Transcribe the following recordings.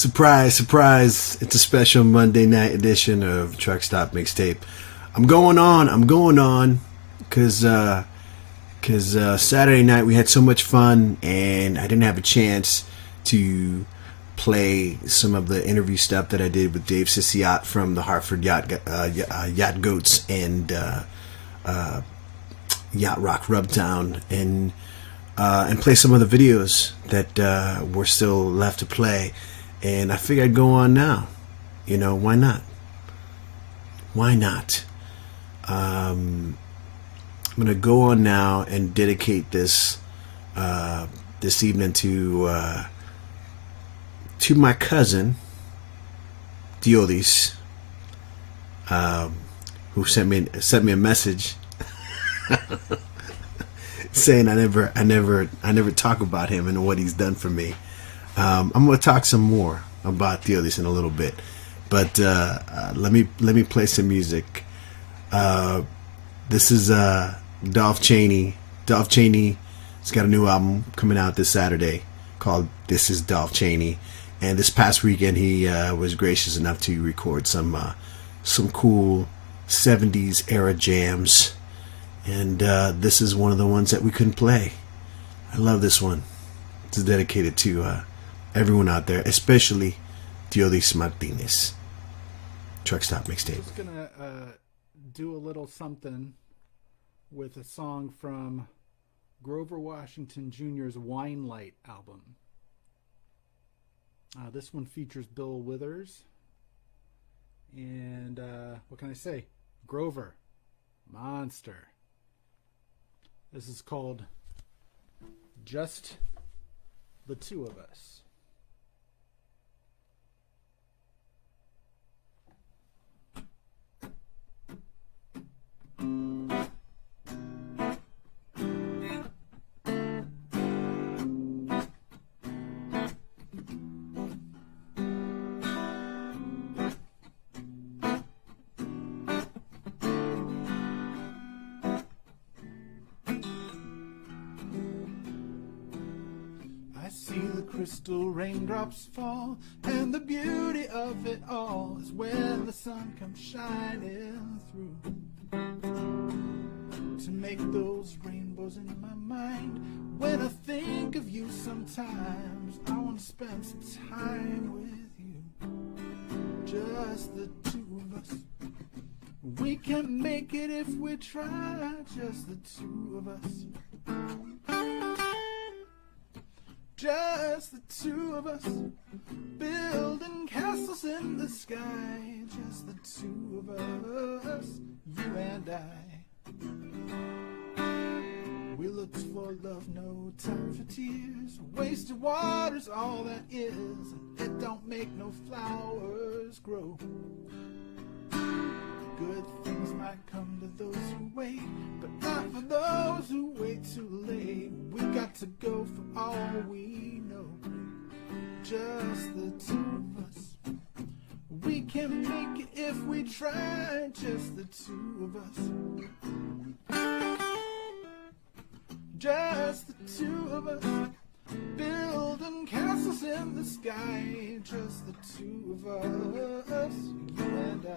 Surprise, surprise. It's a special Monday night edition of Truck Stop Mixtape. I'm going on, because Saturday night we had so much fun and I didn't have a chance to play some of the interview stuff that I did with Dave Sisiat from the Hartford Yacht Goats and Yacht Rock Rubtown, and play some of the videos that were still left to play. And I figured I'd go on now. You know, why not? Why not? I'm gonna go on now and dedicate this this evening to my cousin Diolis, who sent me a message saying I never talk about him and what he's done for me. I'm gonna talk some more about Diolis in a little bit, but let me play some music. This is Dolph Chaney. Dolph Chaney's got a new album coming out this Saturday called This Is Dolph Chaney, and this past weekend he was gracious enough to record some cool 70s era jams, and this is one of the ones that we couldn't play. I love this one. It's dedicated to everyone out there, especially Diolis Martinez. Truck Stop Mixtape. I'm just gonna do a little something with a song from Grover Washington Jr.'s Wine Light album. This one features Bill Withers, and what can I say? Grover, monster. This is called Just the Two of Us. Crystal raindrops fall, and the beauty of it all is when the sun comes shining through to make those rainbows in my mind. When I think of you sometimes, I want to spend some time with you, just the two of us. We can make it if we try, just the two of us. Just the two of us, building castles in the sky. Just the two of us, you and I. We looked for love, no time for tears. Wasted water's all that is. It don't make no flowers grow. Good things might come to those who wait, but not for those who wait too late. We got to go for all we know. Just the two of us. We can make it if we try. Just the two of us. Just the two of us, building castles in the sky. Just the two of us, you and I.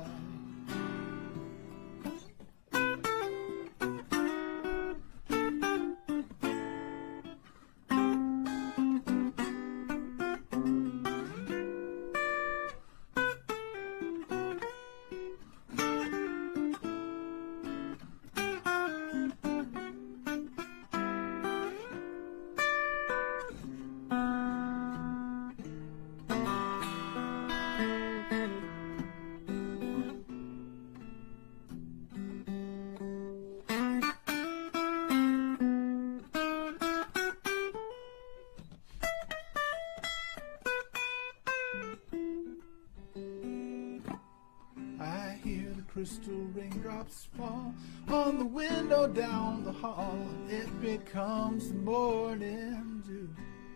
Crystal raindrops fall on the window down the hall. It becomes the morning dew.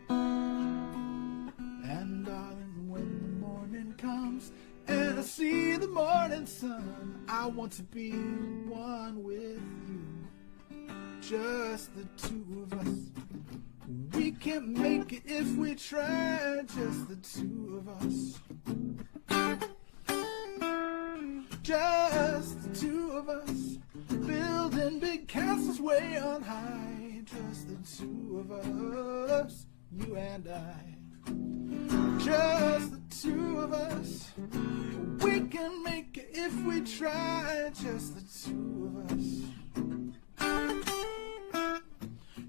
And darling, when the morning comes and I see the morning sun, I want to be one with you. Just the two of us. We can't make it if we try, just the two of us. Just the two of us, building big castles way on high. Just the two of us, you and I. Just the two of us, we can make it if we try. Just the two of us.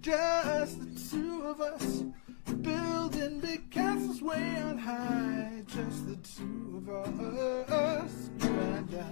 Just the two of us, building big castles way on high. Just the two of us, you and I.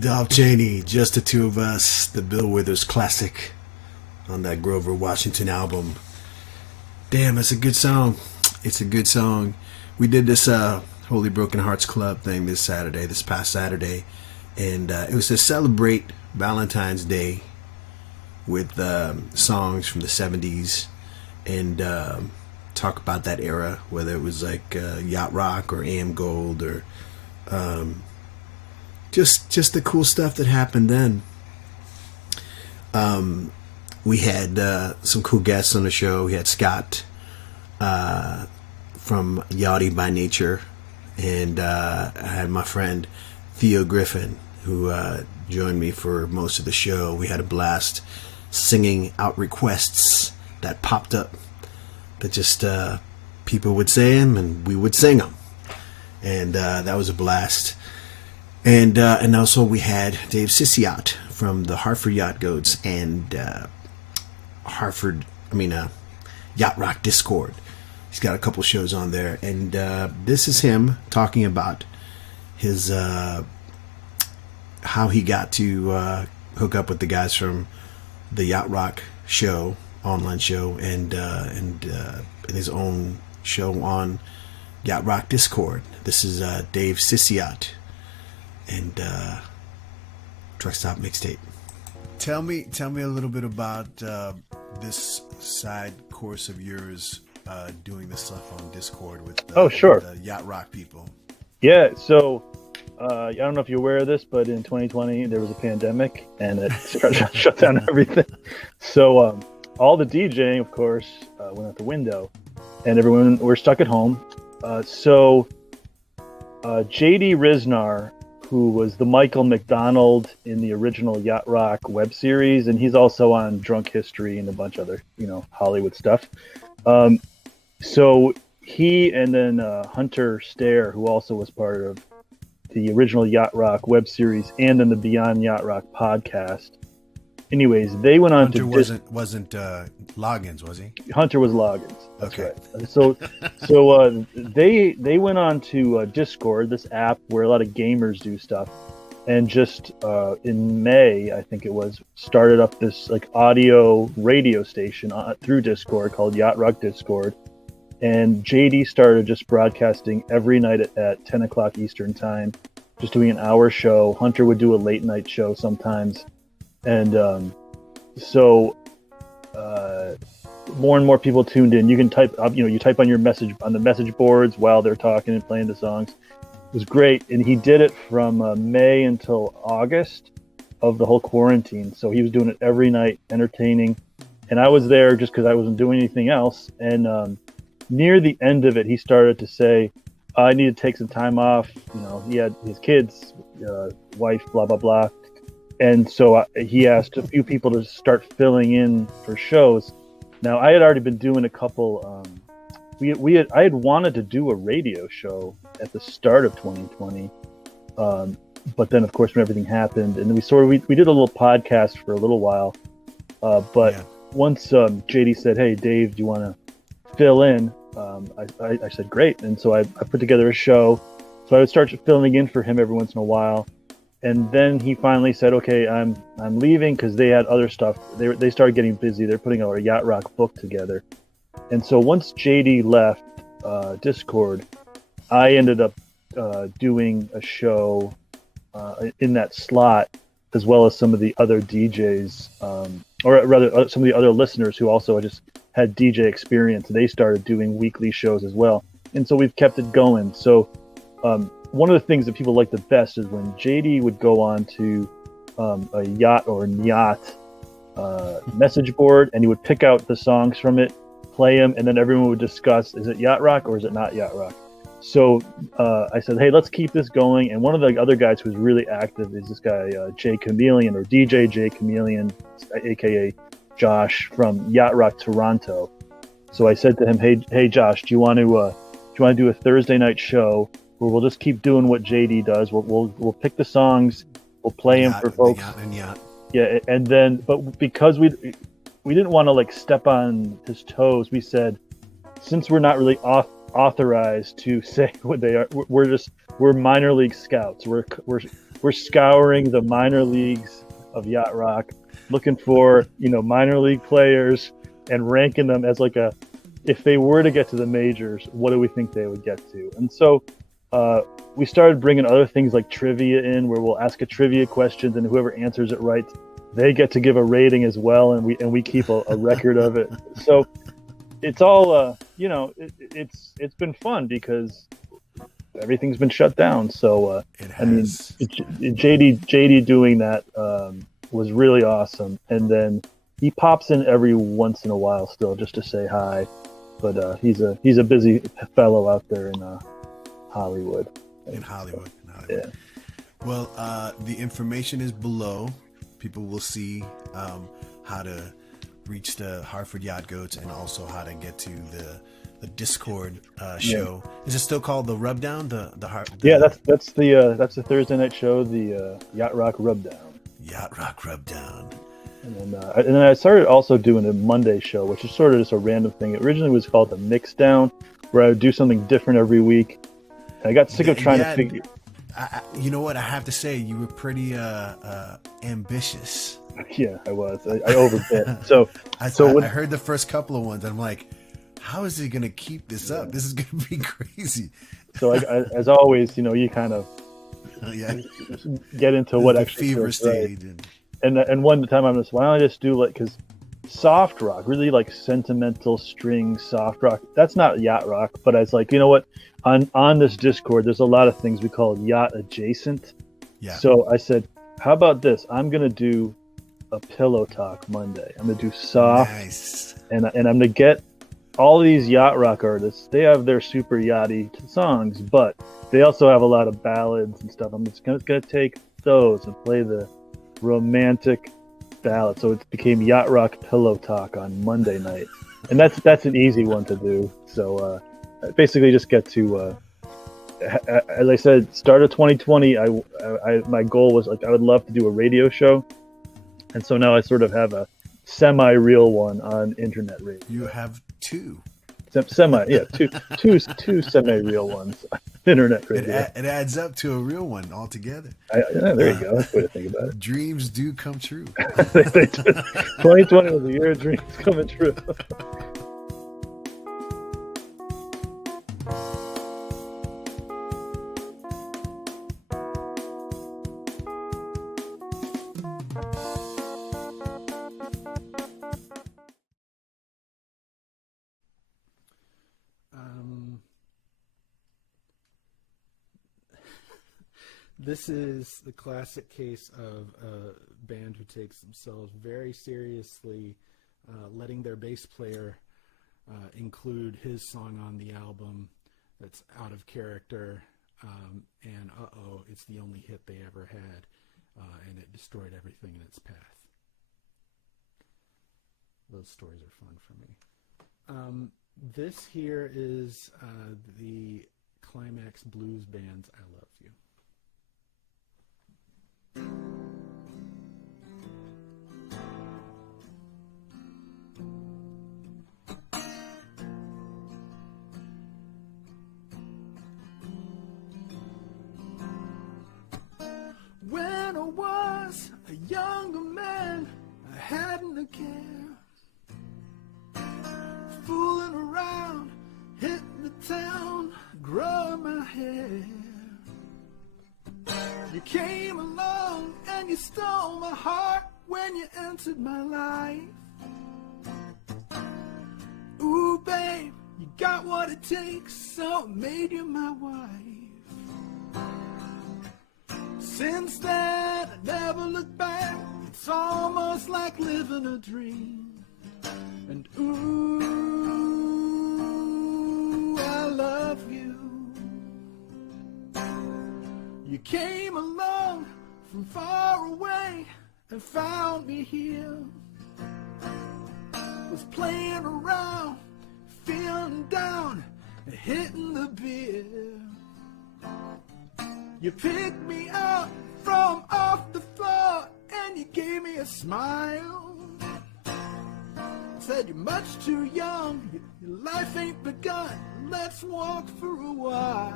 Dolph Chaney, Just the Two of Us, the Bill Withers classic on that Grover Washington album. Damn, it's a good song. It's a good song. We did this Holy Broken Hearts Club thing this past Saturday, and it was to celebrate Valentine's Day with songs from the 70s and talk about that era, whether it was like Yacht Rock or AM Gold or just the cool stuff that happened then. We had some cool guests on the show. We had Scott from Yachty by Nature, and I had my friend Theo Griffin, who joined me for most of the show. We had a blast singing out requests that popped up that just people would say them and we would sing them, and that was a blast. And also we had Dave Sissiot from the Hartford Yacht Goats and Yacht Rock Discord. He's got a couple shows on there, and this is him talking about his how he got to hook up with the guys from the Yacht Rock show, online show, and his own show on Yacht Rock Discord. This is Dave Sissiot and Truck Stop Mixtape. Tell me a little bit about this side course of yours, doing this stuff on Discord with the Yacht Rock people. Yeah, so I don't know if you're aware of this, but in 2020 there was a pandemic and it shut down everything. So all the DJing, of course, went out the window, and everyone were stuck at home. So JD Riznar, who was the Michael McDonald in the original Yacht Rock web series, and he's also on Drunk History and a bunch of other, Hollywood stuff. So he and then Hunter Stair, who also was part of the original Yacht Rock web series and then the Beyond Yacht Rock podcast. Anyways, they went on Hunter to wasn't Loggins, was he? Hunter was Loggins. That's okay. Right. So they went on to Discord, this app where a lot of gamers do stuff, and just in May, I think it was, started up this like audio radio station through Discord called Yacht Rock Discord, and JD started just broadcasting every night at 10 o'clock Eastern time, just doing an hour show. Hunter would do a late night show sometimes. And more and more people tuned in. You can type up, you type on your message on the message boards while they're talking and playing the songs. It was great. And he did it from May until August of the whole quarantine. So he was doing it every night, entertaining. And I was there just because I wasn't doing anything else. And near the end of it, he started to say, I need to take some time off. You know, he had his kids, wife, blah, blah, blah. And so he asked a few people to start filling in for shows. Now, I had already been doing a couple. I had wanted to do a radio show at the start of 2020, but then, of course, when everything happened, and then we did a little podcast for a little while. But once JD said, "Hey, Dave, do you want to fill in?" I said, "Great," and so I put together a show. So I would start filling in for him every once in a while. And then he finally said, "Okay, I'm leaving," because they had other stuff. They started getting busy. They're putting our Yacht Rock book together. And so once JD left Discord, I ended up doing a show in that slot, as well as some of the other DJs, or rather some of the other listeners who also just had DJ experience. They started doing weekly shows as well. And so we've kept it going. So one of the things that people like the best is when JD would go on to a yacht or yacht message board, and he would pick out the songs from it, play them, and then everyone would discuss, is it Yacht Rock or is it not Yacht Rock? So I said, hey, let's keep this going. And one of the other guys who's really active is this guy, Jay Chameleon, or DJ Jay Chameleon, aka Josh from Yacht Rock Toronto. So I said to him, hey Josh, do you want to do a Thursday night show where we'll just keep doing what JD does? We'll pick the songs, we'll play them for folks. Yeah, and then, but because we didn't want to like step on his toes, we said, since we're not really authorized to say what they are, we're minor league scouts. We're scouring the minor leagues of Yacht Rock, looking for minor league players and ranking them as like if they were to get to the majors, what do we think they would get to? And so we started bringing other things like trivia in, where we'll ask a trivia question, and whoever answers it right, they get to give a rating as well, and we keep a record of it. So it's all it's been fun because everything's been shut down. So I mean, JD doing that was really awesome, and then he pops in every once in a while still just to say hi, but he's a busy fellow out there in Hollywood. In Hollywood. Yeah. Well, the information is below. People will see how to reach the Hartford Yacht Goats, and also how to get to the Discord show. Yeah. Is it still called the Rubdown? Yeah, that's the Thursday night show, the Yacht Rock Rubdown. Yacht Rock Rubdown. And then I started also doing a Monday show, which is sort of just a random thing. It originally was called the Mixdown, where I would do something different every week. And I got sick of trying to figure. You know what? I have to say, you were pretty ambitious. Yeah, I was. I overbid. So I heard the first couple of ones, and I'm like, how is he going to keep this up? This is going to be crazy. So as always, you kind of get into what actually fever feels stage. Right. And one time I'm just, why don't I just do because soft rock, really like sentimental string soft rock, that's not yacht rock. But I was like, you know what? On this Discord, there's a lot of things we call yacht adjacent. Yeah. So I said, how about this? I'm going to do a pillow talk Monday. I'm going to do soft. Nice. And I'm going to get all these yacht rock artists. They have their super yachty songs, but they also have a lot of ballads and stuff. I'm just going to take those and play the romantic ballad. So it became Yacht Rock Pillow Talk on Monday night. And that's an easy one to do. So basically just get to as I said, start of 2020, my goal was like I would love to do a radio show. And so now I sort of have a semi-real one on internet radio. You have two. Two semi-real ones on internet radio. It adds up to a real one altogether. There you go. That's the way to think about it. Dreams do come true. 2020 was the year of dreams coming true. This is the classic case of a band who takes themselves very seriously, letting their bass player include his song on the album that's out of character, and it's the only hit they ever had, and it destroyed everything in its path. Those stories are fun for me. This here is the Climax Blues Band's I Love You. When I was a younger man, I hadn't a care. Fooling around, hitting the town, growing my hair. You came along and you stole my heart when you entered my life. Ooh, babe, you got what it takes, so I made you my wife. Since then, I never looked back. It's almost like living a dream. And ooh, I love you. You came along from far away and found me here. Was playing around, feeling down, and hitting the beer. You picked me up from off the floor and you gave me a smile. Said you're much too young, your life ain't begun, let's walk for a while.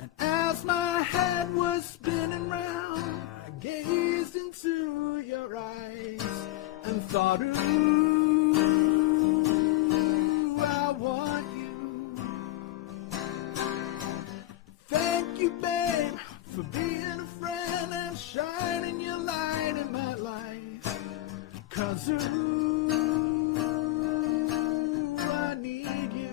And as my head was spinning round, I gazed into your eyes and thought, ooh, I want you. Thank you, babe, for being a friend and shining your light in my life. 'Cause ooh, I need you.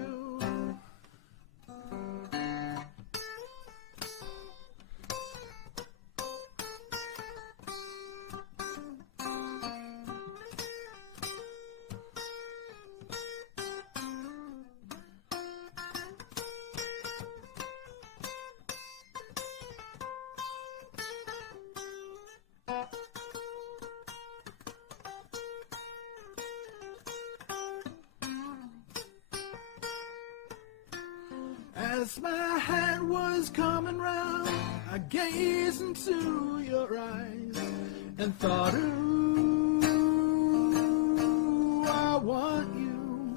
As my head was coming round, I gazed into your eyes and thought, ooh, I want you.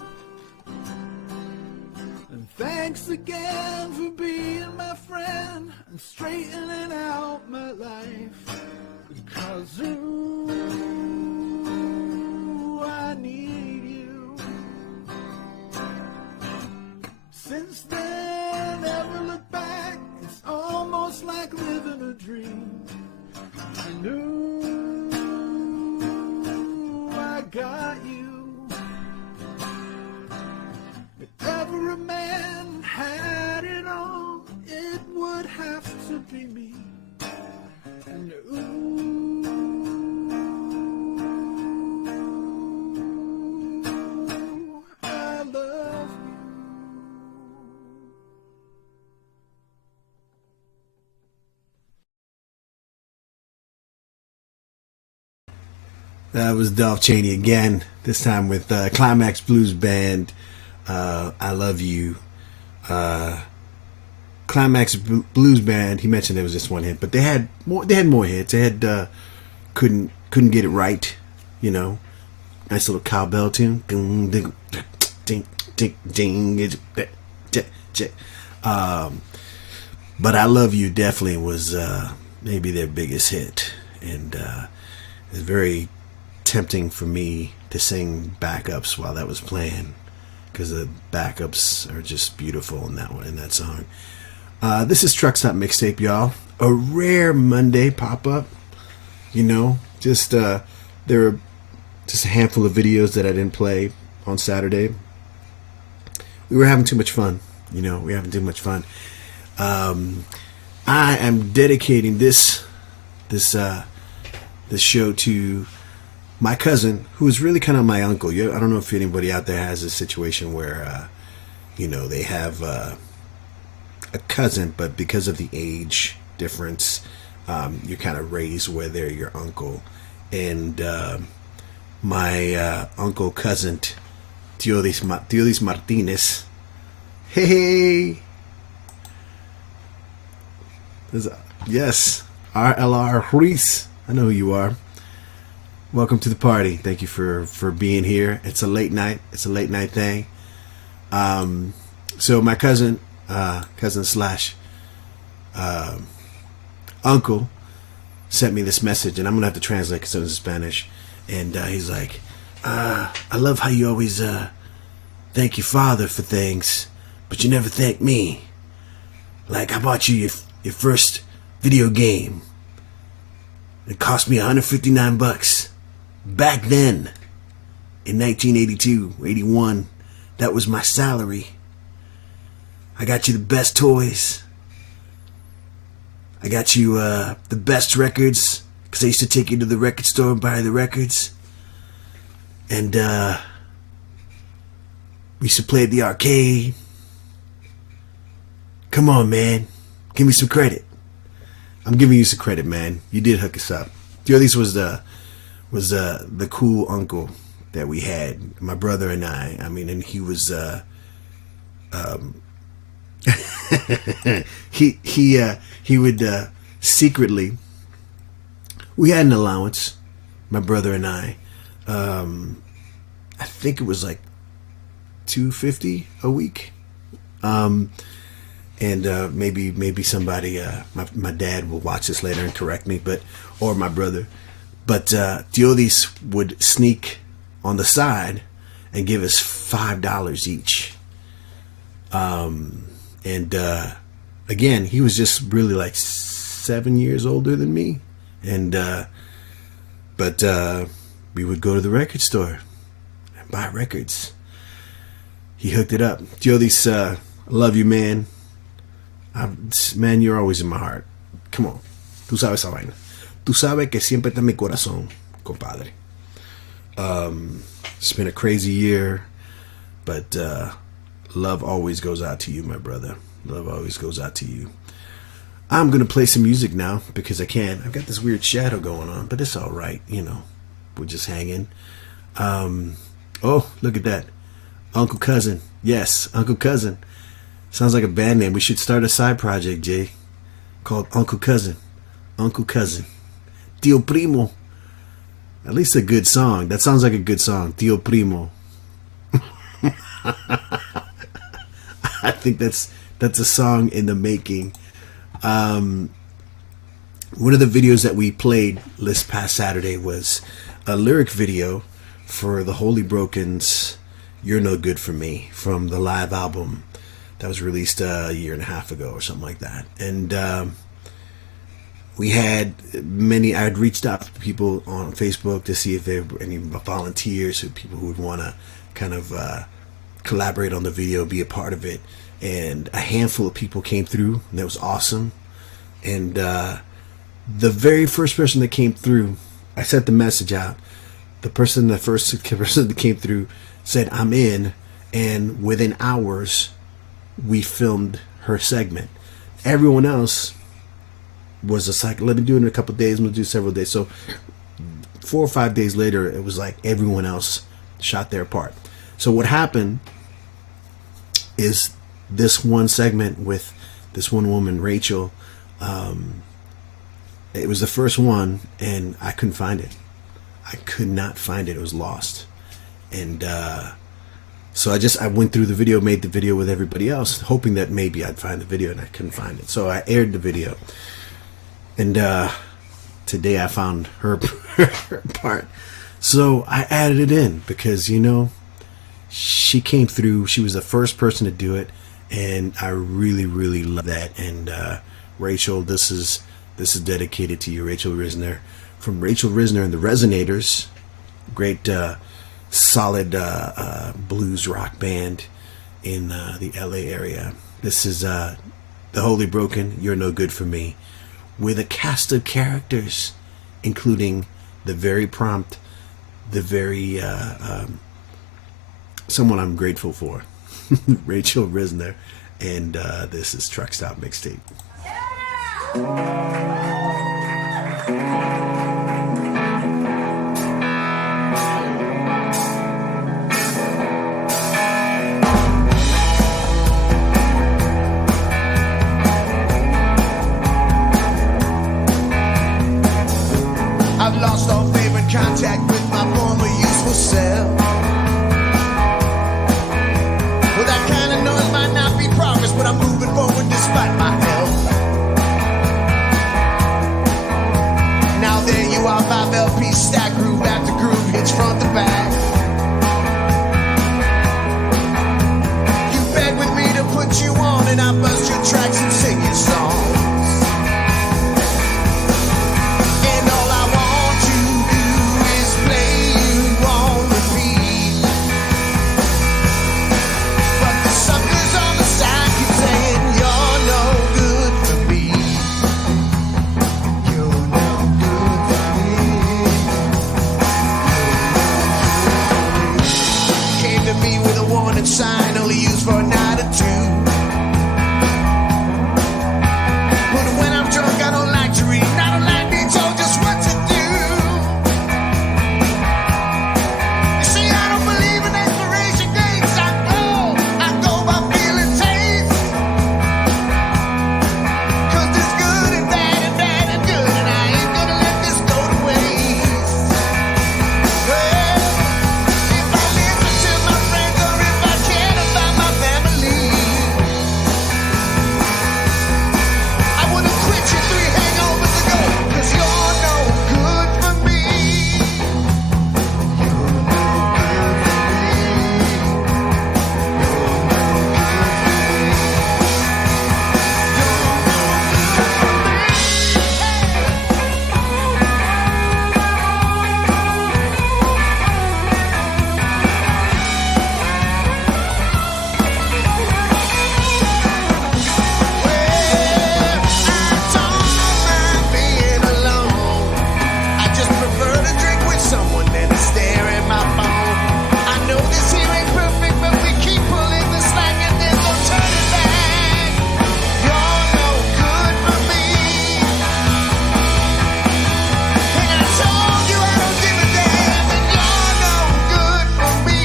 And thanks again for being my friend and straightening out my life. Because, ooh, I need you. Since then, never look back. It's almost like living a dream. And ooh, I got you. If ever a man had it all, it would have to be me. And ooh, I love you. That was Dolph Chaney again, this time with Climax Blues Band, I Love You. Climax Blues Band, he mentioned there was just one hit, but they had more hits. They had couldn't get it right, you know. Nice little cowbell tune. Ding, ding, ding, ding, ding. But I Love You definitely was maybe their biggest hit, and it's very tempting for me to sing backups while that was playing, because the backups are just beautiful in that song. This is Truck Stop Mixtape, y'all. A rare Monday pop-up, you know. Just there were just a handful of videos that I didn't play on Saturday. We were having too much fun, you know. We were having too much fun. I am dedicating this show to my cousin, who is really kind of my uncle. I don't know if anybody out there has a situation where, they have a cousin, but because of the age difference, you're kind of raised where they're your uncle. And my uncle cousin, Teodis Martinez, hey, yes, RLR Ruiz, I know who you are. Welcome to the party. Thank you for being here. It's a late night. It's a late night thing. So my cousin slash uncle sent me this message, and I'm gonna have to translate because it's in Spanish. And he's like, I love how you always thank your father for things, but you never thank me. Like, I bought you your first video game. It cost me $159. Back then, in 1982, 81, that was my salary. I got you the best toys. I got you the best records, because I used to take you to the record store and buy the records. And we used to play at the arcade. Come on, man. Give me some credit. I'm giving you some credit, man. You did hook us up. This was the cool uncle that we had, my brother and I. I mean, and he was he would secretly. We had an allowance, my brother and I. I think it was like $250 a week. And maybe somebody, my dad will watch this later and correct me, or my brother. But Teodis would sneak on the side and give us $5 each. And again, he was just really like 7 years older than me. And but we would go to the record store and buy records. He hooked it up. Teodis, I love you, man. Man, you're always in my heart. Come on. Tú sabes esa vaina. Tú sabes que siempre está en mi corazón, compadre. It's been a crazy year, but love always goes out to you, my brother. Love always goes out to you. I'm going to play some music now because I can. I've got this weird shadow going on, but it's all right. We're just hanging. Oh, look at that. Uncle Cousin. Yes, Uncle Cousin. Sounds like a band name. We should start a side project, Jay, called Uncle Cousin. Uncle Cousin. Tío Primo. At least a good song. That sounds like a good song. Tío Primo. I think that's a song in the making. One of the videos that we played this past Saturday was a lyric video for the Holy Broken's You're No Good For Me from the live album that was released a year and a half ago or something like that. And we had I had reached out to people on Facebook to see if there were any volunteers or people who would want to kind of collaborate on the video, be a part of it. And a handful of people came through, and that was awesome. And the very first person that came through, I sent the message out. The first person that came through said, I'm in. And within hours, we filmed her segment. Everyone else was just like, let me do it in a couple of days. I'm going to do several days. So 4 or 5 days later, it was like everyone else shot their part. So what happened is this one segment with this one woman, Rachel, it was the first one, and I couldn't find it. I could not find it. It was lost. And so I went through the video, made the video with everybody else, hoping that maybe I'd find the video, and I couldn't find it. So I aired the video. And today I found her part. So I added it in because, she came through. She was the first person to do it. And I really, really love that. And Rachel, this is dedicated to you, Rachel Risner. From Rachel Risner and the Resonators, great solid blues rock band in the LA area. This is The Holy Broken, You're No Good For Me, with a cast of characters, including the very prompt, the very, someone I'm grateful for, Rachel Risner, and this is Truck Stop Mixtape. I've lost all favorite contact with my former useful self. Well, that kind of noise might not be progress, but I'm moving forward despite my health. Now there you are, 5 LP stack, groove after groove, hits front to back. You beg with me to put you on, and I bust your tracks and sing your songs. Sign only used for a night or two. But when I'm drunk, I don't like to read. I don't like being told just what to do. You see, I don't believe in expiration dates. I go by feeling taste. 'Cause there's good and bad and bad and good, and I ain't gonna let this go to waste. Well, if I listen to my friends or if I care about my family, I would have quit you 3 hangovers ago, 'cause you're no good for me. Well, I don't mind being alone. I just prefer to drink with someone than to stare at my phone. I know this here ain't perfect, but we keep pulling the slack and there's no turning back. You're no good for me. And I told you I don't give a damn, and you're no good for me.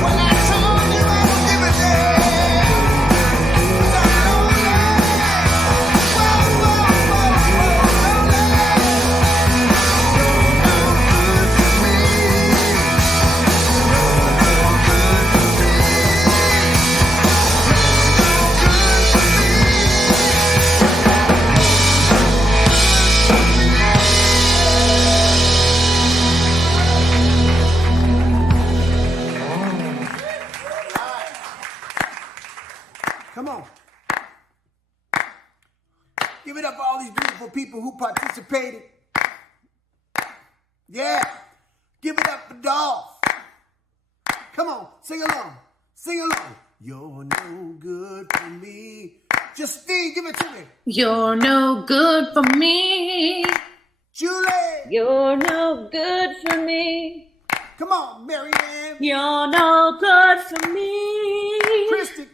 Well, I told you I don't give a damn. 'Cause I'm lonely. Whoa, whoa, whoa, whoa, lonely. You're no good for me. Come on. Give it up for all these beautiful people who participated. Yeah. Give it up for Dolph. Come on. Sing along. Sing along. You're no good for me. Justine, give it to me. You're no good for me. Julie. You're no good for me. Come on, Marianne. You're no good for me. Christy.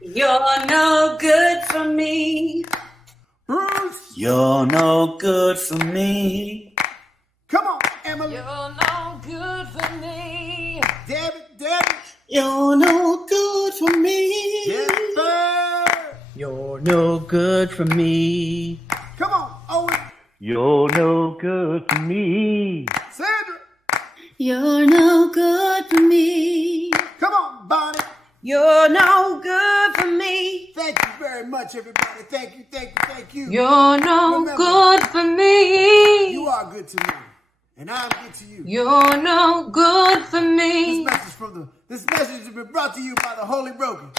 You're no good for me. Bruce. You're no good for me. Come on, Emily. You're no good for me. Debbie. You're no good for me. Jennifer. You're no good for me. Come on, Owen. You're no good for me. Sandra. You're no good for me. Come on, Bonnie. You're no good for me. Thank you very much, everybody. Thank you. You're no Remember, good for me. You are good to me, and I'm good to you. You're no good for me. This message has been brought to you by the Holy Broken.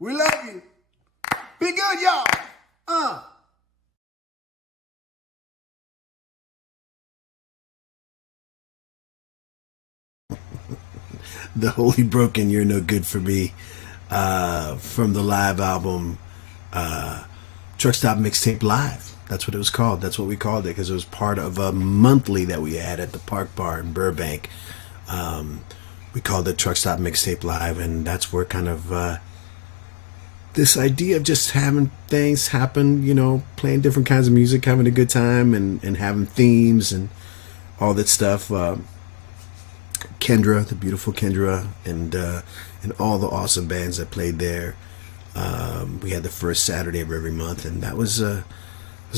We love you. Be good, y'all. The Holy Broken, You're No Good For Me, from the live album, Truck Stop Mixtape Live. That's what it was called. That's what we called it, because it was part of a monthly that we had at the Park Bar in Burbank. We called it Truck Stop Mixtape Live, and that's where kind of this idea of just having things happen, you know, playing different kinds of music, having a good time, and having themes and all that stuff. Kendra, the beautiful Kendra, and all the awesome bands that played there. We had the first Saturday of every month, and that was a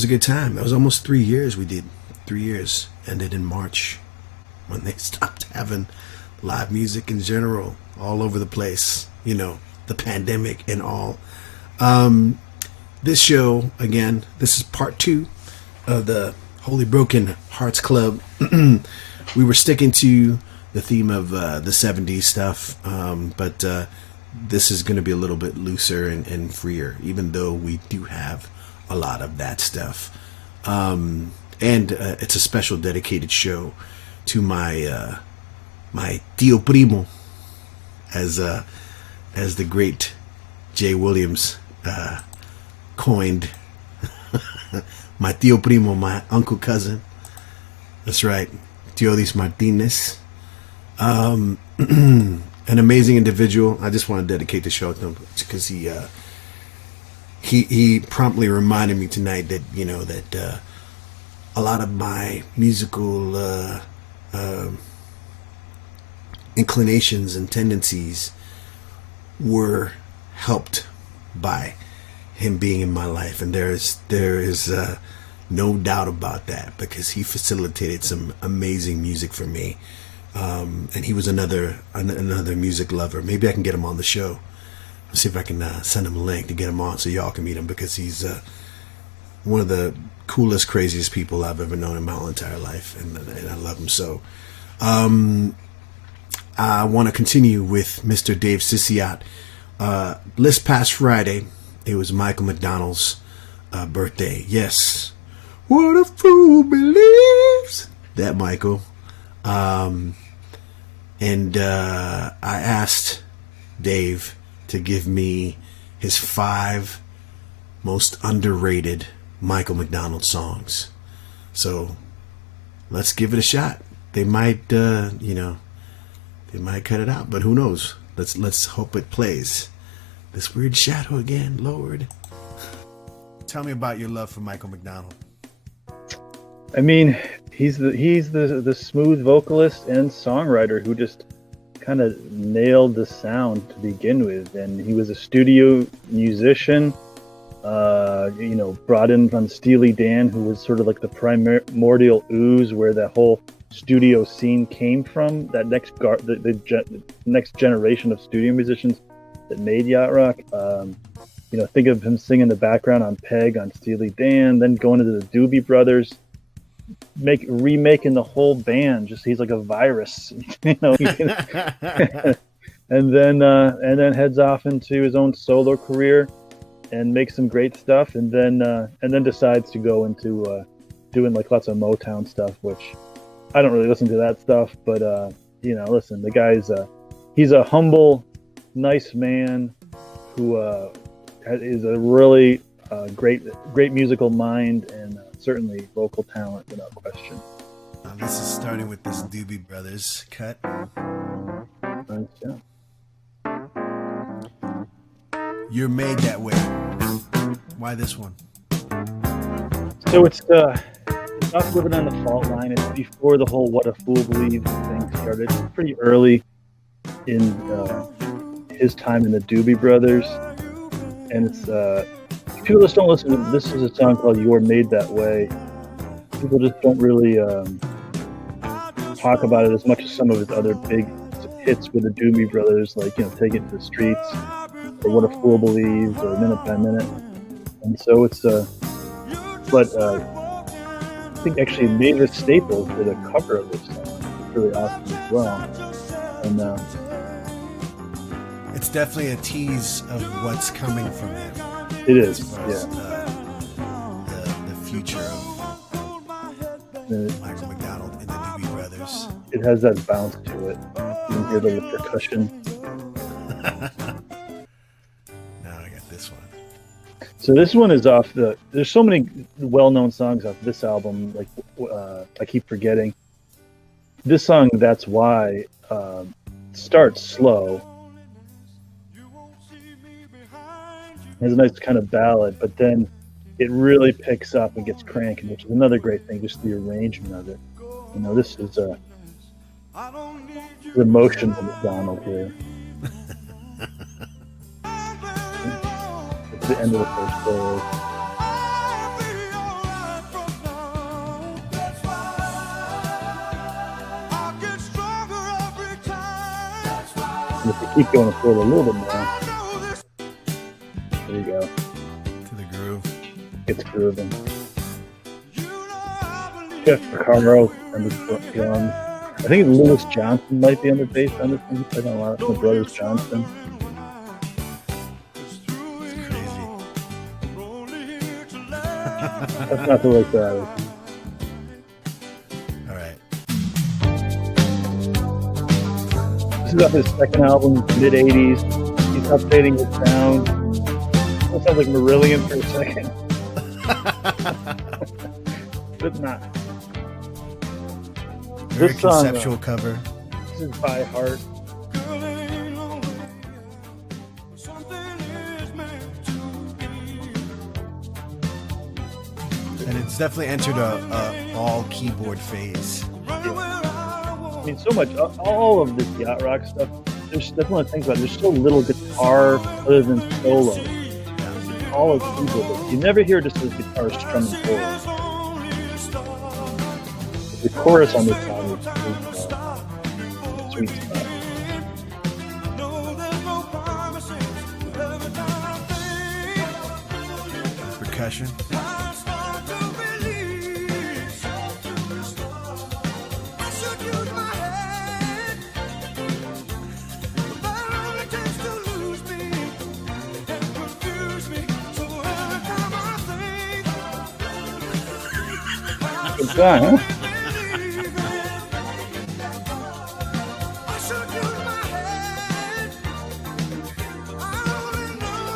good time. It was almost 3 years we did. 3 years. Ended in March when they stopped having live music in general all over the place. You know, the pandemic and all. This show, again, this is part 2 of the Holy Broken Hearts Club. We were sticking to the theme of the 70s stuff, but this is going to be a little bit looser and freer, even though we do have a lot of that stuff. And it's a special dedicated show to my my tío primo, as the great Jay Williams coined. My tío primo, my uncle cousin. That's right, Teodis Martinez. An amazing individual. I just want to dedicate the show to him because he promptly reminded me tonight that, you know, that a lot of my musical inclinations and tendencies were helped by him being in my life, and there is no doubt about that, because he facilitated some amazing music for me. And he was another music lover. Maybe I can get him on the show. Let's see if I can send him a link to get him on so y'all can meet him, because he's one of the coolest, craziest people I've ever known in my whole entire life, and I love him so. I want to continue with Mr. Dave Sisiat. This past Friday, it was Michael McDonald's birthday. Yes. What a fool believes. That Michael. And I asked Dave to give me his 5 most underrated Michael McDonald songs. So let's give it a shot. They might, they might cut it out, but who knows? Let's hope it plays. This weird shadow again, Lord. Tell me about your love for Michael McDonald. I mean, he's the smooth vocalist and songwriter who just kind of nailed the sound to begin with, and he was a studio musician. Brought in from Steely Dan, who was sort of like the primordial ooze where that whole studio scene came from. That the next generation of studio musicians that made yacht rock. Think of him singing the background on Peg on Steely Dan, then going into the Doobie Brothers, remaking the whole band. Just he's like a virus, and then heads off into his own solo career and makes some great stuff, and then decides to go into doing like lots of Motown stuff, which I don't really listen to that stuff, but listen, the guy's he's a humble, nice man who is a really great musical mind and certainly vocal talent without question. This is starting with this Doobie Brothers cut. Nice, yeah. You're Made That Way. Why this one? So it's not living on the fault line. It's before the whole "What a Fool Believes" thing started. It's pretty early in his time in the Doobie Brothers, and it's people just don't listen to. This is a song called "You're Made That Way." People just don't really talk about it as much as some of his other big hits with the Doobie Brothers, like "Take It to the Streets" or "What a Fool Believes" or "Minute by Minute." And so it's I think actually Mavis Staples did a cover of this song. It's really awesome as well. And it's definitely a tease of what's coming from him. It is, as far as, yeah. the future of Michael McDonald and the Doobie Brothers. It has that bounce to it. You can hear the percussion. Now I got this one. So this one is off the. There's so many well-known songs off this album. Like I keep forgetting. This song, That's Why, starts slow. Has a nice kind of ballad, but then it really picks up and gets cranking, which is another great thing. Just the arrangement of it. You know, this is the emotion of McDonald here. It's the end of the first verse. And if we keep going forward a little bit more, there you go. To the groove. It's grooving. Jeff Porcaro on the drums. I think Lewis Johnson might be on the bass on this one. I don't know a lot of the brothers Johnson. It's crazy. That's not the way that is. All right. This is off his second album, mid '80s. He's updating his sound. It sounds like Marillion for a second, but not. Very This song, conceptual cover. This is by heart. And it's definitely entered a all keyboard phase. I mean, so much, all of this yacht rock stuff, that's one of the things about it. There's so little guitar other than solo. All of keyboard. You never hear just those guitars strumming forward. The chorus on this song is sweet stuff. Percussion. Good song, huh?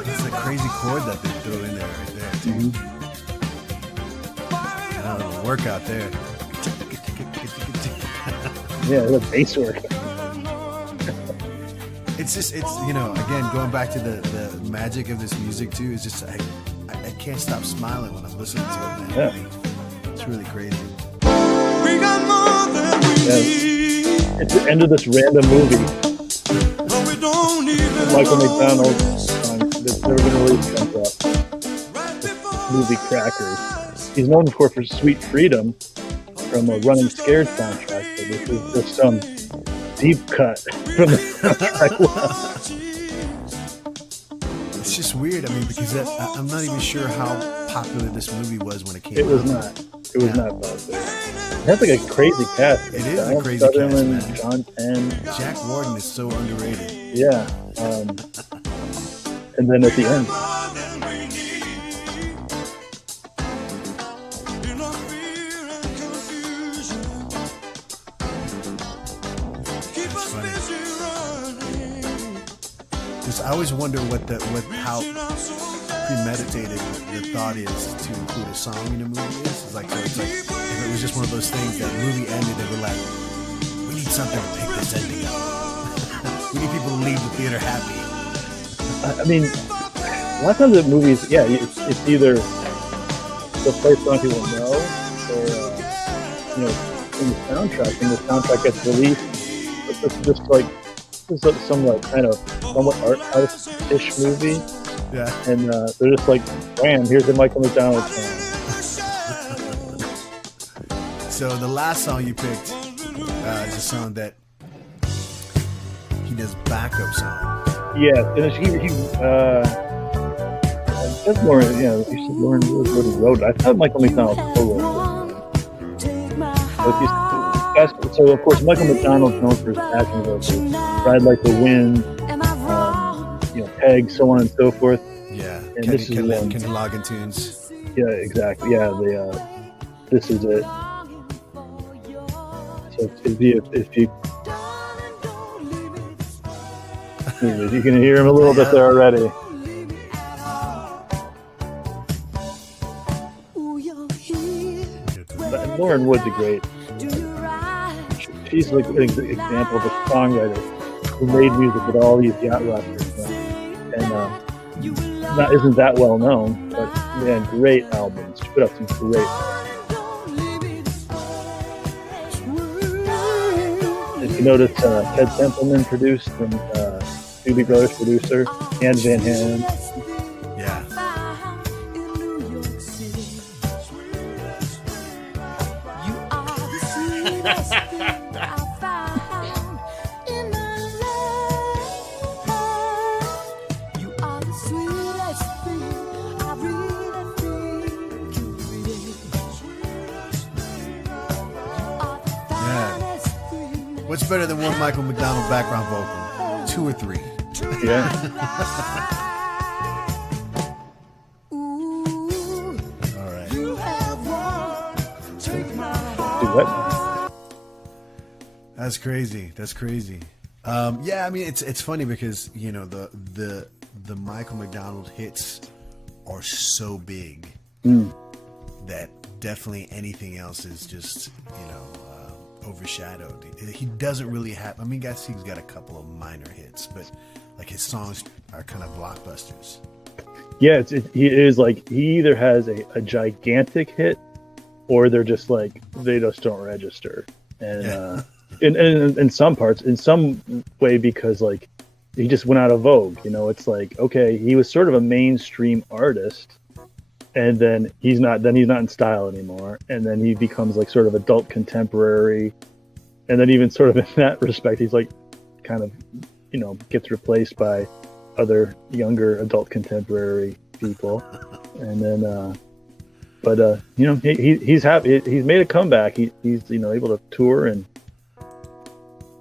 It's a crazy chord that they throw in there right there, too. I don't know, work out there. Yeah, the bass work. It's you know, again, going back to the magic of this music too, is just I can't stop smiling when I'm listening to it, man. Yeah. It's really crazy. We got more than we Yeah. need. It's the end of this random movie. But we don't even Michael know McDonald this. song that's never been released comes up. Right before Movie Crackers. He's known for Sweet Freedom from a Running Scared soundtrack, but this is just some deep cut from the soundtrack. It's just weird. I mean, because I'm not even sure how popular this movie was when it came It was out. not. It was not popular. It has like a crazy cast. It is a Donald crazy cast, Sutherland, man. John Penn. Jack Warden is so underrated. Yeah. And then at the end, That's funny. Just, I always wonder how premeditated the thought is to include a song in a movie. It's like if it was just one of those things that the movie ended and we're like, we need something to pick this ending up. We need people to leave the theater happy. I mean, a lot of times in movies, yeah, it's either they'll play a song people know, or you know, in the soundtrack. And the soundtrack gets released, but this is just like some like kind of somewhat art house-ish movie, Yeah. and they're just like, "Bam! Here's the Michael McDonald song." So the last song you picked is a song that he does backup song. Yeah, and he that's more, you know, you should learn what he wrote. I thought Michael McDonald solo. So of course Michael McDonald's known for his backing vocals, Ride Like the Wind, you know, Peg, so on and so forth. Yeah. And this is one. Kenny Loggins tunes. Yeah, exactly. Yeah, this is it. So if you can hear him a little bit there already. But Lauren Wood's a great. She's like an example of a songwriter who made music with all these yacht rockers, and that isn't that well known, but man, great albums. She put out some great. If you notice, Ted Templeman produced, and Doobie Brothers producer, and Van Halen. Yeah. What's better than one Michael McDonald background vocal? 2 or 3. Yeah. All right. Duet. That's crazy. That's crazy. Yeah, I mean it's funny because you know the Michael McDonald hits are so big that definitely anything else is just overshadowed. He doesn't really have. I mean, guys, he's got a couple of minor hits, but like his songs are kind of blockbusters. Yeah, he is like he either has a gigantic hit, or they're just like they just don't register. And in some parts, in some way, because like he just went out of vogue. You know, it's like okay, he was sort of a mainstream artist, and then he's not in style anymore, and then he becomes like sort of adult contemporary, and then even sort of in that respect, he's like kind of gets replaced by other younger adult contemporary people, and then he's happy. He's made a comeback. He's able to tour, and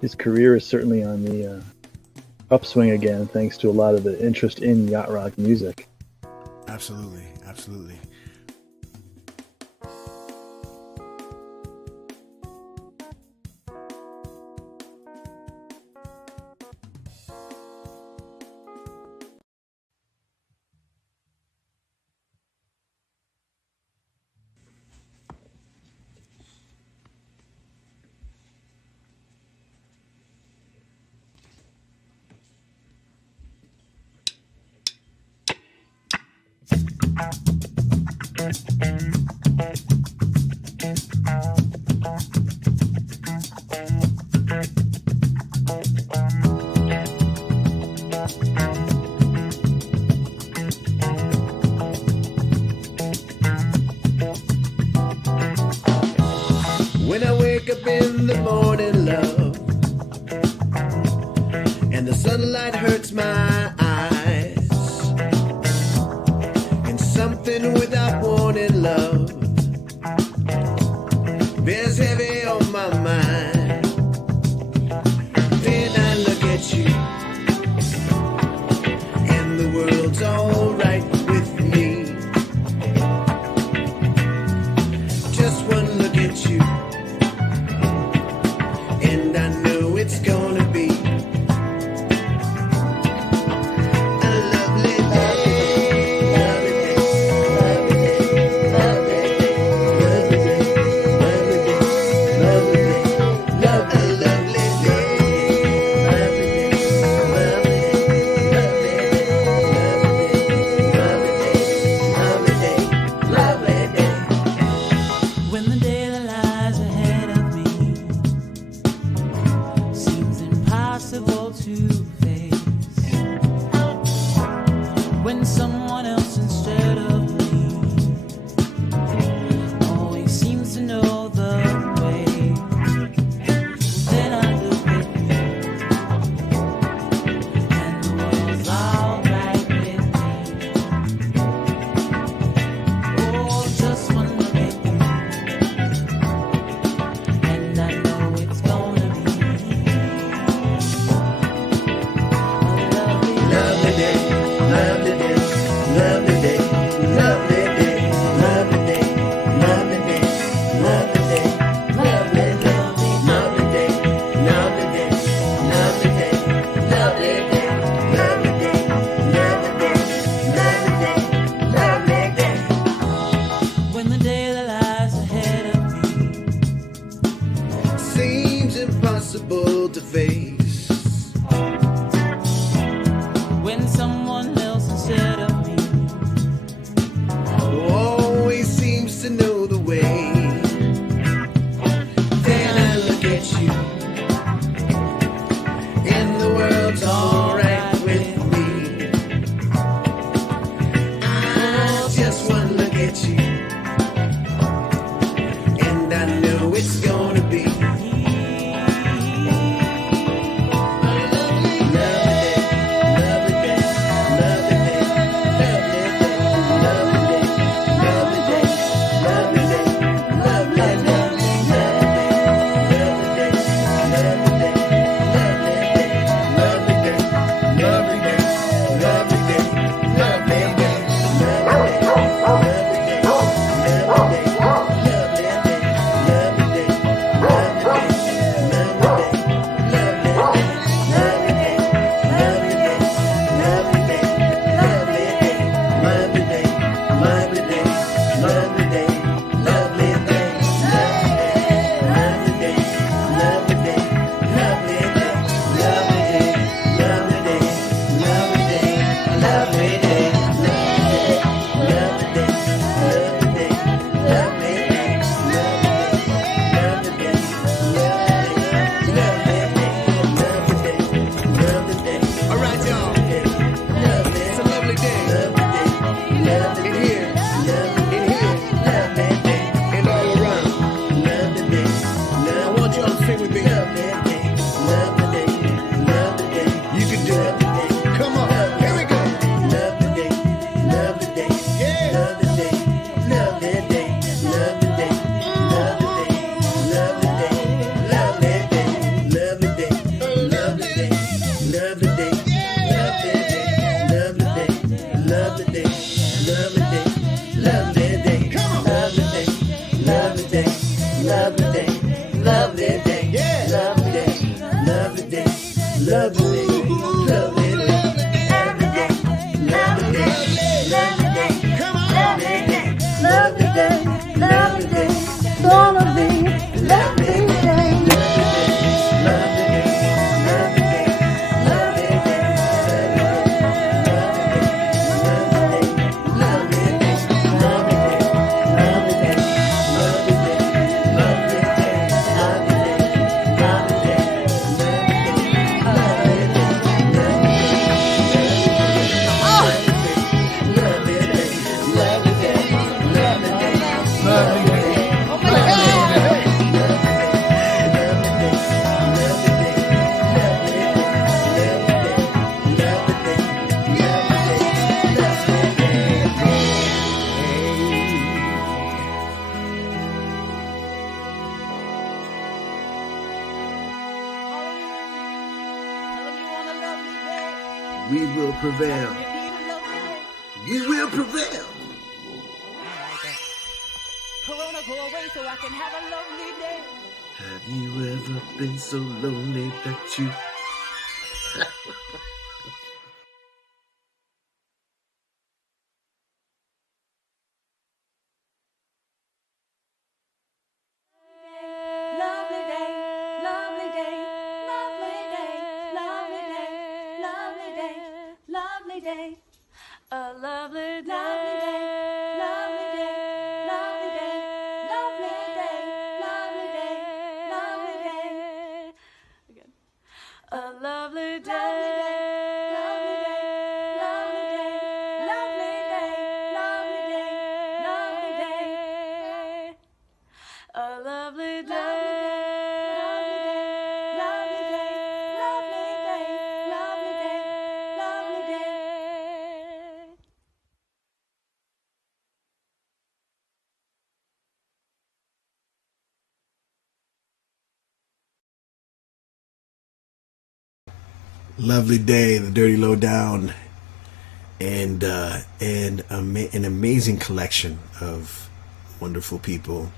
his career is certainly on the upswing again, thanks to a lot of the interest in yacht rock music. Absolutely. When I wake up in the morning, love, and the sunlight hurts my eyes, and something without warning, love, bears heavy on my mind. Then I look at you, and the world's alright with me. Just one look at you, and I know it's gonna be a lovely day, lovely day, lovely day, lovely day, lovely day, lovely day, lovely day, lovely day, lovely day. When the daylight lies ahead impossible to face. When someone else instead of me Who always seems to know the way. Then I look at you, and the world's alright with me. Just one look at you, and I know it's gonna be a lovely, lovely day, lovely day, lovely day, lovely day, lovely day, lovely day, lovely day, lovely day, lovely day, lovely day, lovely day, lovely day, lovely day, we will prevail. We will prevail. Corona, go away so I can have a lovely day. Have you ever been so lonely that you Lovely day, lovely day, lovely day, lovely day, lovely day, lovely day, a lovely day, lovely day, lovely day, lovely day, lovely day, lovely day, lovely day. Again. A lovely day, lovely day, lovely day, lovely day, lovely day, lovely day. A lovely day, lovely day, lovely day, lovely day, lovely day. Lovely Day, the Dirty Low Down, and an amazing collection of wonderful people,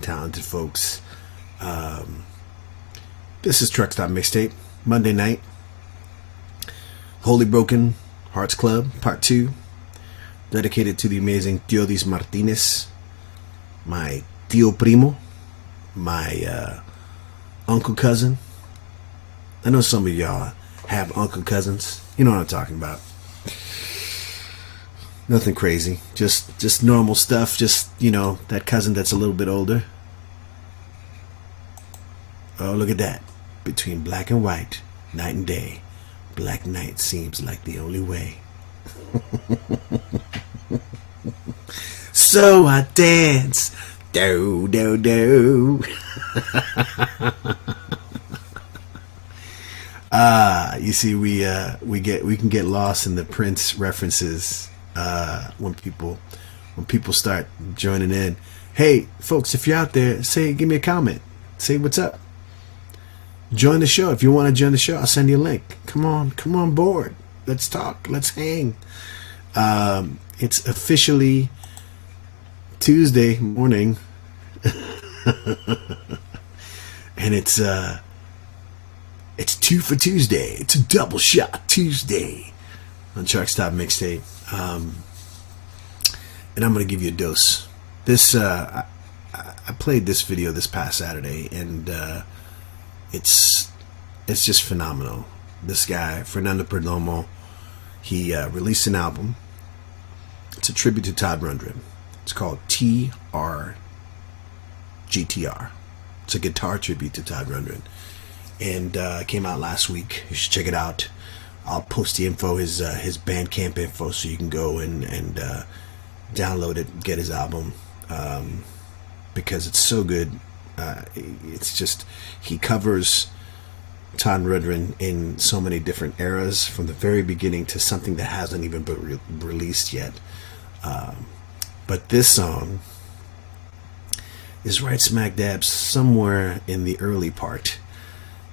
talented folks. This is Truck Stop Mixtape, Monday night. Holy Broken Hearts Club, Part 2, dedicated to the amazing Teodis Martinez, my tío primo, my uncle cousin, I know some of y'all have uncle cousins. You know what I'm talking about. Nothing crazy. Just normal stuff. Just, that cousin that's a little bit older. Oh, look at that. Between black and white, night and day, black night seems like the only way. So I dance. Do, do, do. You see, we can get lost in the Prince references when people start joining in. Hey, folks, if you're out there, give me a comment. Say what's up. Join the show. If you want to join the show, I'll send you a link. Come on board. Let's talk. Let's hang. It's officially Tuesday morning, and it's 2 for Tuesday. It's a double shot Tuesday on Truckstop Mixtape, and I'm gonna give you a dose. This I played this video this past Saturday, and it's just phenomenal. This guy, Fernando Perdomo, he released an album. It's a tribute to Todd Rundgren. It's called TRGTR. It's a guitar tribute to Todd Rundgren. And it came out last week. You should check it out. I'll post the info, his Bandcamp info, so you can go and download it, get his album, because it's so good. It's just, he covers Todd Rundgren in so many different eras, from the very beginning to something that hasn't even been released yet. But this song is right smack dab somewhere in the early part,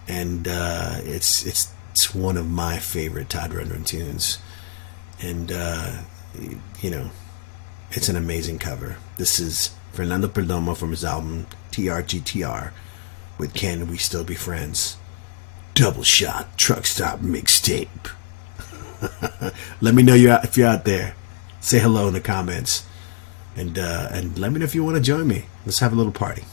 and it's one of my favorite Todd Rundgren tunes, and it's an amazing cover. This is Fernando Perdomo from his album TRGTR with Can We Still Be Friends? Double shot truck stop mixtape. Let me know if you're out there. Say hello in the comments, and let me know if you want to join me. Let's have a little party.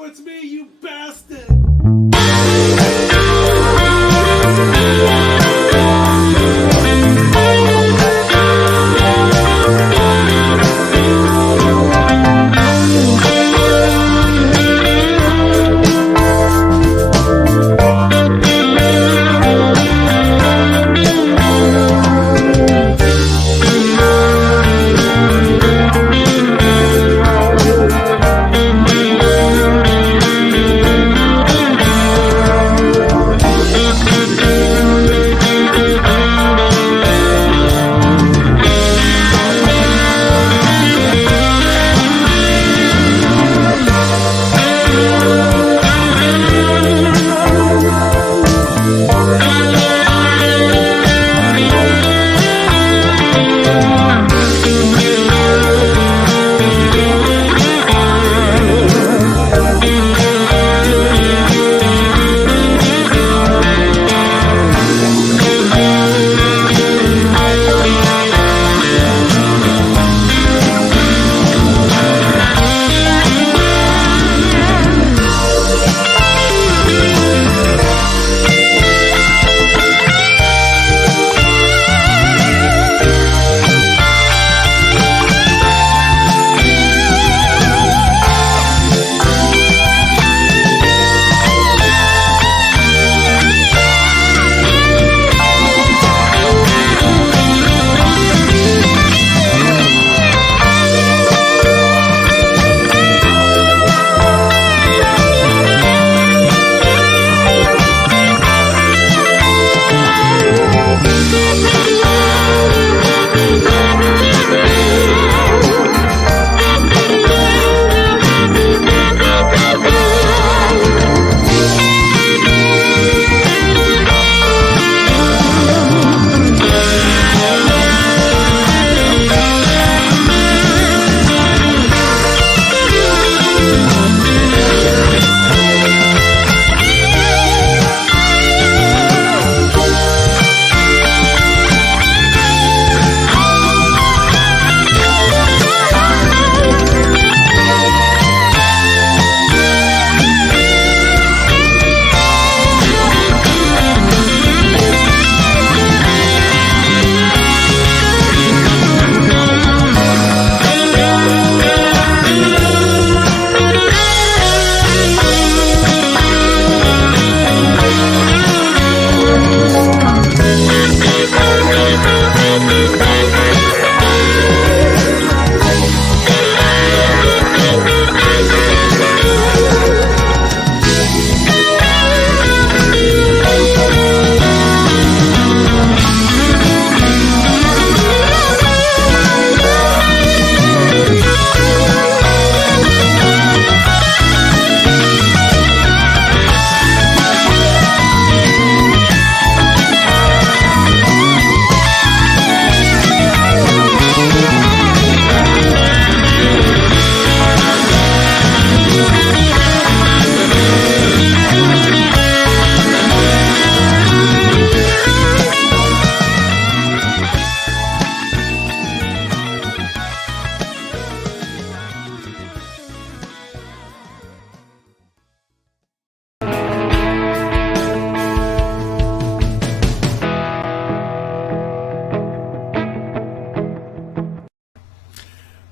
know it's me, you bastard!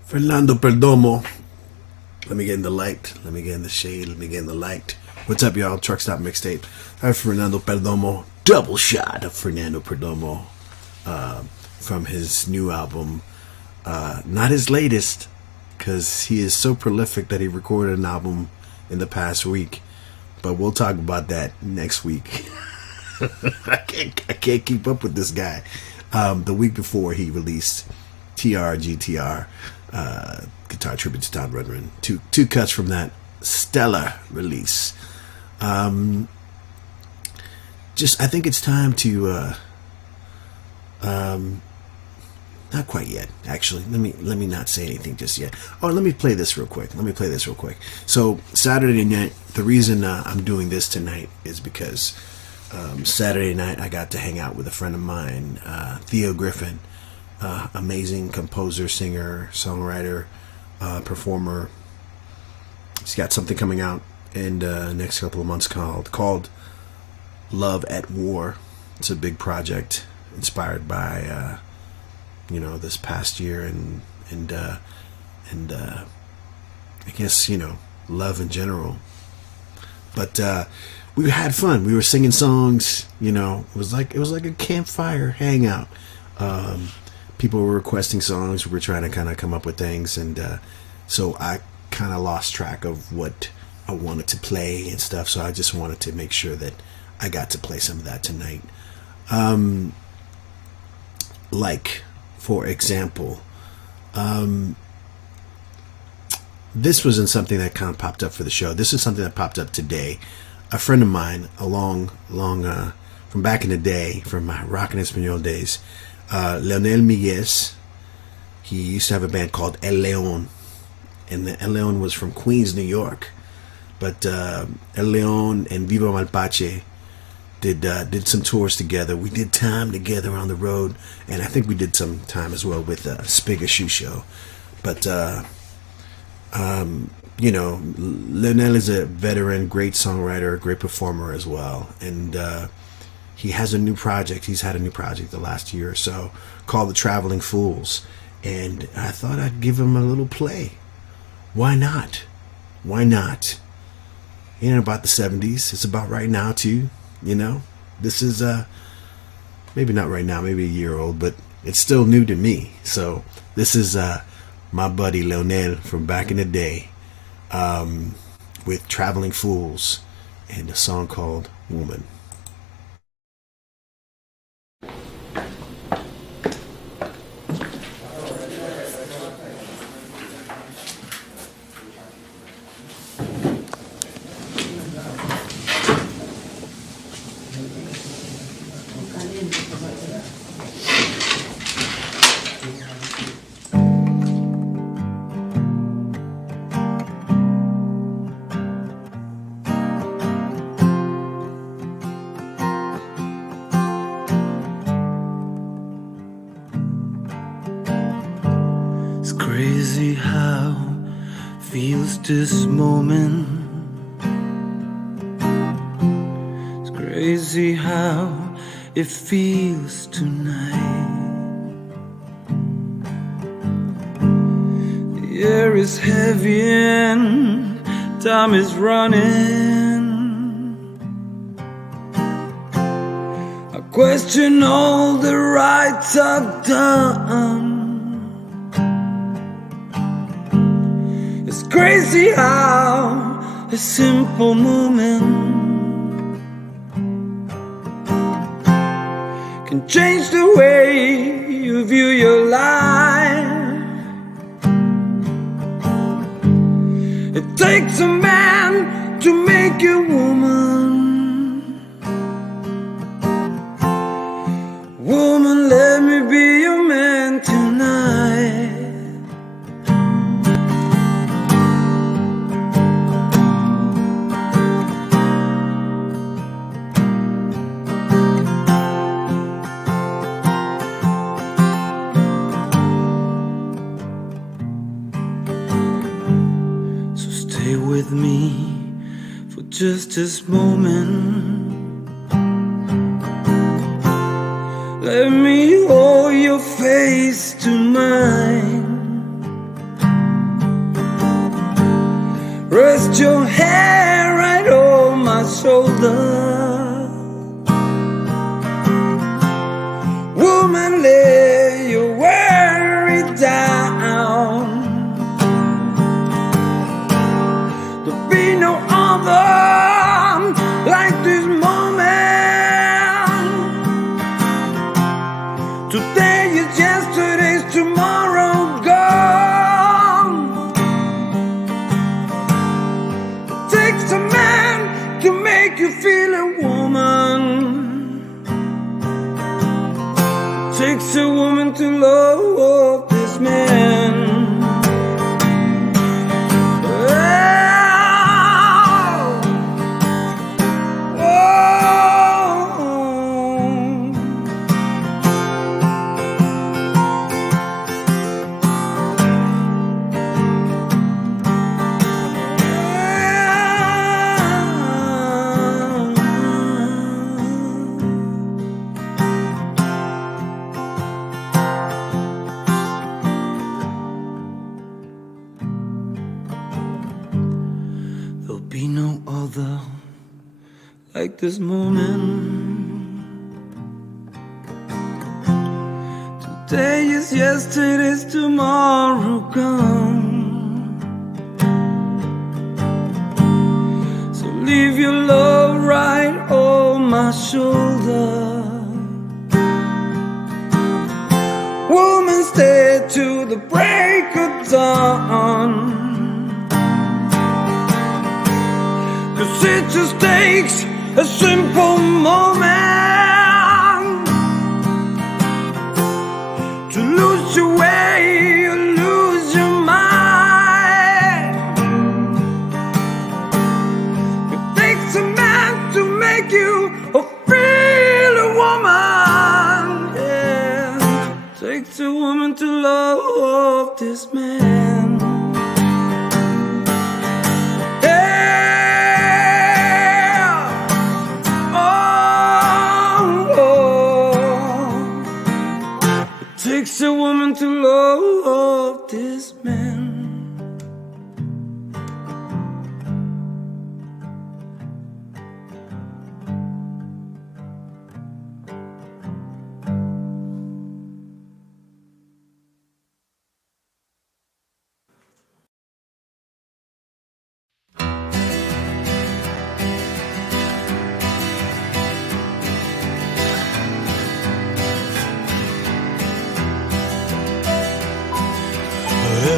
Fernando Perdomo. Let me get in the light. Let me get in the shade. Let me get in the light. What's up, y'all? Truck Stop Mixtape. I have Fernando Perdomo. Double shot of Fernando Perdomo from his new album. Not his latest, because he is so prolific that he recorded an album in the past week. But we'll talk about that next week. I can't keep up with this guy. The week before, he released TRGTR, Guitar Tribute to Don Rundgren. Two cuts from that stellar release. I think it's time to not quite yet, actually. Let me not say anything just yet. Oh, let me play this real quick. So Saturday night, the reason I'm doing this tonight is because Saturday night I got to hang out with a friend of mine, Theo Griffin, amazing composer, singer, songwriter, performer. He's got something coming out in next couple of months called Love at War. It's a big project inspired by this past year and I guess love in general. But we had fun. We were singing songs. It was like a campfire hangout. People were requesting songs. We were trying to kind of come up with things, and so I kind of lost track of what I wanted to play and stuff. So I just wanted to make sure that I got to play some of that tonight. Like, for example, this wasn't something that kind of popped up for the show. This is something that popped up today. A friend of mine, long from back in the day, from my rock and Espanol days, Leonel Miguez. He used to have a band called El León, and the El León was from Queens, New York. But El León and Viva Malpache did some tours together. We did time together on the road, and I think we did some time as well with Spig a Shoe Show. But Leonel is a veteran, great songwriter, great performer as well, and he has a new project. He's had a new project the last year or so called The Traveling Fools, and I thought I'd give him a little play. Why not? Why not? It ain't about the 70s. It's about right now too. This is maybe not right now, maybe a year old, but it's still new to me. So this is my buddy Leonel from back in the day, with Traveling Fools and a song called Woman. Crazy how feels this moment. It's crazy how it feels tonight. The air is heavy and time is running. I question all the rights I've done. It's crazy how a simple moment can change the way you view your life. It takes a man to make a woman. Woman, let me be your man tonight. With me for just this moment. Let me hold your face to mine. Rest your hair right on my shoulder. Woman, lay your worry down. There'll be no other like this moment. Today is yesterday's tomorrow gone. It takes a man to make you feel it. like this morning. Today is yesterday's tomorrow gone. So leave your love right on my shoulder. Woman, stay to the break of dawn. 'Cause it just takes a simple moment to lose your way or lose your mind. It takes a man to make you a real woman. Yeah, it takes a woman to love this man. Takes a woman to love this man.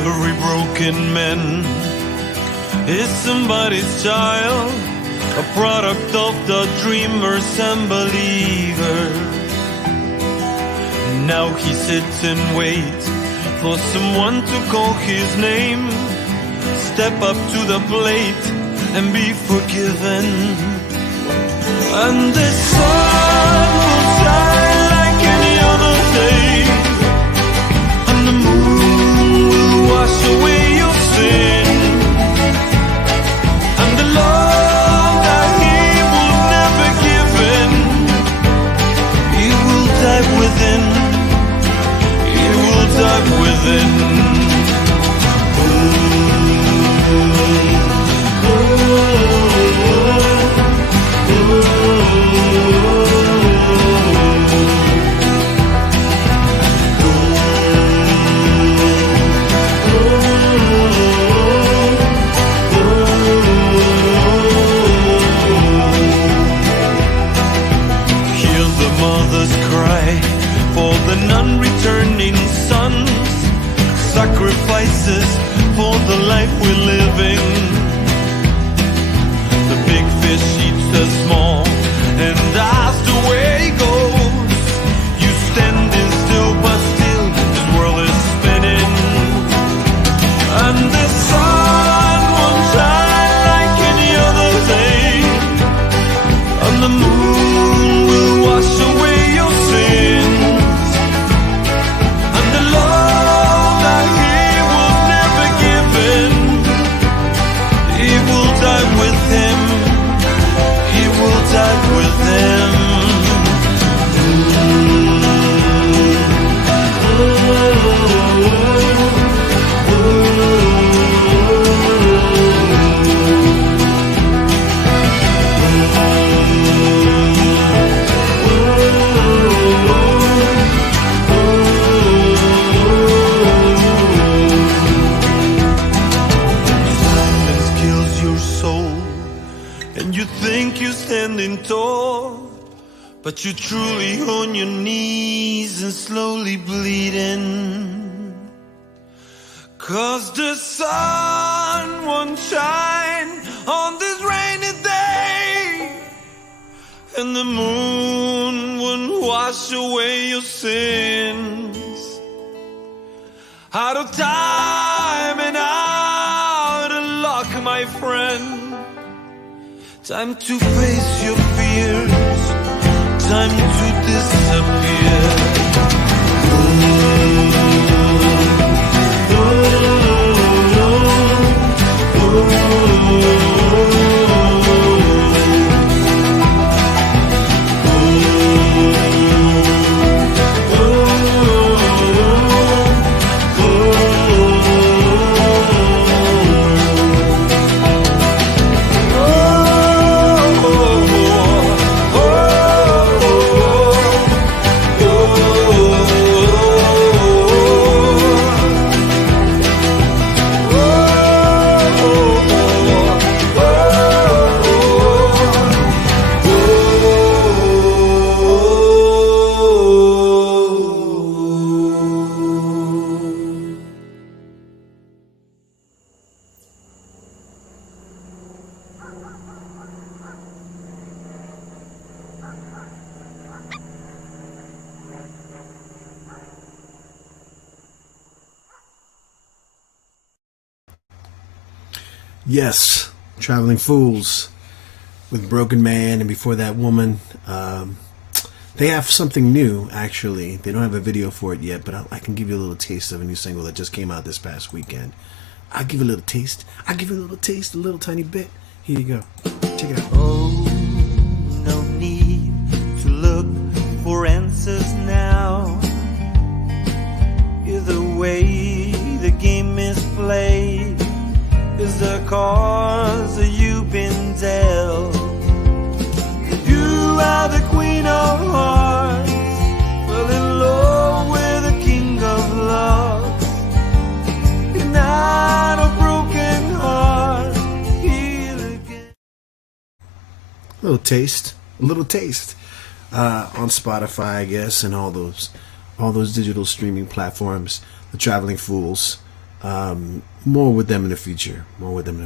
Every broken man is somebody's child, a product of the dreamers and believers. Now he sits and waits for someone to call his name, step up to the plate and be forgiven. And the sun will shine like any other day, and the moon will wash away your sin, and the love that he will never give in, he will die within, he will die within. For the non-returning sons, sacrifices for the life we're living. The big fish eats the small, and that's the way it goes. You standing still, but still this world is spinning, and the sun won't shine like any other day, and the moon will wash away your sins, and the love that he will never give in, he will die with him, he will die with him. Think you're standing tall, but you're truly on your knees and slowly bleeding. 'Cause the sun won't shine on this rainy day, and the moon won't wash away your sins. Out of time and out of luck, my friend. Time to face your fears, time to disappear. Yes, Traveling Fools with Broken Man, and before that, Woman. They have something new, actually. They don't have a video for it yet, but I can give you a little taste of a new single that just came out this past weekend. I'll give you a little taste. I'll give you a little taste, a little tiny bit. Here you go. Check it out. Oh, no need to look for answers now. Either way, the game is played. Is the cause you've been dealt? You are the queen of hearts, fell in love with the king of loves. You're not a broken heart, heal again. A little taste. On Spotify, I guess, and all those digital streaming platforms. The Traveling Fools. More with them in the future. Lionel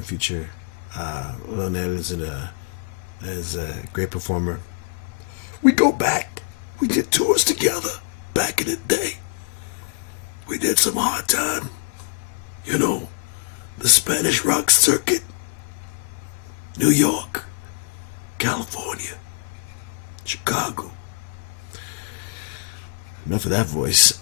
is a great performer. We go back. We did tours together back in the day. We did some hard time. You know, the Spanish rock circuit. New York. California. Chicago. Enough of that voice.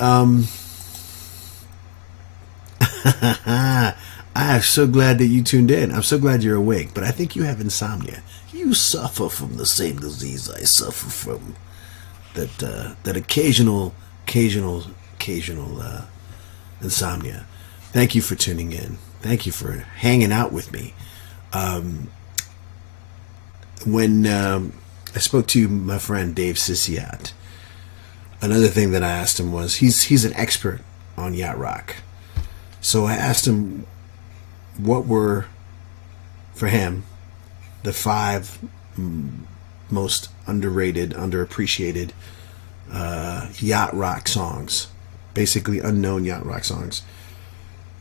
I'm so glad that you tuned in. I'm so glad you're awake, but I think you have insomnia. You suffer from the same disease I suffer from. That occasional insomnia. Thank you for tuning in. Thank you for hanging out with me. When I spoke to my friend Dave Sisiat, another thing that I asked him was, he's an expert on yacht rock. So I asked him what were, for him, the 5 most underrated, underappreciated yacht rock songs. Basically unknown yacht rock songs.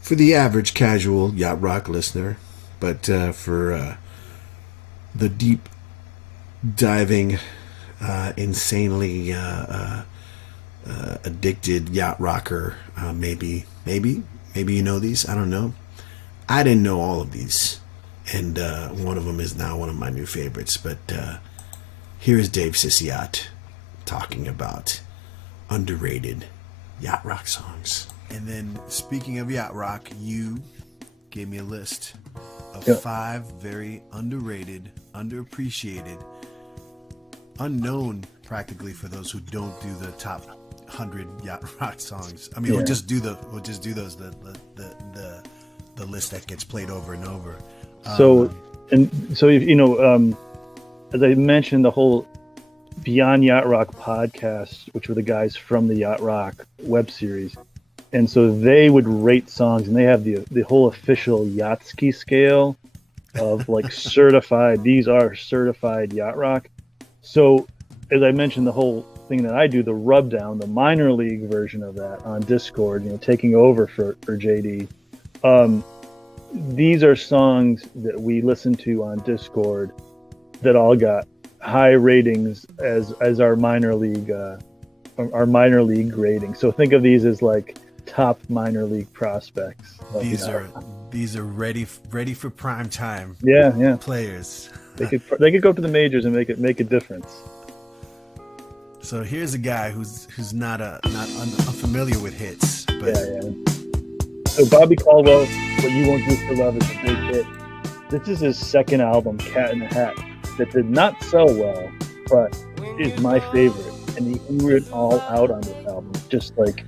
For the average casual yacht rock listener. But for the deep diving, insanely addicted yacht rocker, maybe you know these. I don't know. I didn't know all of these, and one of them is now one of my new favorites. But here's Dave Sisiat talking about underrated yacht rock songs. And then, speaking of yacht rock, you gave me a list of 5 very underrated, underappreciated, unknown practically for those who don't do the top 100 yacht rock songs. I mean, we'll just do those the list that gets played over and over. So you know, as I mentioned, the whole Beyond Yacht Rock podcast, which were the guys from the Yacht Rock web series, and so they would rate songs, and they have the whole official yacht ski scale of like certified. These are certified yacht rock. So as I mentioned, the whole thing that I do, the rub down, the minor league version of that on Discord, you know, taking over for JD. These are songs that we listen to on Discord that all got high ratings as our minor league grading. So think of these as like top minor league prospects. These are ready for prime time. Yeah. Players. They could go to the majors and make a difference. So here's a guy who's not unfamiliar with hits. But Yeah. So Bobby Caldwell, What You Won't Do for Love is a big hit. This is his second album, Cat in the Hat, that did not sell well, but is my favorite. And he threw it all out on this album. Just like,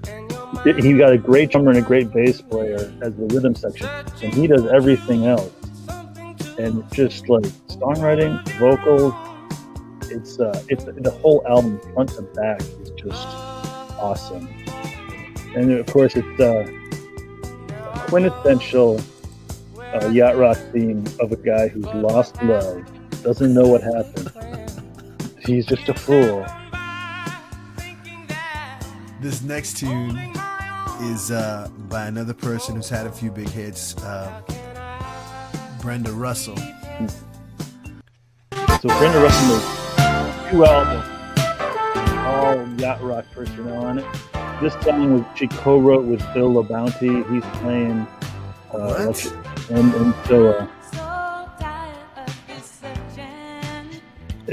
he got a great drummer and a great bass player as the rhythm section, and he does everything else. And just like songwriting, vocals, it's the whole album front to back is just awesome. And of course, it's quintessential yacht rock theme of a guy who's lost love, doesn't know what happened. He's just a fool. this next tune is by another person who's had a few big hits, Brenda Russell. So Brenda Russell has 2 albums, all yacht rock personnel on it. This song she co-wrote with Bill LaBounty. He's playing, and so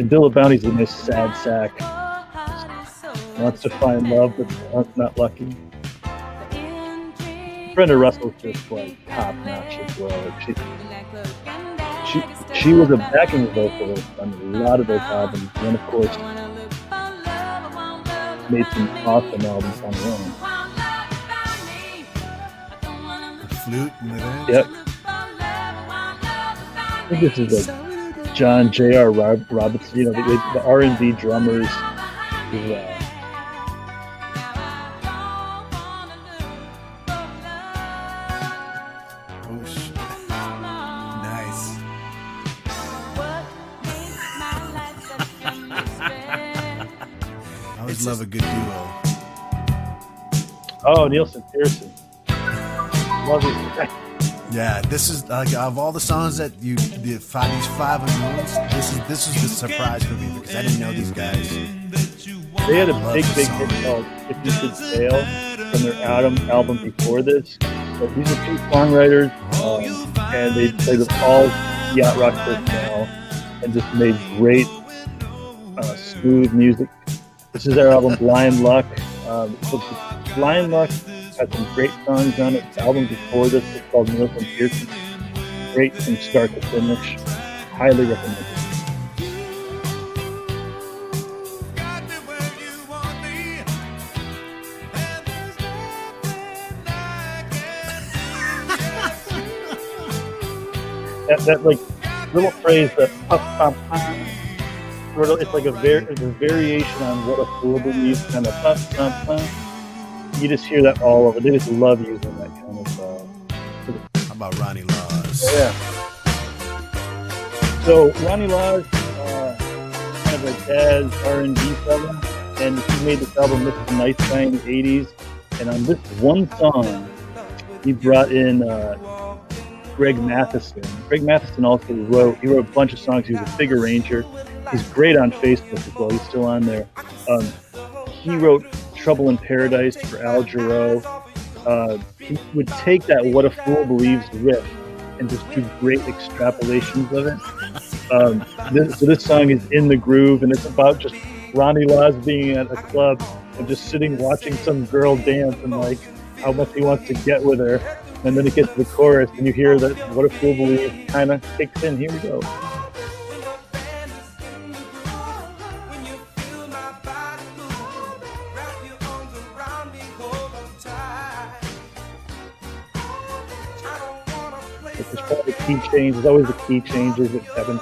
And Bill Bounty's a nice sad sack. Wants to find love, but not lucky. Brenda Russell's just like top notch as well. Like she was a backing vocalist on a lot of those albums, and then of course made some awesome albums on her own. The flute and that. Yep. I think this is like John J.R. Robinson, you know, the R&B drummers who Nice. I always love a good duo. Oh, Nielsen Pearson. Love it. Yeah, this is like of all the songs that these five unknowns. This was the surprise for me because I didn't know these guys. They had a big hit called "If You Could Sail" from their album before this. But these are two songwriters, and they played with all yacht rock personnel and just made great, smooth music. This is their album "Blind Luck." Blind Luck has some great songs on it. The album before this is called Nielsen Pearson. Great from start to finish. Highly recommended. That like little phrase, that sort of, it's like a variation on what a fool believes, kind of you just hear that all over. They just love using that kind of. How about Ronnie Laws? Yeah. So Ronnie Laws, kind of a jazz R&B fella, and he made this album "Mr. Nice Guy" in the '80s. And on this one song, he brought in Greg Matheson. Greg Matheson also wrote a bunch of songs. He was a big arranger. He's great on Facebook as well. He's still on there. He wrote "Trouble in Paradise" for Al Jarreau. He would take that "What a Fool Believes" riff and just do great extrapolations of it. So this song is in the groove, and it's about just Ronnie Laws being at a club and just sitting watching some girl dance and like how much he wants to get with her. And then it gets to the chorus, and you hear that "What a Fool Believes" kind of kicks in. Here we go. There's probably key change. There's always the key changes that happen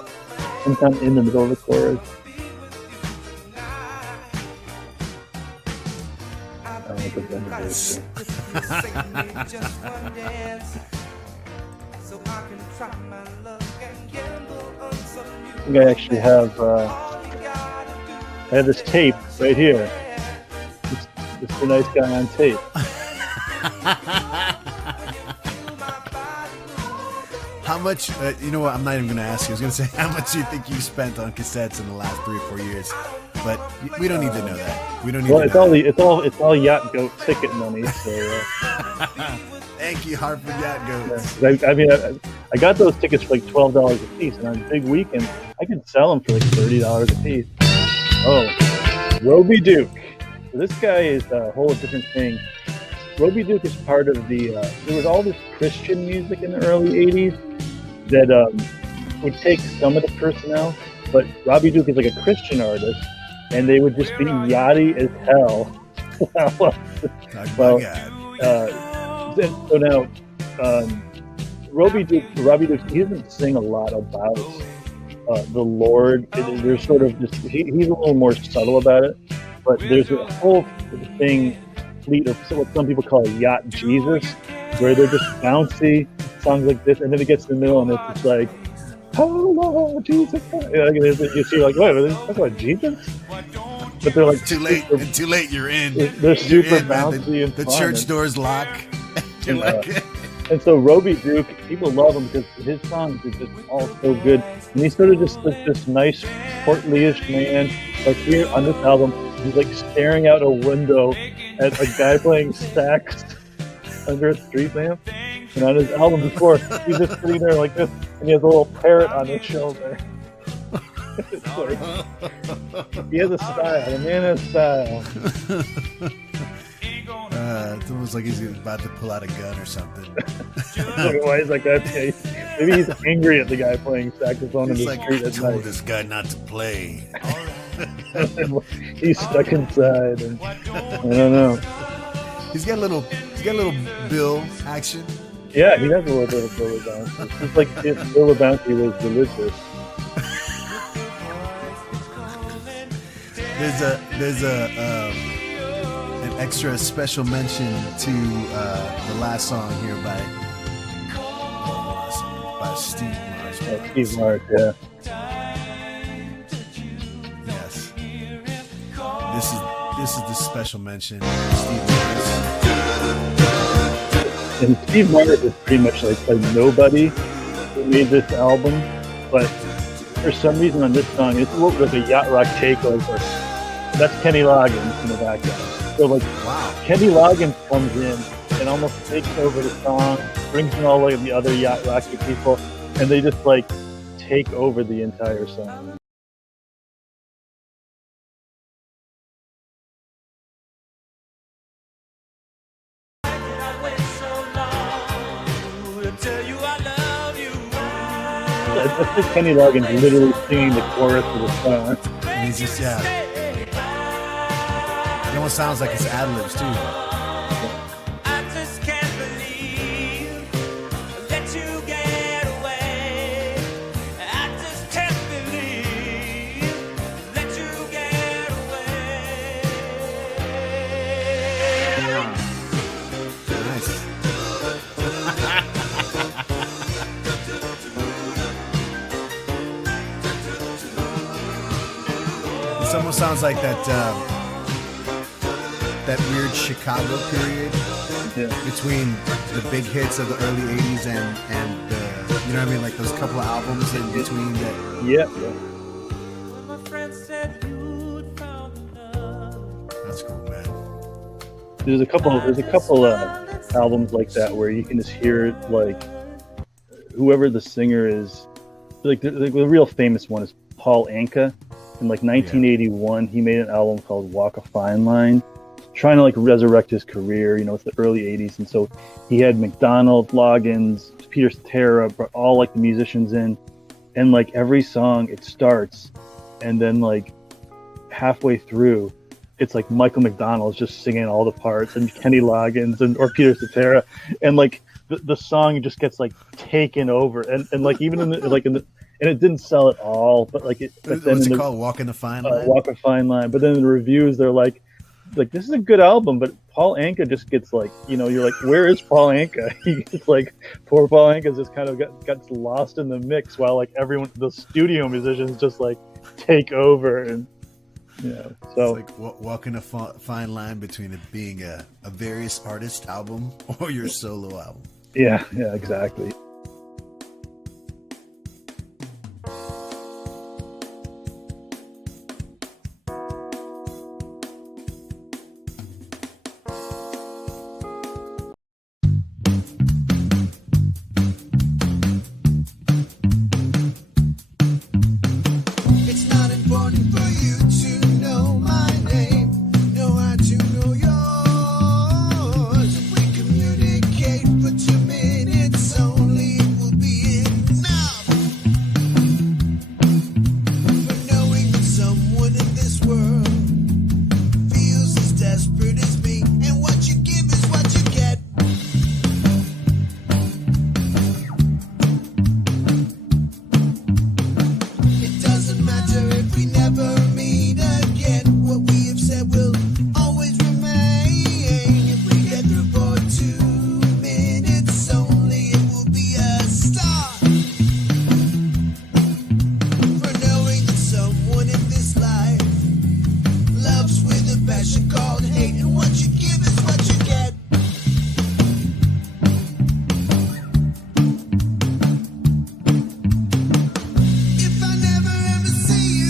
sometime in the middle of the chorus. Nice. I think I actually have I have this tape right here. It's the Nice Guy on tape. How much? You know what? I'm not even going to ask you. I was going to say, how much do you think you spent on cassettes in the last 3 or 4 years? But we don't need to know that. We don't need. Well, it's all Yacht Goat ticket money. So. Thank you, Hartford Yacht Goats. Yeah, I mean, I got those tickets for like $12 a piece, and on big weekends, I could sell them for like $30 a piece. Oh, Roby Duke. So this guy is a whole different thing. Roby Duke is part of the. There was all this Christian music in the early '80s that would take some of the personnel, but Roby Duke is like a Christian artist, and they would just be yachty as hell. So now, Roby Duke, he doesn't sing a lot about the Lord. There's sort of just he's a little more subtle about it, but there's a whole fleet of what some people call yacht Jesus, where they're just bouncy songs like this, and then it gets to the middle and it's just like, "Oh Lord Jesus," you see like, wait, are they talking about Jesus? But they're like too late. You're in. They're super bouncy and the fun. church doors lock. And so Roby Duke, people love him because his songs are just all so good. And he's sort of just like this nice, portly-ish man. Like here on this album, he's like staring out a window at a guy playing sax under a street lamp. And on his album before, he's just sitting there like this, and he has a little parrot on his shoulder. It's like, he has a style. The man has style. It's almost like he's about to pull out a gun or something. Why is that guy? Maybe he's angry at the guy playing saxophone in It's the like, street I at told night. this guy not to play. He's stuck inside, and I don't know. He's got a little Bill action. Yeah, he has a little bit of Bill Bouncy. It's like if Bill Bouncy was religious. There's an extra special mention to the last song here by Steve Mars. Steve Mars, yeah. Yes. This is the special mention. Steve Mars. And Steve Mars is pretty much like a nobody who made this album, but for some reason on this song, it's looked like a yacht rock takeover. That's Kenny Loggins in the background. So like, Wow. Kenny Loggins comes in and almost takes over the song, brings in all of the other yacht rocky people, and they just like take over the entire song. I think Kenny Loggins literally singing the chorus of the song. And he's just, yeah. It almost sounds like it's ad-libs too. I just can't believe I let you get away. I just can't believe I let you get away. Nice. This almost sounds like that weird Chicago period between the big hits of the early '80s and the, you know what I mean, like those couple of albums in between that. Yeah. My friend said you'd found love. That's cool, man. There's a couple albums like that where you can just hear like whoever the singer is. Like the real famous one is Paul Anka. In like 1981, he made an album called Walk a Fine Line, trying to like resurrect his career. You know, it's the early 80s, and so he had McDonald, Loggins, Peter Cetera, all like the musicians in, and like every song it starts, and then like halfway through, it's like Michael McDonald's just singing all the parts, and Kenny Loggins or Peter Cetera, and like the song just gets like taken over, and like even in the and it didn't sell at all, but like it. But then What's it called? Walking the Fine Line. Walk a Fine Line. But then in the reviews, they're like this is a good album, but Paul Anka just gets like, you know, you're like, where is Paul Anka? It's like poor Paul Anka just kind of got lost in the mix while like everyone, the studio musicians, just like take over, and you know, so it's like walking a fine line between it being a various artist album or your solo album. Yeah, exactly. It's not important for you to know my name. Know how to know yours. If we communicate for 2 minutes only, it will be enough. For knowing that someone in this world feels as desperate as me, and what you give is what you get. It doesn't matter if we never meet again. What we have said will always remain. If we get through for 2 minutes only, it will be a start. For knowing that someone in this life loves with a passion called hate, and what you give is what you get. If I never ever see you,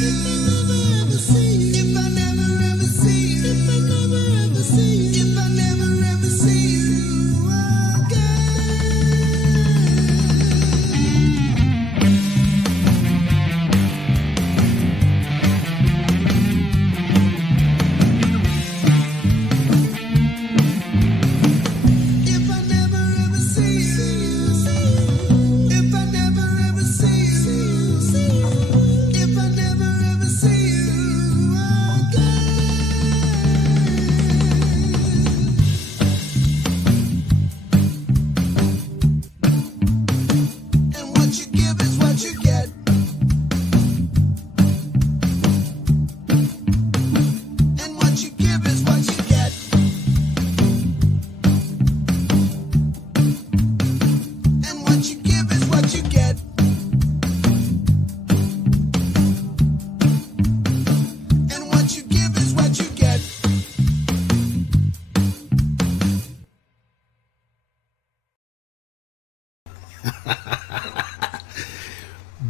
if I never ever see you, if I never ever see you, if I never ever see you again.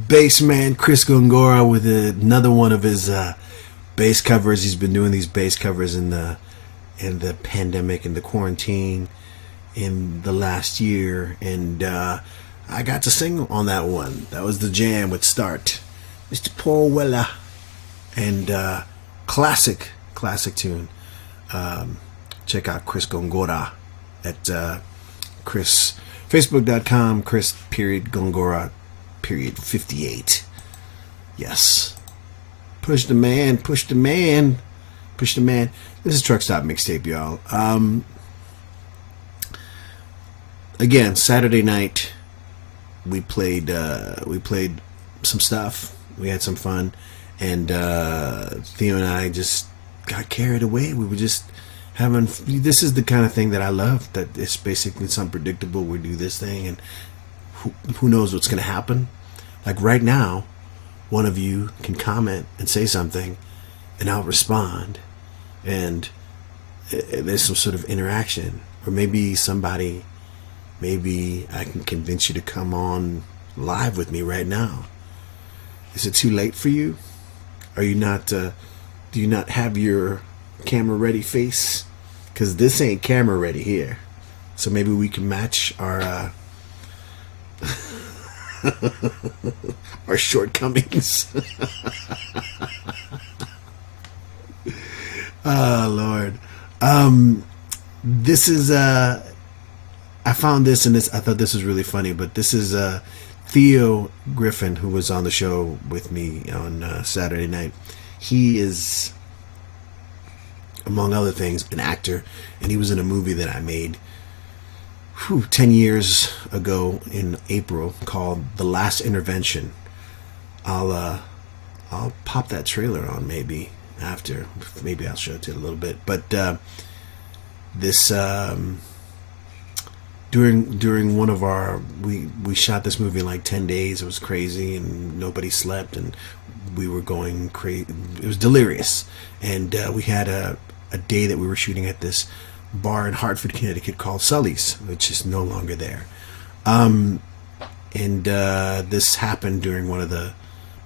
bass man Chris Gongora with another one of his bass covers. He's been doing these bass covers in the pandemic, in the quarantine, in the last year, and I got to sing on that one. That was the jam with Start, Mr. Paul Weller, and classic tune. Check out Chris Gongora at Facebook.com, Chris.Gongora 58. Yes. Push the man. This is Truck Stop Mixtape, y'all. Again, Saturday night we played some stuff. We had some fun, and Theo and I just got carried away. We were just having. This is the kind of thing that I love. That it's basically it's unpredictable. We do this thing, and who knows what's going to happen. Like right now, one of you can comment and say something, and I'll respond, and there's some sort of interaction, or maybe I can convince you to come on live with me right now. Is it too late for you? Are you not? Do you not have your camera ready face? Because this ain't camera ready here. So maybe we can match our our shortcomings. Oh Lord. This is I found this, and I thought this was really funny, but this is Theo Griffin, who was on the show with me on Saturday night. He is, among other things, an actor, and he was in a movie that I made 10 years ago in April called The Last Intervention. I'll pop that trailer on maybe after. Maybe I'll show it to you a little bit. But this during one of our we shot this movie in like 10 days. It was crazy, and nobody slept, and we were going crazy. It was delirious, and we had a day that we were shooting at this bar in Hartford, Connecticut called Sully's, which is no longer there. And this happened during one of the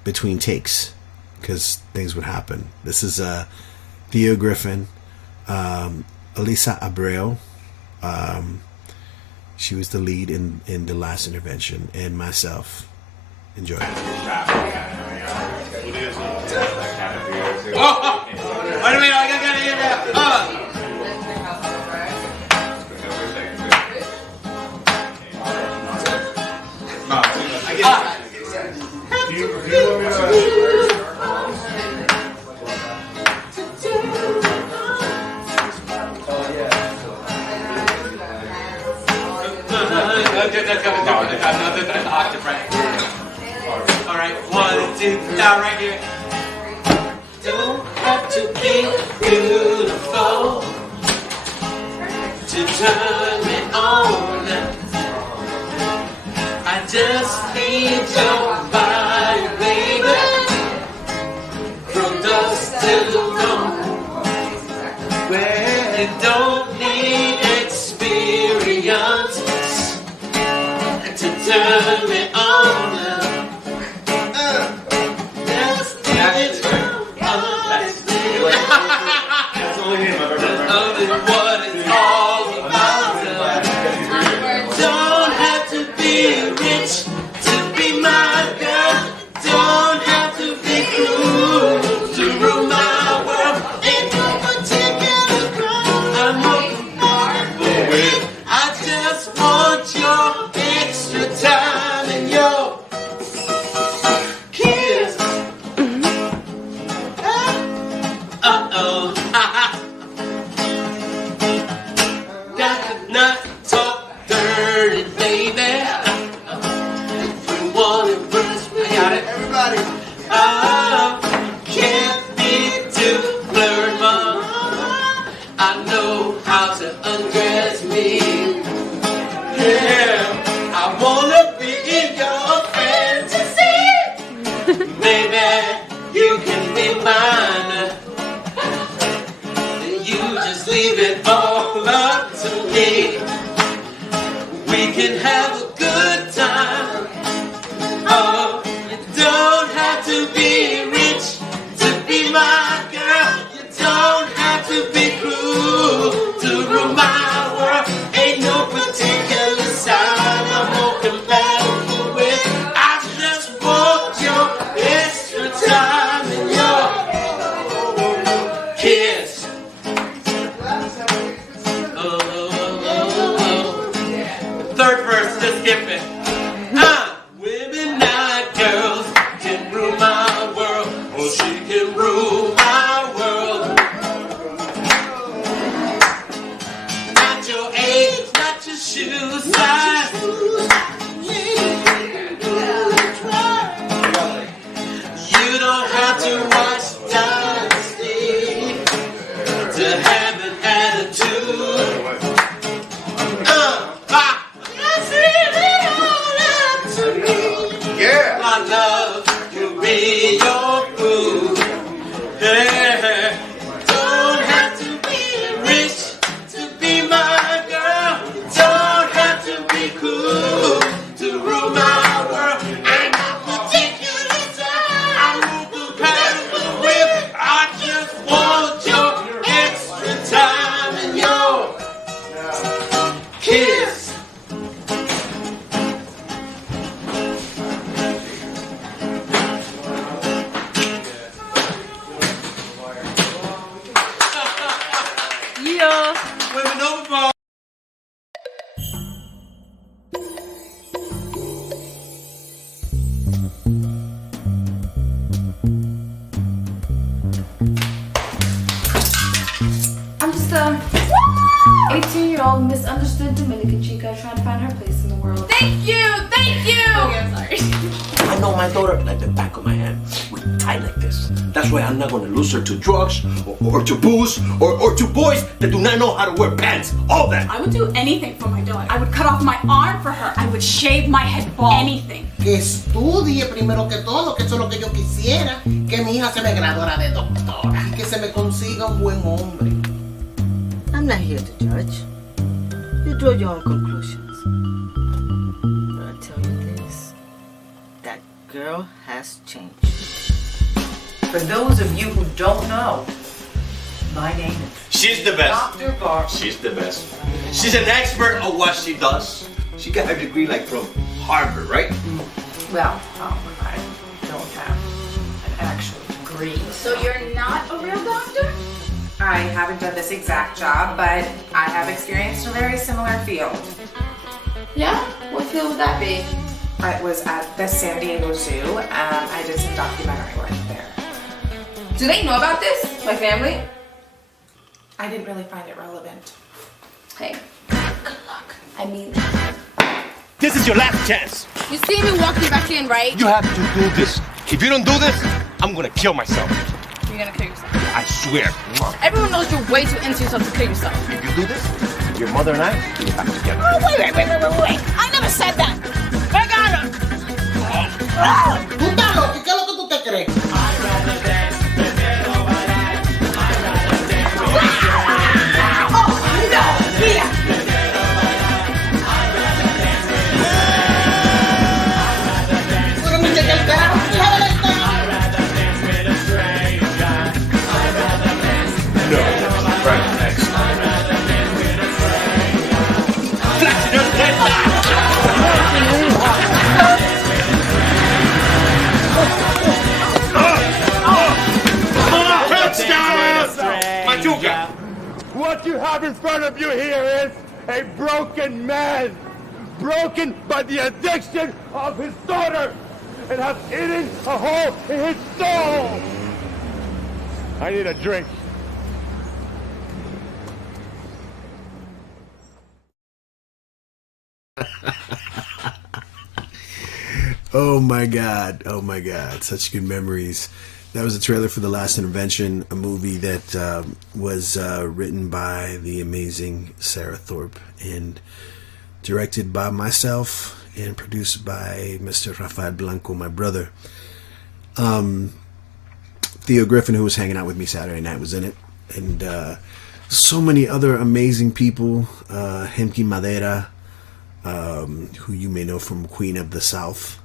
between takes, because things would happen. This is Theo Griffin, Elisa Abreu. She was the lead in The Last Intervention, and myself. Enjoy. Wait a minute, I gotta get that. Do you want me that's coming down. Another octave, right? All right, 1, 2, down right here. Don't have to be beautiful to turn me on. I just need your body, baby, from dusk till dawn. Where you don't need experience to turn me on. That's only him I've ever heard. What it's all about. Don't have to be rich to be my girl. Don't have to be cool to rule my world. Ain't no particular crime I'm comfortable with. I just want your extra time and your kiss. Not talk dirty, baby. We want it first. I got it, everybody. Can't be too blurred, mom. I know how to undress me. Yeah, I wanna be in your fantasy. Baby, you can be mine. You just leave it all up to me. We can have a good time. Oh, kiss. Third verse, just skip it. Women, not girls, can rule my world. Oh, she can rule my world. Not your age, not your shoe size. You don't have to watch Dynasty to have an attitude. That's really all up to me. Yeah. My love can be your food. Yeah. Don't have to be rich to be my girl. Don't have to be cool to rule my world. Ain't no particular time. I move the past the whip. I just want your extra time and your kiss. Yeah. Women overboard. I'm just 18-year-old misunderstood Dominican chica trying to find her place in the world. Thank you. Thank you. Okay, I'm sorry. I know my daughter like the back of my hand. We tie like this. That's why I'm not gonna lose her to drugs or to booze or to boys that do not know how to wear pants. All that. I would do anything for my daughter. I would cut off my arm for her. I would shave my head bald. Anything. Que estudie primero que todo, que eso es lo que yo quisiera, que mi hija se me graduara de doctora y que se me consiga un buen hombre. I'm not here to judge. You draw your own conclusions. But I tell you this, that girl has changed. For those of you who don't know, my name is She's the best. Dr. Barr. She's the best. She's an expert at what she does. She got her degree like from Harvard, right? Well, I don't have an actual degree. So you're not a real doctor? I haven't done this exact job, but I have experience in a very similar field. Yeah? What field would that be? I was at the San Diego Zoo, and I did some documentary work there. Do they know about this? My family? I didn't really find it relevant. Hey, good luck. I mean, This is your last chance. You see me walking back in, right? You have to do this. If you don't do this, I'm gonna kill myself. You're gonna kill yourself. I swear. Everyone knows you're way too into yourself to kill yourself. If you do this, your mother and I will get back together. Oh, wait. I never said that. I got her. ¿Tú estás loco? ¿Qué es lo que tú te crees? Pero me chequea el carajo, hija de la Right, next. What you have in front of you here is a broken man, broken by the addiction of his daughter, and has eaten a hole in his soul. I need a drink. Oh my God. Oh my God. Such good memories. That was a trailer for The Last Intervention, a movie that was written by the amazing Sarah Thorpe and directed by myself and produced by Mr. Rafael Blanco, my brother. Theo Griffin, who was hanging out with me Saturday night, was in it. And so many other amazing people. Hemki Madera, who you may know from Queen of the South.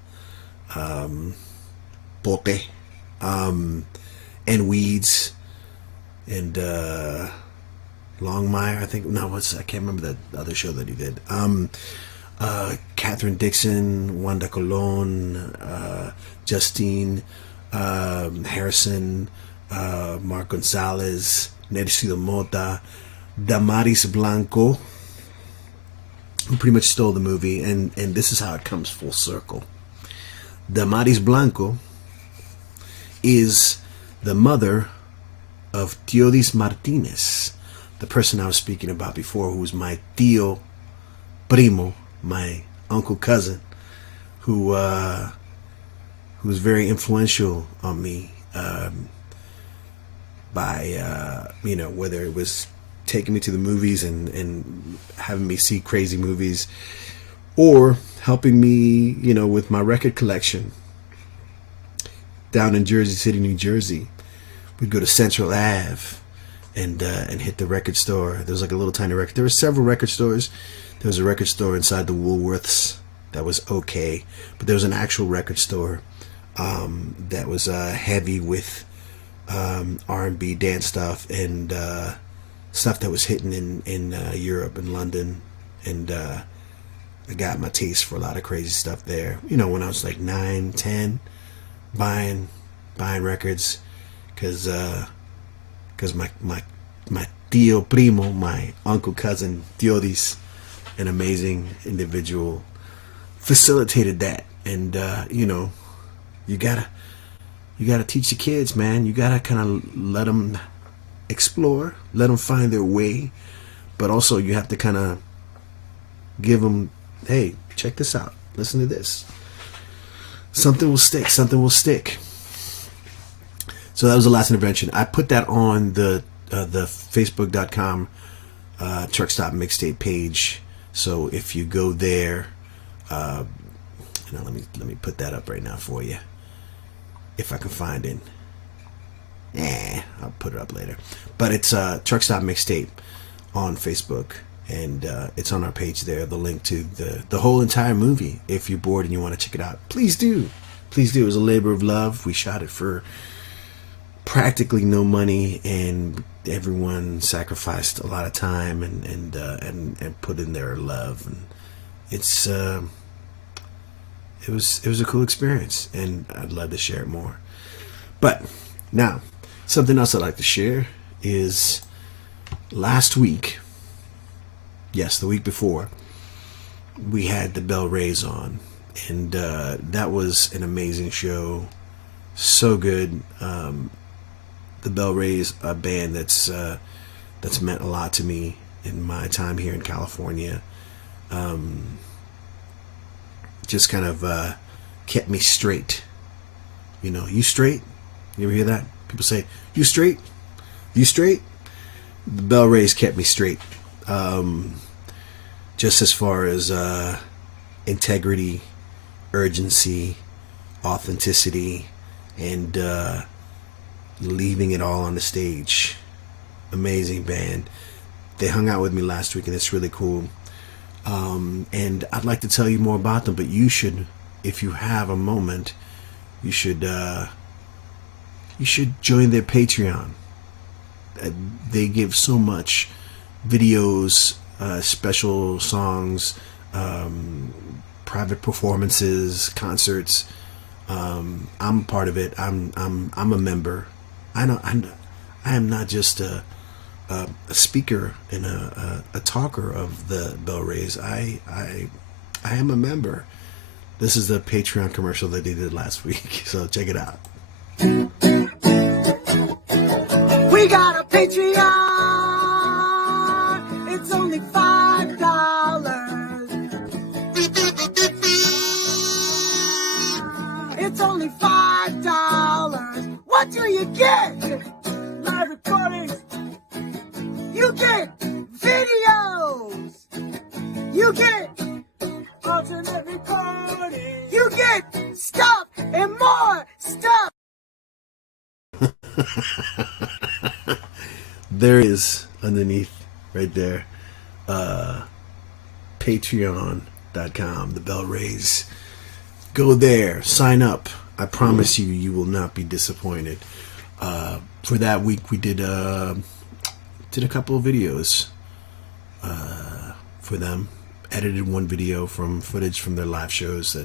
Pote. And Weeds. And Longmire, I think. No, I can't remember the other show that he did. Catherine Dixon, Wanda Colon, Justine, Harrison, Mark Gonzalez, Nercido Mota, Damaris Blanco, who pretty much stole the movie, and this is how it comes full circle. Damaris Blanco is the mother of Teodis Martinez, the person I was speaking about before, who was my tío primo, my uncle cousin, who was very influential on me, by whether it was taking me to the movies and having me see crazy movies, or helping me, with my record collection. Down in Jersey City, New Jersey, we'd go to Central Ave and hit the record store. There was like a little tiny record. There were several record stores. There was a record store inside the Woolworths that was okay, but there was an actual record store that was heavy with R&B dance stuff and stuff that was hitting in Europe and London, and I got my taste for a lot of crazy stuff there. When I was like 9, 10, buying records, because my tío primo, my uncle cousin Teodis, an amazing individual, facilitated that. And you gotta teach the kids, man. You gotta kind of let them explore, let them find their way, but also you have to kind of give them, hey, check this out, listen to this. Something will stick. So that was the last intervention. I put that on the Facebook.com Truck Stop Mixtape page. So if you go there, let me put that up right now for you, if I can find it. I'll put it up later. But it's Truck Stop Mixtape on Facebook, and it's on our page there. The link to the whole entire movie. If you're bored and you want to check it out, please do. It was a labor of love. We shot it for practically no money, and everyone sacrificed a lot of time and put in their love, and it was a cool experience, and I'd love to share it more. But now, something else I'd like to share is last week, yes, the week before, we had the Bell Rays on, and that was an amazing show. So good. The Bell Rays, a band that's meant a lot to me in my time here in California. Just kind of kept me straight. You straight? You ever hear that? People say, you straight? You straight? The Bell Rays kept me straight. Just as far as integrity, urgency, authenticity, and leaving it all on the stage. Amazing band. They hung out with me last week, and it's really cool. And I'd like to tell you more about them, but you should, if you have a moment, you should join their Patreon. They give so much: videos, special songs, private performances, concerts. I'm part of it. I'm a member. I am not just a speaker and a talker of the Bell Rays. I am a member. This is the Patreon commercial that they did last week, so check it out. We got a Patreon. It's only $5. It's only $5. What do you get? Live recordings. You get videos. You get alternate recordings. You get stuff and more stuff. There is underneath right there, patreon.com, the Bell Rays. Go there, sign up. I promise you will not be disappointed. For that week, we did a couple of videos for them. Edited one video from footage from their live shows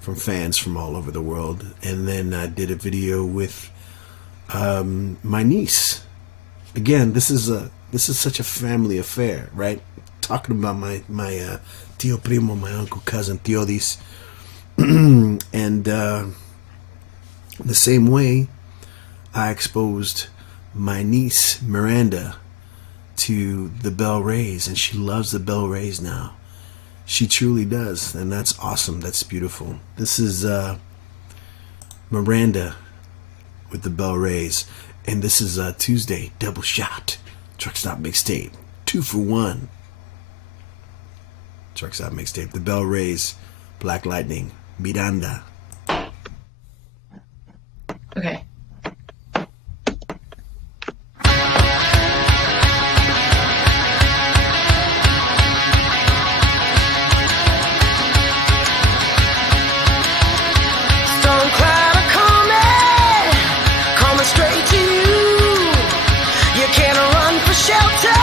from fans from all over the world, and then I did a video with my niece. Again, this is such a family affair, right? Talking about my tío primo, my uncle, cousin, Teodis, and the same way I exposed my niece Miranda to the Bell Rays, and she loves the Bell Rays now. She truly does, and that's awesome. That's beautiful. This is Miranda with the Bell Rays, and this is Tuesday double shot Truck Stop Mixtape, 2 for 1. Truck Stop Mixtape, the Bell Rays, Black Lightning, Miranda. Okay. Storm cloud are coming straight to you. You can't run for shelter.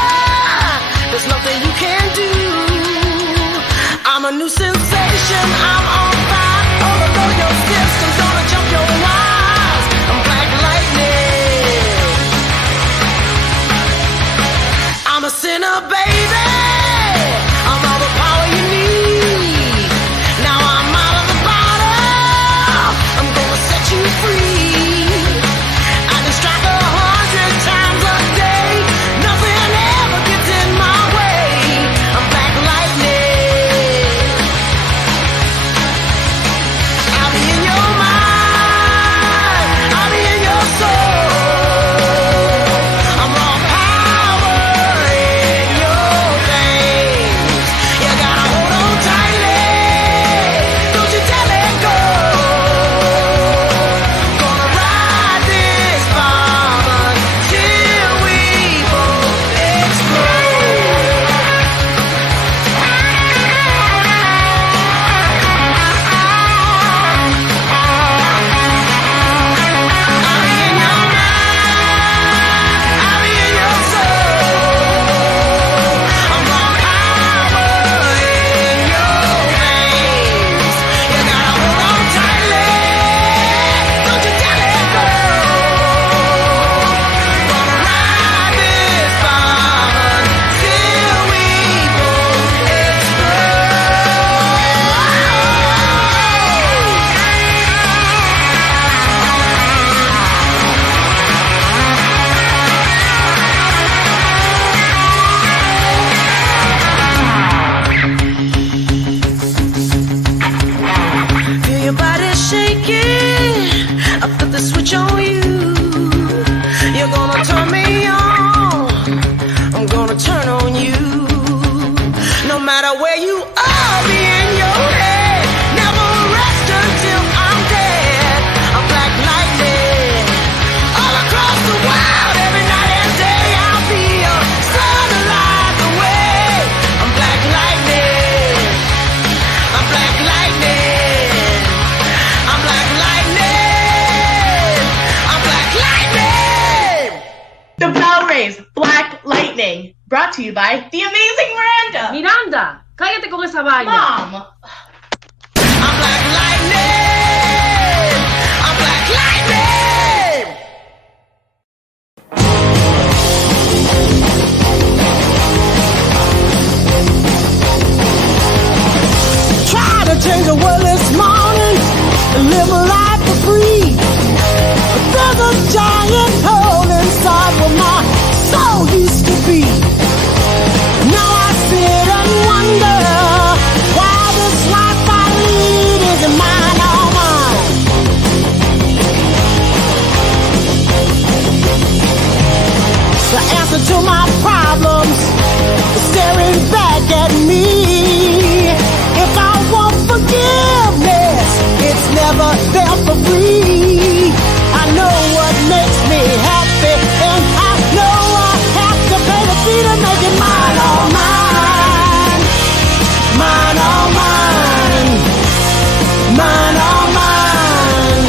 There's nothing you can do. I'm a new sensation. I'm on fire. Overthrow your systems. Gonna jump your wires. I'm black lightning. I'm a sinner, baby. I'm all the power you need. Now I'm out of the bottle. I'm gonna set you free. I can strike 100 times a day. Nothing ever gets in my way. I'm black lightning. I'll be in your mind. I'll be in your soul. I'm raw power in your veins. You gotta hold on tightly. Don't you dare let go. Gonna ride this bomb until we both explode. I'll be in your mind. I'll be in your soul. I'm raw power in your veins. You gotta hold on tightly. Don't you dare let go. Gonna ride this bomb until we both Feel your body shaking. I put the switch on you. You're gonna turn me on. I'm gonna turn on you. No matter where you are, I'll be in your head. Never rest until I'm dead. I'm black lightning. All across the world, every night and day, I'll be a sun to light the way. I'm black lightning. I'm black lightning. I'm black lightning. I'm black lightning. The Bell Rays, Black Lightning, brought to you by the amazing Miranda. Miranda, cállate con esa vaina. Mom. I'm black lightning. I'm black lightning. Try to change the world this morning and live a life for free. But there's a giant hole inside where my soul used to be. Now I sit and wonder why this life I lead isn't mine, all mine. The answer to my problems is staring back at me. If I want forgiveness, it's never there for free. I know what makes me happy, and I know I have to pay the fee to make it mine, all mine. Mine, all mine. Mine, all mine.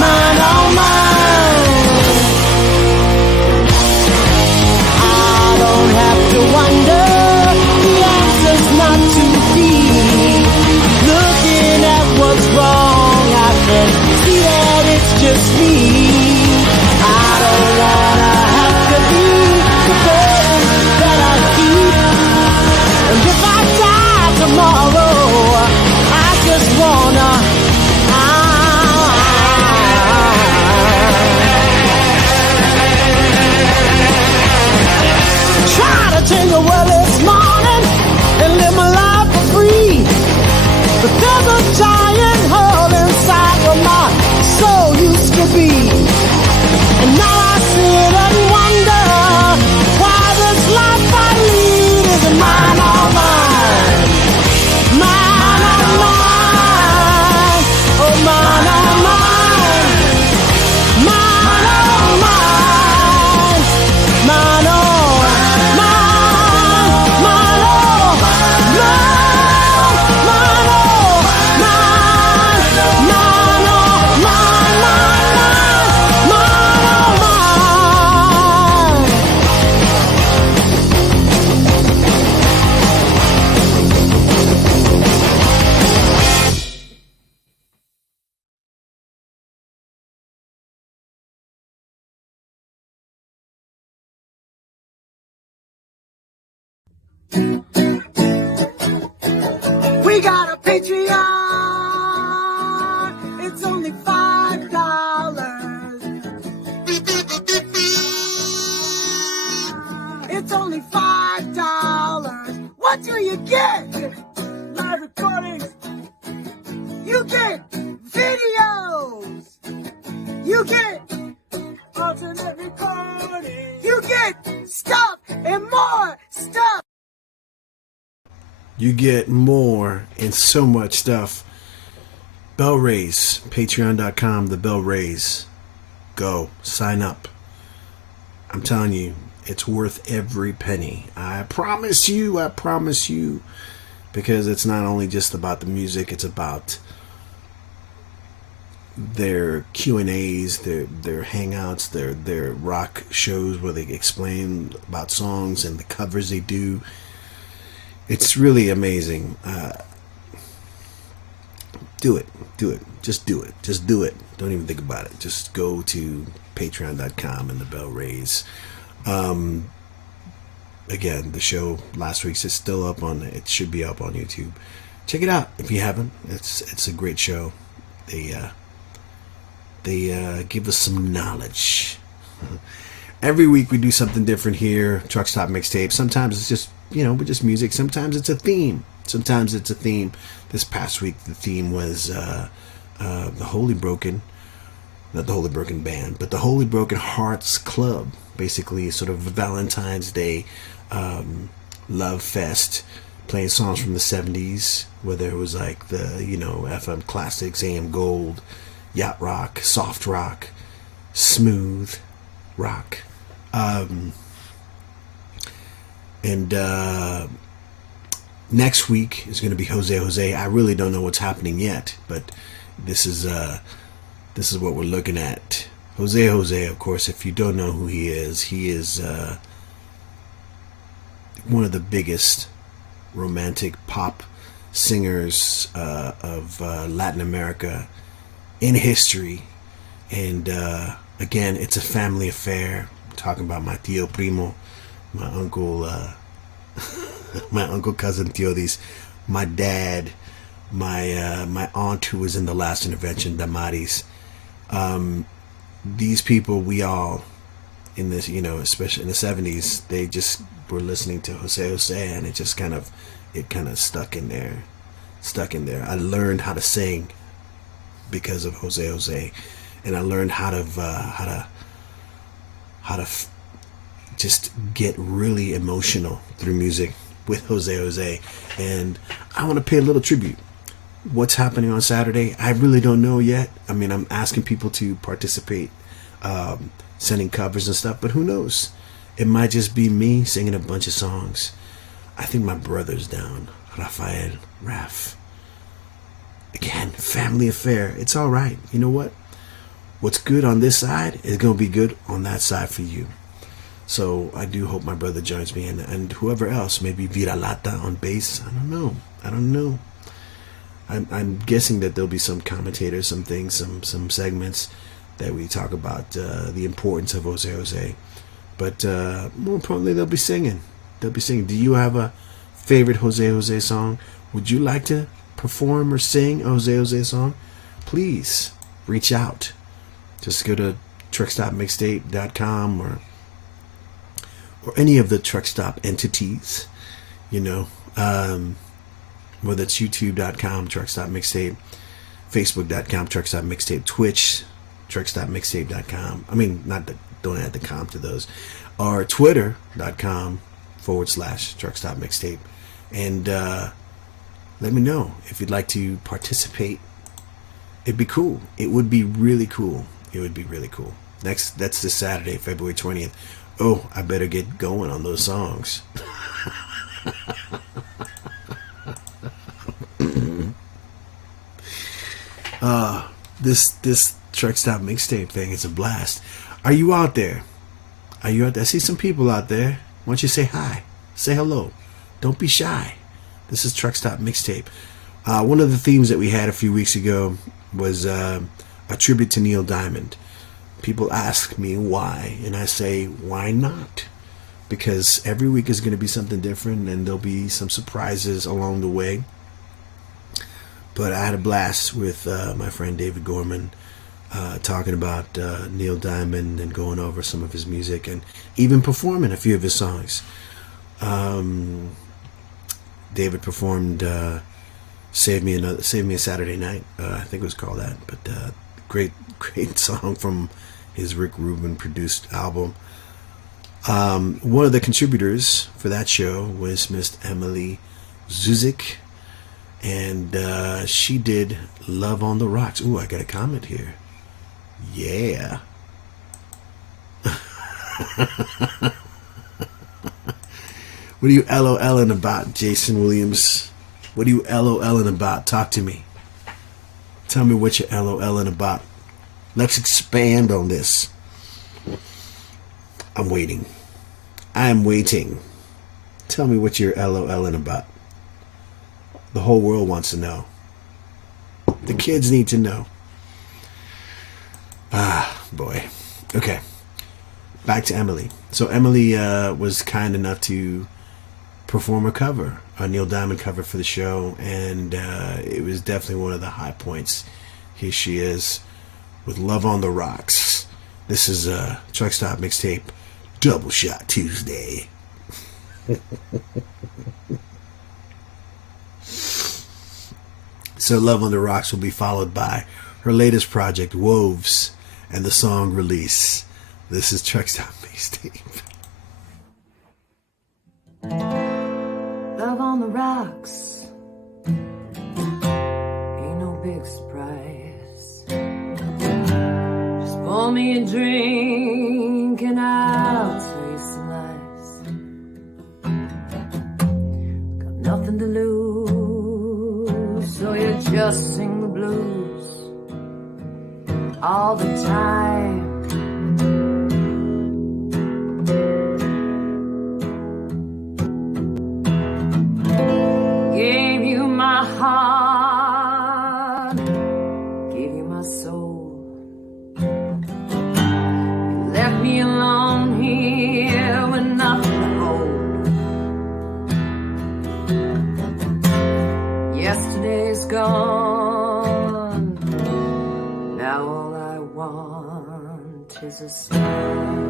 Mine, all mine. I don't have to wonder. The answer We got a Patreon. It's only $5. It's only $5. What do you get? Live recordings. You get videos. You get alternate recordings. You get stuff and more stuff. You get more and so much stuff. Bell raise, patreon.com, the bell raise. Go, sign up. I'm telling you, it's worth every penny. I promise you. Because it's not only just about the music, it's about their Q&As, their hangouts, their rock shows where they explain about songs and the covers they do. It's really amazing. Do it. Just do it. Don't even think about it. Just go to patreon.com and the bell raise. Again, the show last week's is still up on it. Should be up on YouTube. Check it out if you haven't. It's a great show. They give us some knowledge. Every week we do something different here. Truck Stop Mixtape. Sometimes it's just with just music. Sometimes it's a theme. This past week the theme was the Holy Broken, not the Holy Broken Band, but the Holy Broken Hearts Club. Basically, sort of Valentine's Day love fest, playing songs from the 70s, whether it was like the FM classics, AM Gold, yacht rock, soft rock, smooth rock. And next week is going to be Jose. I really don't know what's happening yet, but this is what we're looking at. Jose, of course, if you don't know who he is one of the biggest romantic pop singers of Latin America in history. And again, it's a family affair. I'm talking about my tío primo, my uncle, my uncle cousin Teodis, my dad, my aunt who was in the last intervention, Damaris. These people, we all in this, especially in the 70s, they just were listening to Jose, and it just kind of stuck in there. I learned how to sing because of Jose, and I learned how to just get really emotional through music with Jose, and I want to pay a little tribute. What's happening on Saturday? I really don't know yet. I mean, I'm asking people to participate, sending covers and stuff, but who knows? It might just be me singing a bunch of songs. I think my brother's down, Rafael, Raf. Again, family affair. It's all right. You know what? What's good on this side is going to be good on that side for you. So I do hope my brother joins me, and whoever else, maybe Viralata on bass. I don't know. I'm guessing that there'll be some commentators, some things, some segments that we talk about the importance of Jose. But more importantly, they'll be singing. Do you have a favorite Jose song? Would you like to perform or sing a Jose song? Please reach out. Just go to truckstopmixtape.com or any of the Truck Stop entities, whether it's youtube.com, truckstopmixtape, facebook.com, truckstopmixtape, Twitch, truckstopmixtape.com. I mean, don't add the com to those. Or twitter.com/truckstopmixtape. And let me know if you'd like to participate. It'd be cool. It would be really cool. That's this Saturday, February 20th. Oh, I better get going on those songs. This Truck Stop Mixtape thing is a blast. Are you out there? I see some people out there. Why don't you say hi? Say hello. Don't be shy. This is Truck Stop Mixtape. One of the themes that we had a few weeks ago was a tribute to Neil Diamond. People ask me why, and I say, why not? because every week is going to be something different and there'll be some surprises along the way. But I had a blast with my friend David Gorman talking about Neil Diamond and going over some of his music and even performing a few of his songs. David performed Save Me a Saturday Night, I think it was called that, but great song from his Rick Rubin produced album. One of the contributors for that show was Miss Emily Zuzik, and she did Love on the Rocks. Ooh, I got a comment here. Yeah. What are you LOLing about, Jason Williams? What are you LOLing about? Talk to me. Tell me what you're LOLing about. Let's expand on this. I'm waiting. I'm waiting. Tell me what you're LOLing about. The whole world wants to know. The kids need to know. Ah, boy. Okay. Back to Emily. So Emily was kind enough to perform a cover, a Neil Diamond cover for the show, and it was definitely one of the high points. Here she is with Love on the Rocks. This is a Truck Stop Mixtape Double Shot Tuesday. So Love on the Rocks will be followed by her latest project, Woves, and the song Release. This is Truck Stop Mixtape. Love on the rocks, ain't no big surprise. Just pour me a drink and I'll tell you some lies. Got nothing to lose, so you just sing the blues all the time. Gave you my heart, gave you my soul. You left me alone here with nothing to hold. Yesterday's gone, now all I want is a smile.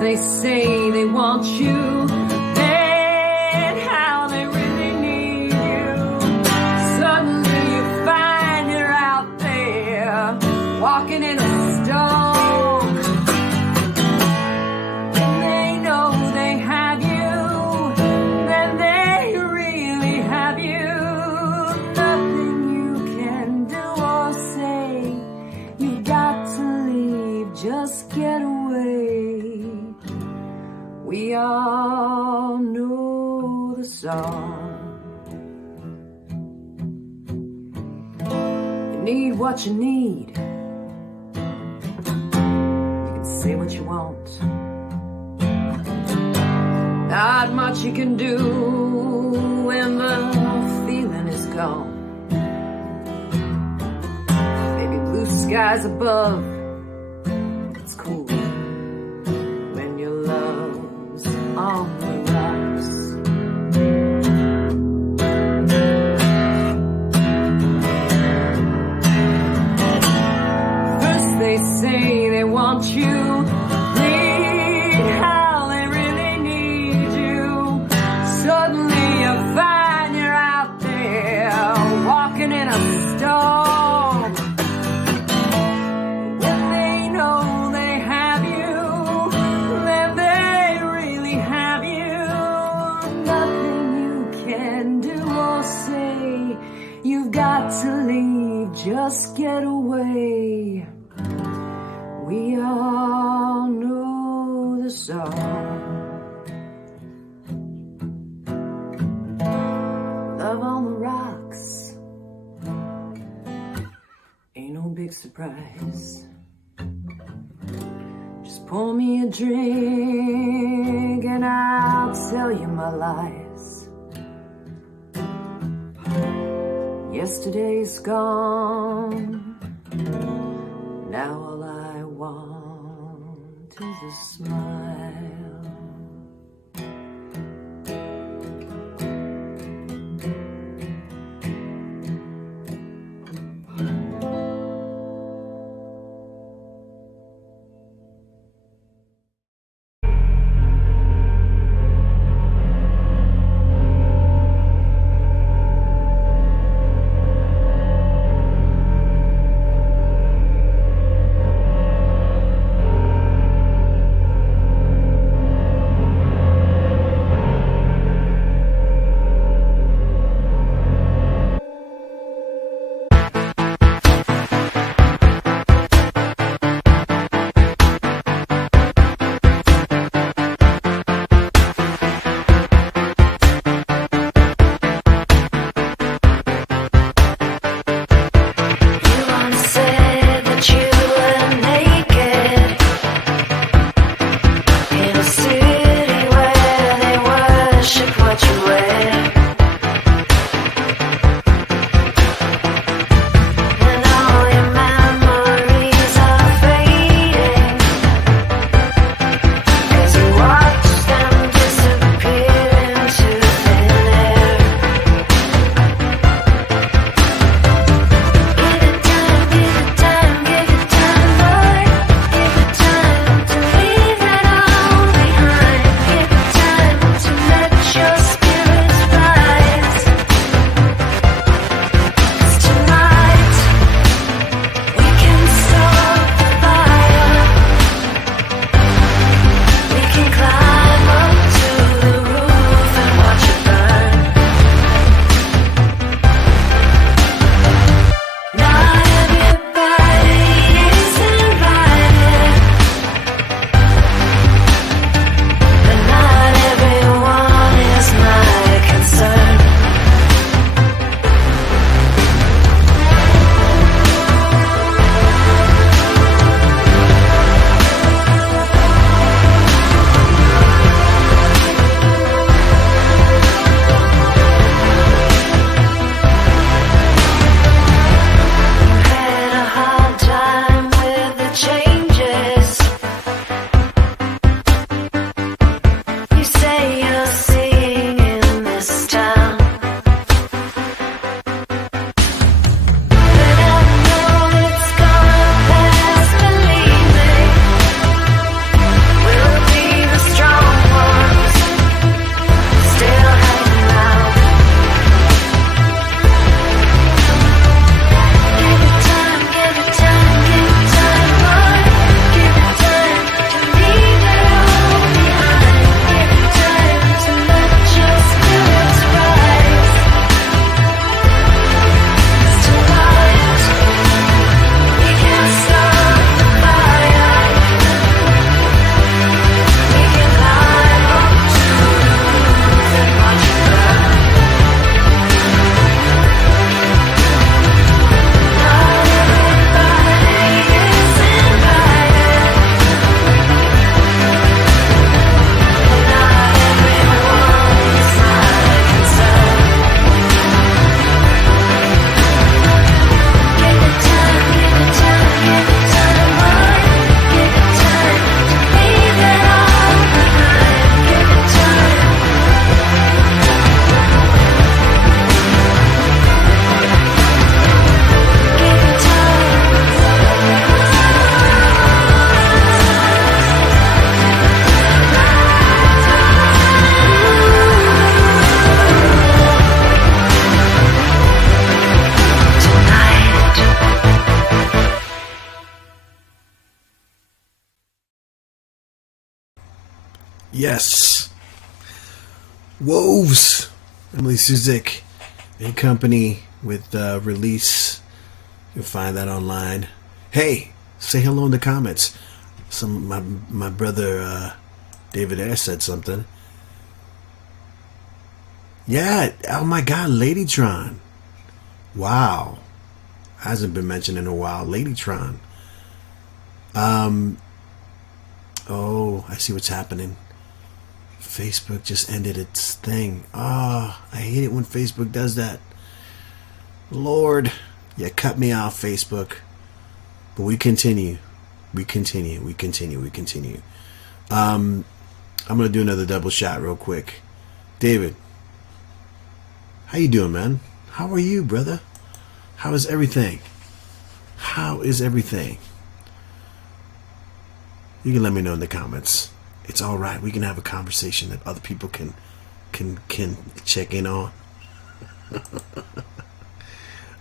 They say they want you, then how they really need you. Suddenly you find you're out there, walking in a storm. And they know they have you, then they really have you. Nothing you can do or say, you've got to leave, just get away. We all know the song. You need what you need. You can say what you want. Not much you can do when the feeling is gone. Maybe blue skies above, it's cool when your love's on the rocks. First they say they want you, need how they really need you. Suddenly you find you're out there, walking in a storm. When they know they have you, then they really have you. Nothing you can do or say, you've got to leave, just get away. We all know the song. Love on the rocks, ain't no big surprise. Just pour me a drink and I'll tell you my lies. Yesterday's gone. Now all I want is a smile. Yes. Woves. Emily Suzik and company with Release. You'll find that online. Hey, say hello in the comments. My brother David Air said something. Yeah, oh my God, Ladytron. Wow. Hasn't been mentioned in a while. Ladytron. Oh, I see what's happening. Facebook just ended its thing. Ah, I hate it when Facebook does that. Lord, you cut me off, Facebook. But we continue. We continue. We continue. We continue. I'm going to do another double shot real quick. David, how you doing, man? How are you, brother? How is everything? How is everything? You can let me know in the comments. It's all right. We can have a conversation that other people can check in on.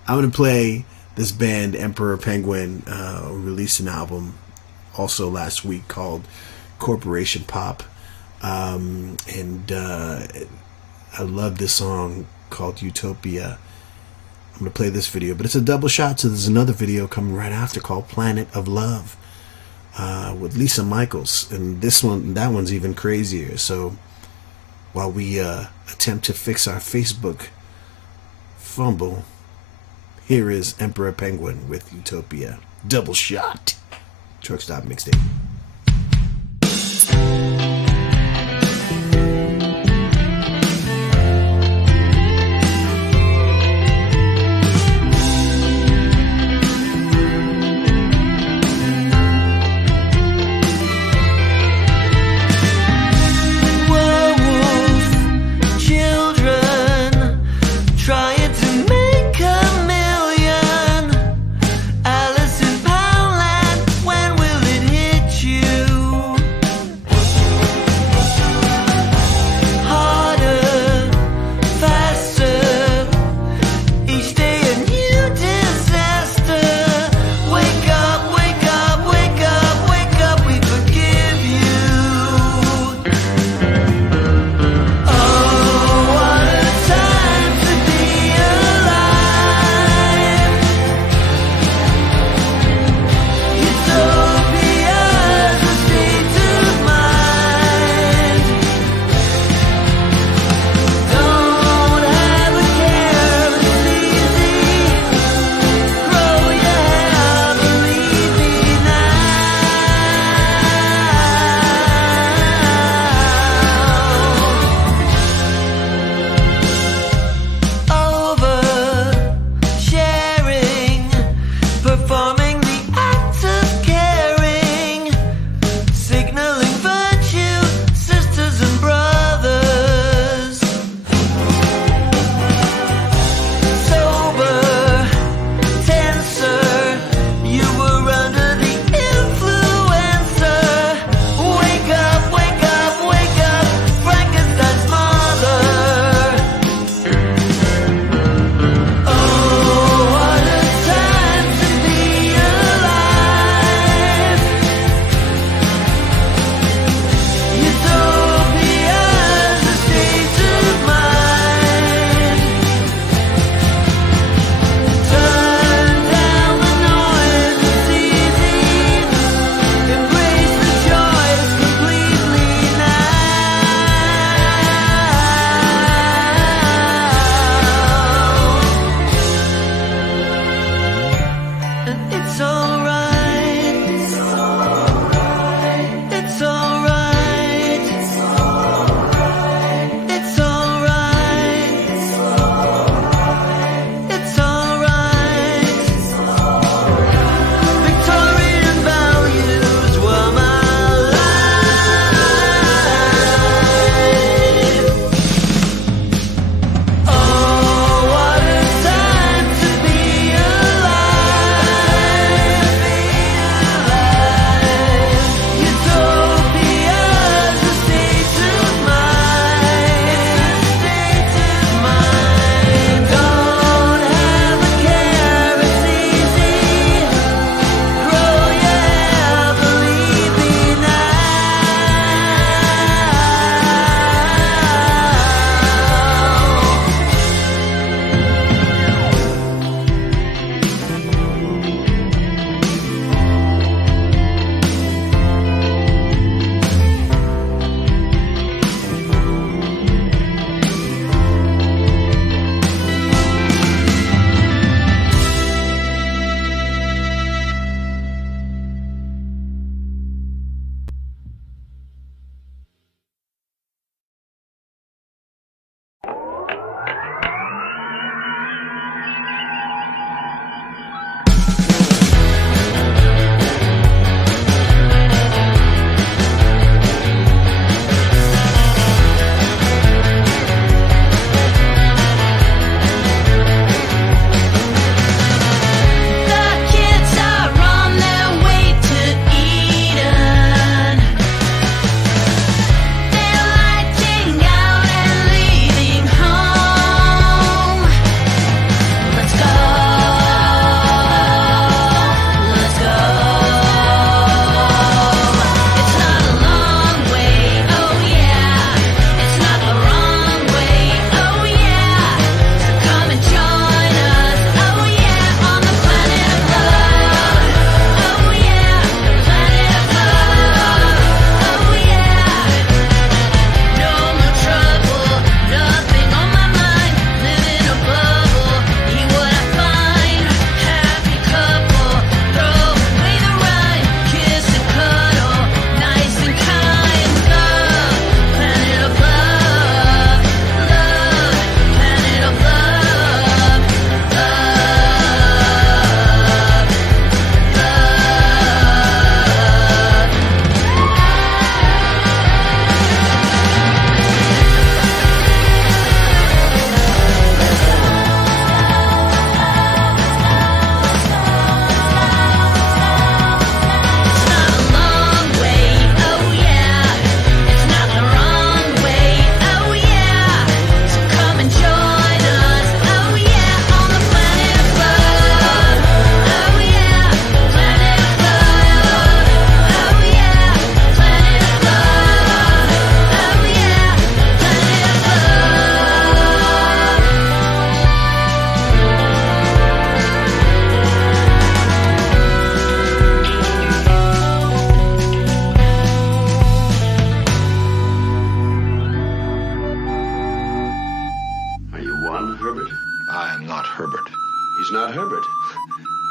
I'm going to play this band, Emperor Penguin, released an album also last week called Corporation Pop. And I love this song called Utopia. I'm going to play this video, but it's a double shot, so there's another video coming right after called Planet of Love with Lisa Michaels. And that one's even crazier. So while we attempt to fix our Facebook fumble, here is Emperor Penguin with Utopia. Double shot. Truck Stop Mixtape. Alice in Poundland, when will it hit you?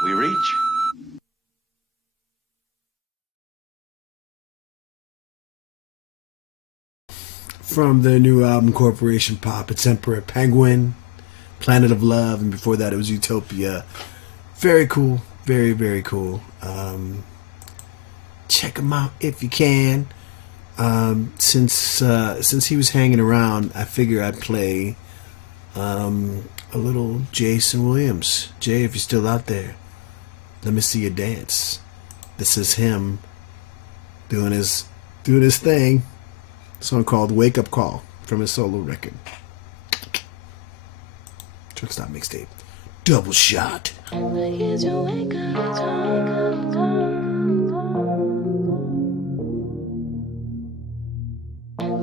we reach. From their new album Corporation Pop, it's Emperor Penguin, Planet of Love, and before that it was Utopia. Very cool, very, very cool. Check them out if you can. Since he was hanging around, I figure I'd play a little Jason Williams. Jay, if you're still out there, let me see you dance. This is him doing his thing. A song called Wake Up Call from his solo record. Truck Stop Mixtape. Double shot. Here's your wake up call.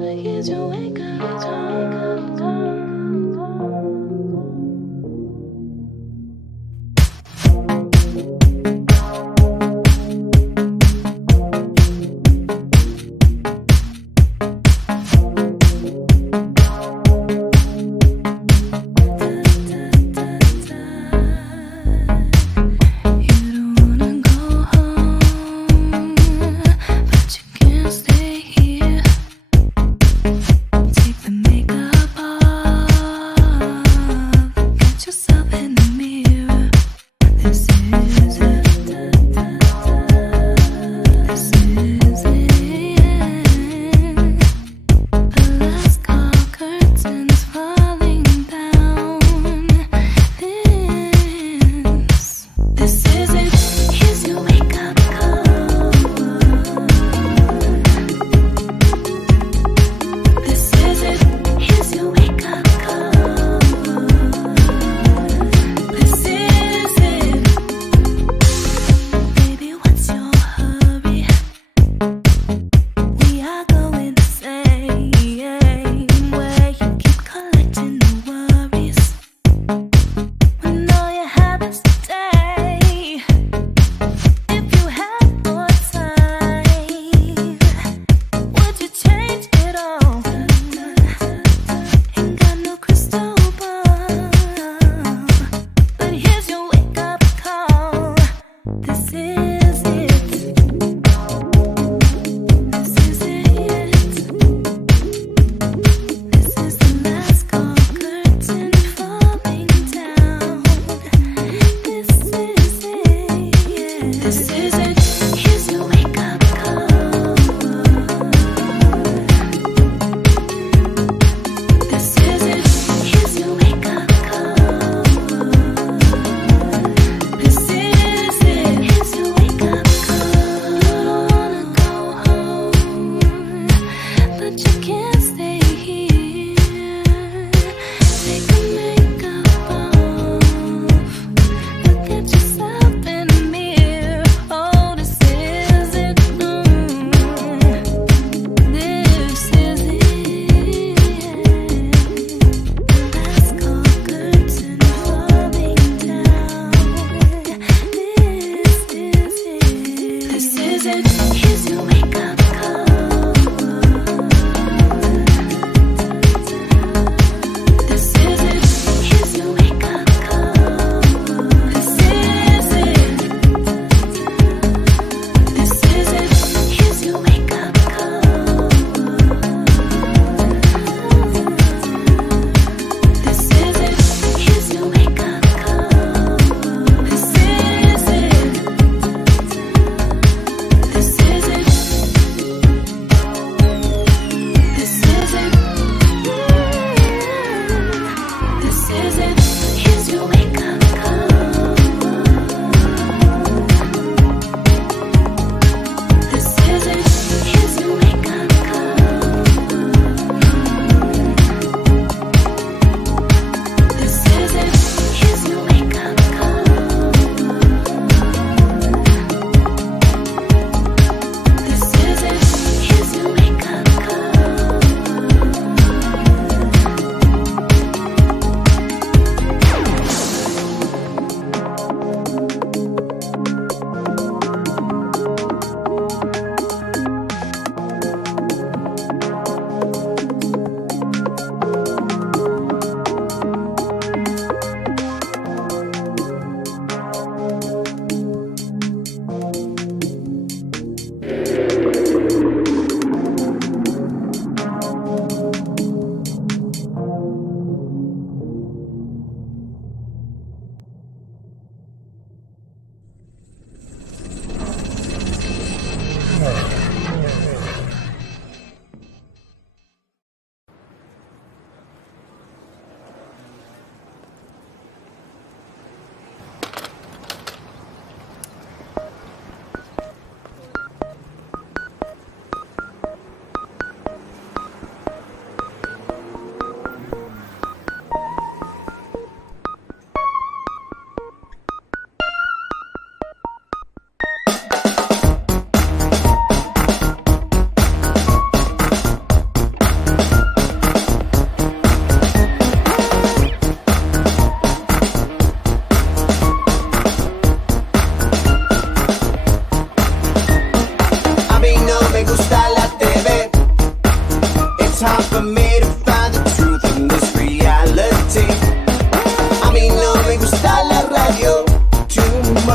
Here's your wake up call. Stay here. Take the makeup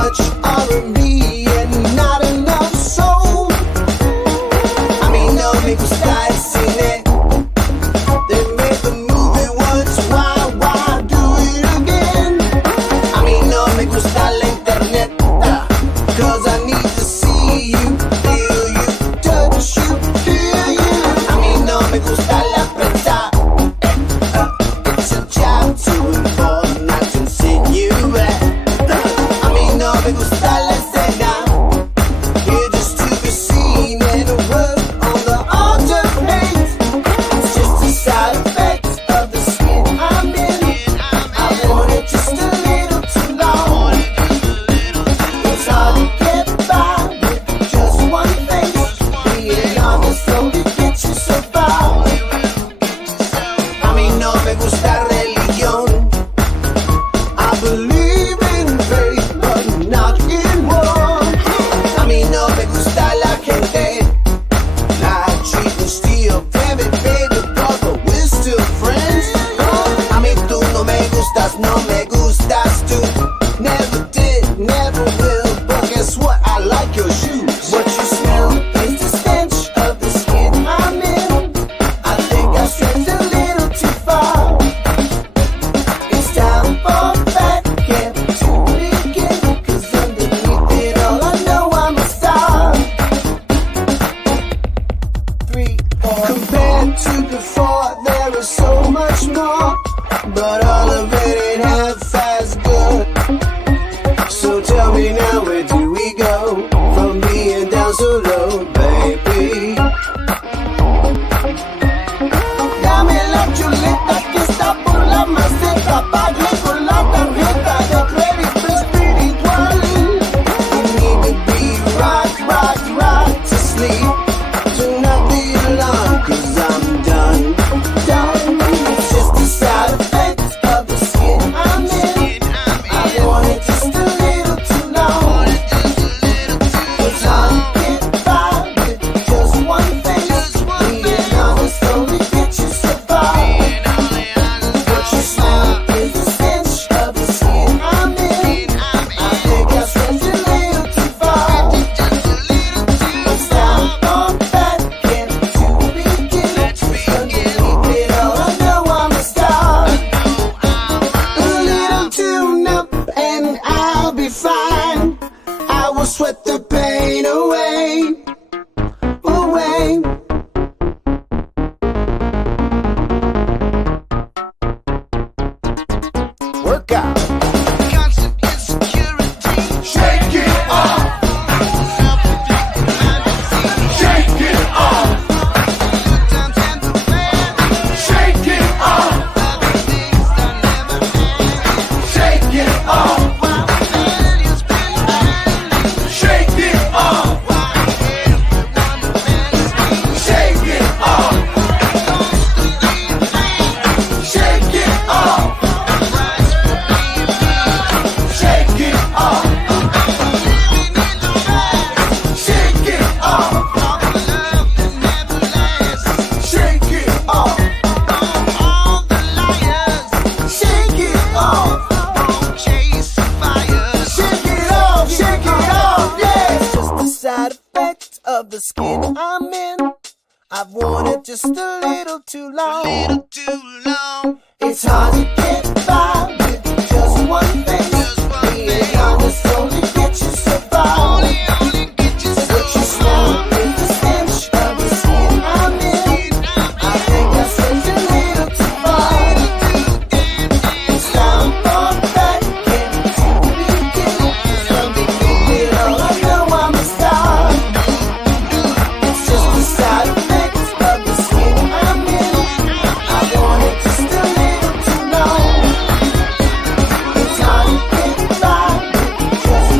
much R&B and not enough soul. A mí no me gusta el cine. They made the movie once, why do it again? A mí no me gusta la internet, 'cause I need to see you, feel you, touch you, hear you. A mí no me gusta la prensa. It's a job to involve, not to insinuate. A mí no me gusta la escena. Here just to be seen and work on the altar of hate. It's just a side effect of the skin I'm in. I want it just a little too long. It's hard to get by with just one face. Being honest only gets you so far. A mí no me gusta religión. I believe in faith, but not in war. A mí no me gusta la gente. Lie, cheat, and steal. Damn it, baby, brother, we're still friends. A mí tú no me gustas tú. Never did, never will. But guess what? I like your shoes. What you smell is the stench of the skin I'm in. I think I stretched a little too far. It's time for back camp to begin. 'Cause underneath it all, I know I'm a star. 3, 4. Compared to before, there is so much more. But all of it ain't half as good. So tell me now, where do we go from being down so low, baby? Dame la chuleta que está por la maceta. Pague con la tarjeta de crédito espiritual. You need to be rock to sleep. Do not be alarmed, 'cause I'm done. It's just a side effect of the skin I'm in. I want it just a little too long. It's hard to get by with just one face. Being honest only gets you so far. What you smell is the stench of the skin I'm in. I think I stretched a little too far. It's time for back camp to begin. Underneath it all, I know I'm a star. A little tune up and I'll be fine. I will sweat the pain away. Work out. Shake it off. Shake it off. Shake it off. Shake it off. Shake it off. Shake it off. Shake it off. Shake it off. Shake it off. Shake it off. Shake it off. Shake it off, yeah. It's just the side effect of the skin I'm in. I've worn it just a little too long. It's hard to get by with just one face. Being honest only gets you so far. What you smell is the stench of the skin I'm in. I think I stretched a little too far. It's time for back camp to begin. 'Cause underneath it all, I know I'm a star. It's just the side effect of the skin I'm in. I want it just a little too long. It's hard to get by with just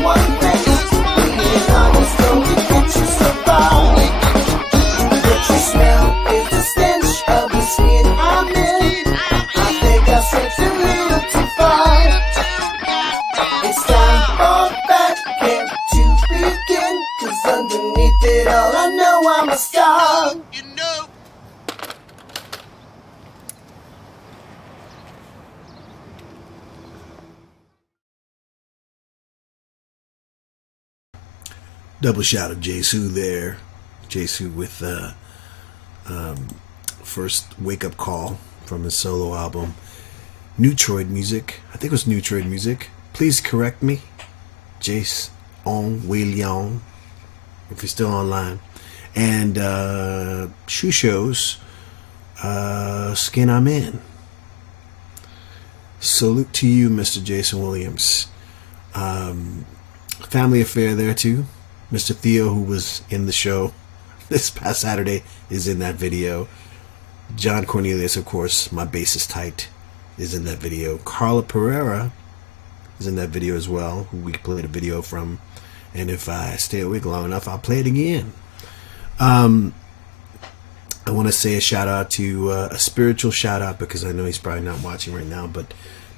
Double shout out Jesu there. Jesu with first wake up call from his solo album. Neutroid Music. I think it was Neutroid Music. Please correct me. Jace on William, if you're still online. And Shoe Shows, Skin I'm In. Salute to you, Mr. Jason Williams. Family Affair there too. Mr. Theo, who was in the show this past Saturday, is in that video. John Cornelius, of course, my bassist tight, is in that video. Carla Pereira is in that video as well, who we played a video from. And if I stay awake long enough, I'll play it again. I want to say a shout out to a spiritual shout out, because I know he's probably not watching right now, but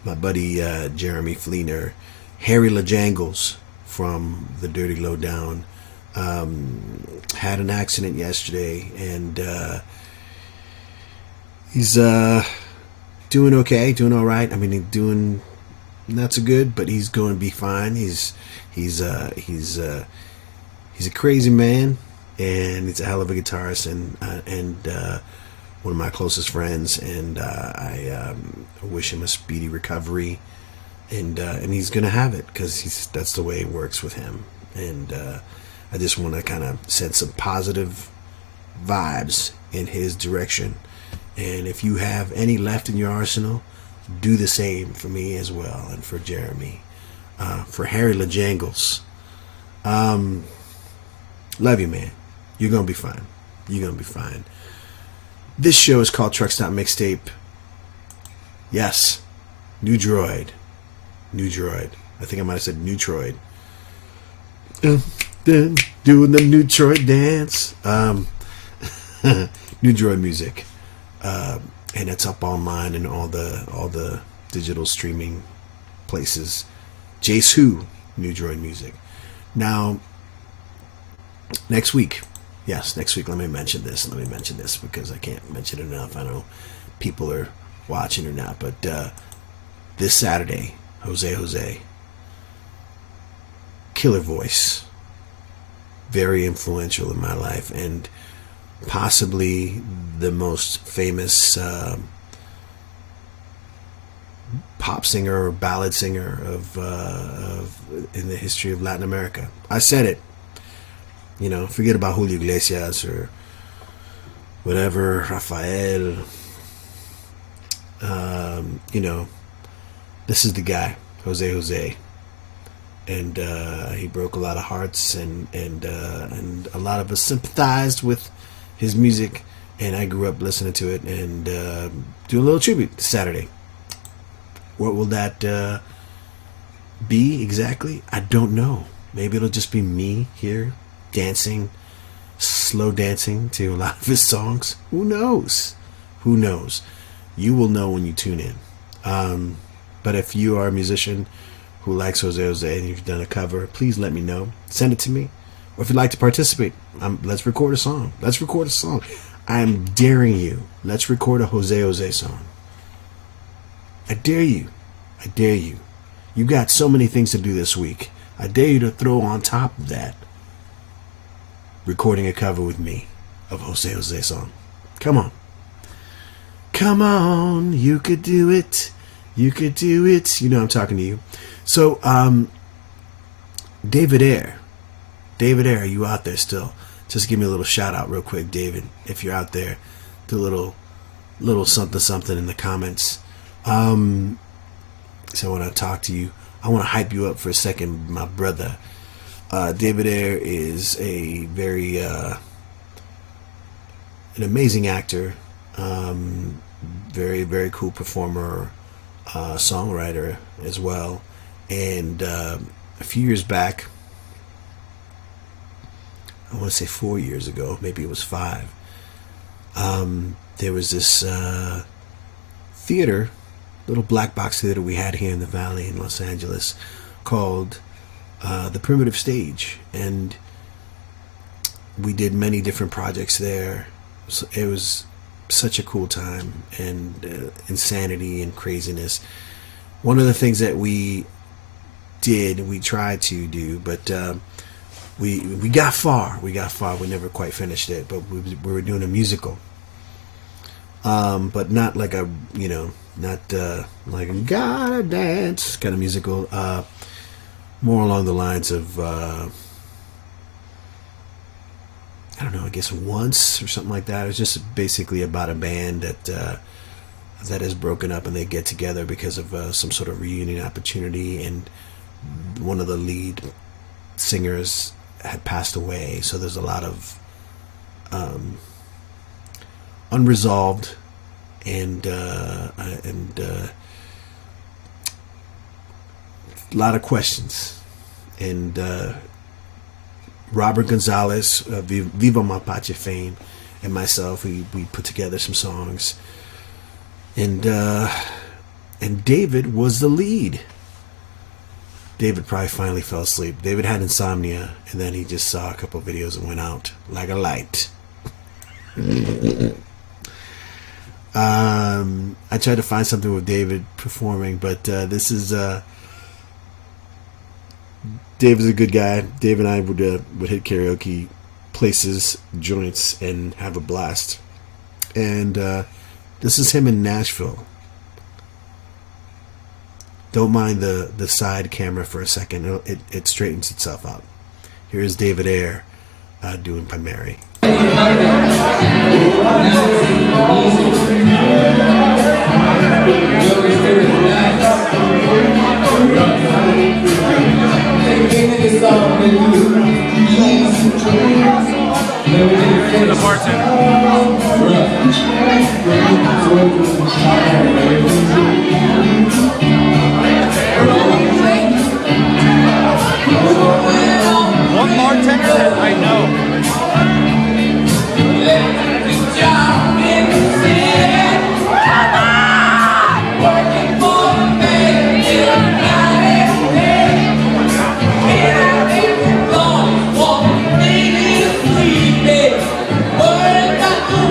my buddy Jeremy Fleener, Harry LaJangles from the Dirty Lowdown, had an accident yesterday, and he's doing okay, doing all right. I mean, he's doing not so good, but he's going to be fine. He's a crazy man, and he's a hell of a guitarist, and one of my closest friends, and I wish him a speedy recovery, and he's gonna have it, because that's the way it works with him. And I just want to kind of send some positive vibes in his direction, and if you have any left in your arsenal, do the same for me as well, and for Jeremy, for Harry LaJangles. Love you, man. You're gonna be fine. You're gonna be fine. This show is called Truck Stop Mixtape. Yes, New Droid. I think I might have said Neutroid. Then doing the Neutroid dance. New Droid Music, and it's up online and all the digital streaming places. Jace New Droid Music. Now, next week. Yes, next week. Let me mention this because I can't mention it enough. I know people are watching or not, but this Saturday, Jose, killer voice, very influential in my life, and possibly the most famous pop singer or ballad singer of in the history of Latin America. I said it. You know, forget about Julio Iglesias or whatever, Rafael. You know, this is the guy, Jose, and he broke a lot of hearts, and a lot of us sympathized with his music, and I grew up listening to it, and do a little tribute this Saturday. What will that be exactly? I don't know. Maybe it'll just be me here dancing, slow dancing to a lot of his songs. Who knows? You will know when you tune in. But if you are a musician who likes Jose and you've done a cover, please let me know. Send it to me. Or if you'd like to participate, let's record a song. I'm daring you. Let's record a Jose song. I dare you. You got so many things to do this week. I dare you to throw on top of that recording a cover with me of Jose song. Come on, you could do it. You know I'm talking to you. So, David Ayer, are you out there still? Just give me a little shout out real quick, David, if you're out there. Do a little something in the comments. So I want to talk to you. I want to hype you up for a second, my brother. David Ayer is a very an amazing actor, very, very cool performer, songwriter as well. And a few years back, I want to say 4 years ago, maybe it was 5, there was this theater, little black box theater we had here in the Valley in Los Angeles called the Primitive Stage, and we did many different projects there. So it was such a cool time, and insanity and craziness. One of the things that we tried to do, but we got far. We got far. We never quite finished it, but we were doing a musical. But not like a, not like a gotta dance kind of musical. More along the lines of, I don't know, I guess Once or something like that. It was just basically about a band that has broken up and they get together because of some sort of reunion opportunity, and one of the lead singers had passed away, so there's a lot of unresolved and a lot of questions. And Robert Gonzalez, Viva Mapache fame, and myself, we put together some songs, and David was the lead. David probably finally fell asleep. David had insomnia, and then he just saw a couple of videos and went out like a light. I tried to find something with David performing, but this is David's a good guy. Dave and I would hit karaoke places, joints, and have a blast. And this is him in Nashville. Don't mind the side camera for a second. It straightens itself out. Here's David Ayer doing By Mary. The bartender. One bartender that I know. Worried about the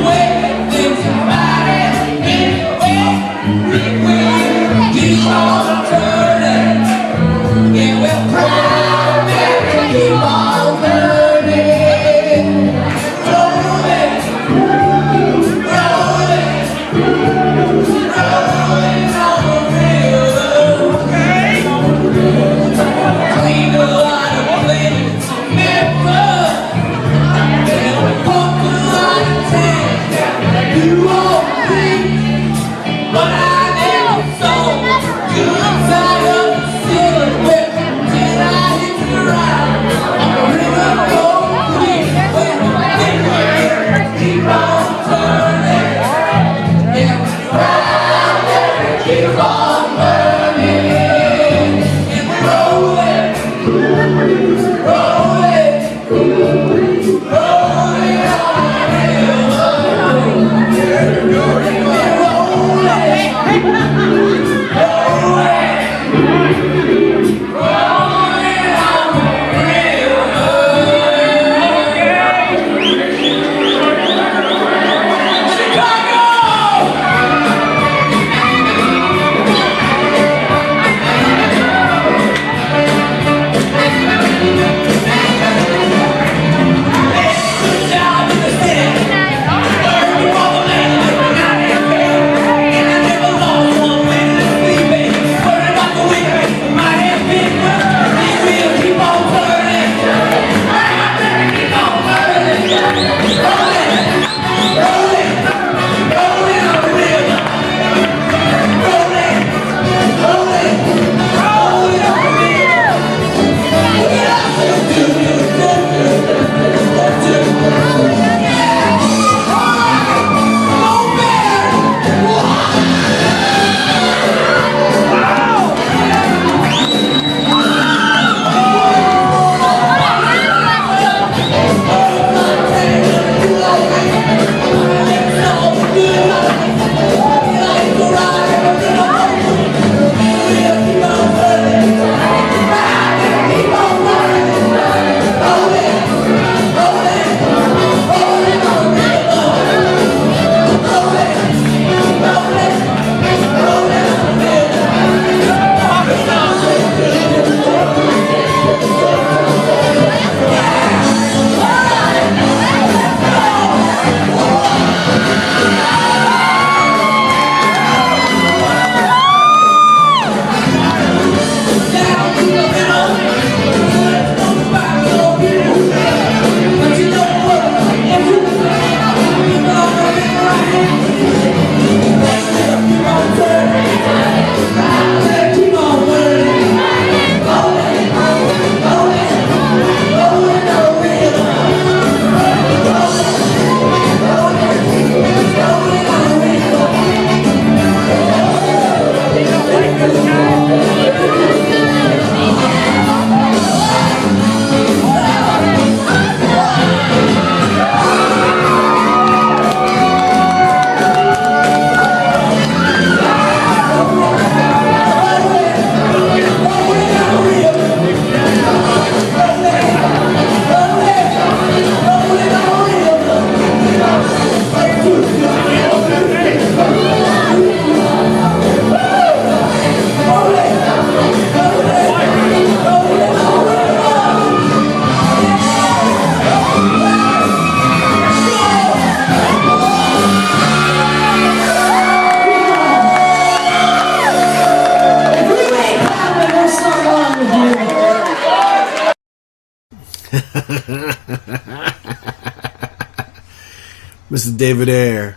Mr. David Ayer,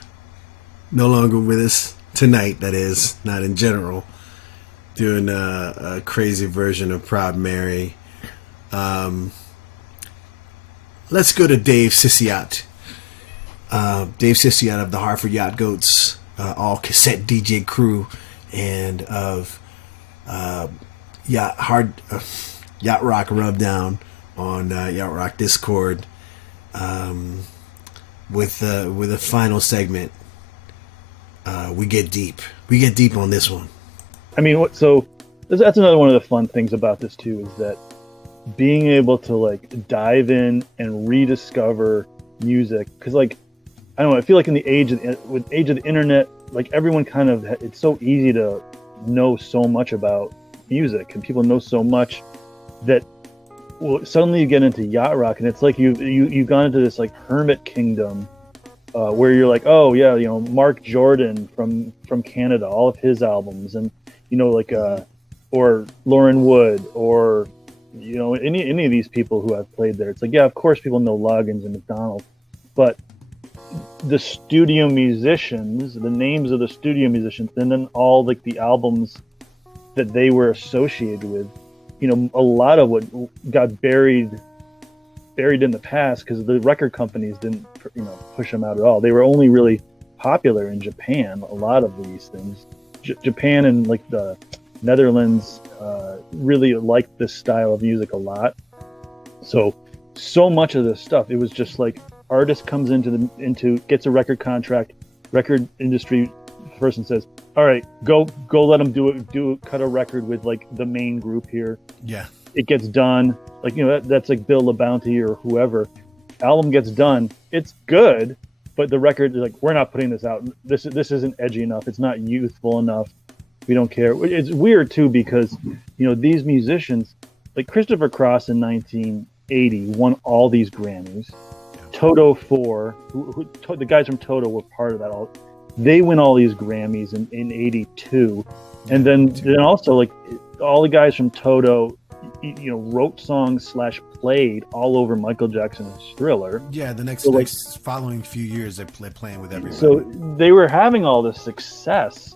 no longer with us tonight, that is, not in general, doing a crazy version of Proud Mary. Let's go to Dave Sissiat. Dave Sissiat of the Hartford Yacht Goats, all cassette DJ crew, and of Yacht Rock Rubdown on Yacht Rock Discord, with a final segment. We get deep on this one. I mean, so that's another one of the fun things about this too, is that being able to like dive in and rediscover music, because like I don't know, I feel like in the age of the internet, like everyone kind of, it's so easy to know so much about music, and people know so much that, well, suddenly you get into yacht rock, and it's like you've gone into this like hermit kingdom, where you're like, oh yeah, you know, Mark Jordan from Canada, all of his albums, and you know, like or Lauren Wood, or you know, any of these people who have played there. It's like, yeah, of course people know Loggins and McDonald, but the studio musicians, the names of the studio musicians, and then all like the albums that they were associated with, you know, a lot of what got buried in the past because the record companies didn't, you know, push them out at all. They were only really popular in Japan. A lot of these things, Japan and like the Netherlands, really liked this style of music a lot. So much of this stuff, it was just like artist comes gets a record contract, record industry person says, all right, go let them cut a record with like the main group here. Yeah. It gets done. Like, you know, that's like Bill LaBounty or whoever. Album gets done. It's good, but the record is like, we're not putting this out. This isn't edgy enough. It's not youthful enough. We don't care. It's weird too, because, you know, these musicians, like Christopher Cross in 1980 won all these Grammys. Toto 4, the guys from Toto were part of that. They win all these Grammys in 82. And then also like all the guys from Toto, you know, wrote songs / played all over Michael Jackson's Thriller. Yeah, the next following few years they're playing with everybody. So they were having all this success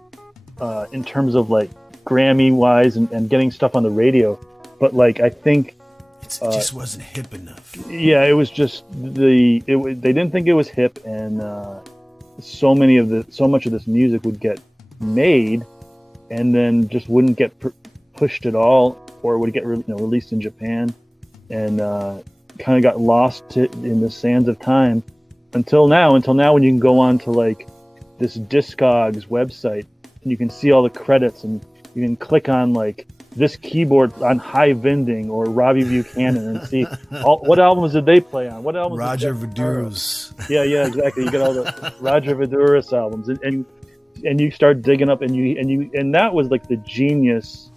in terms of like Grammy wise and getting stuff on the radio, but like I think it just wasn't hip enough. Yeah, it was just they didn't think it was hip, and so much of this music would get made and then just wouldn't get pushed at all, or would get released in Japan, and kind of got lost in the sands of time until now when you can go on to like this Discogs website and you can see all the credits, and you can click on like this keyboard on High Vinding or Robbie Buchanan and see what albums did they play on, what albums Roger Vaduras. Yeah, exactly. You get all the Roger Vaduras albums, and you start digging up, and that was like the genius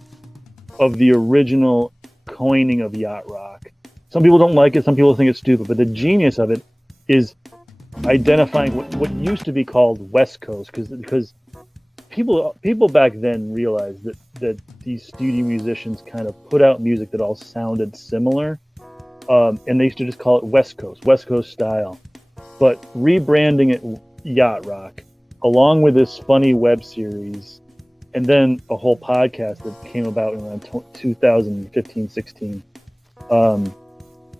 of the original coining of yacht rock. Some people don't like it, some people think it's stupid, but the genius of it is identifying what used to be called West Coast, because people back then realized that these studio musicians kind of put out music that all sounded similar, and they used to just call it West Coast style. But rebranding it yacht rock, along with this funny web series, and then a whole podcast that came about in around 2015-16.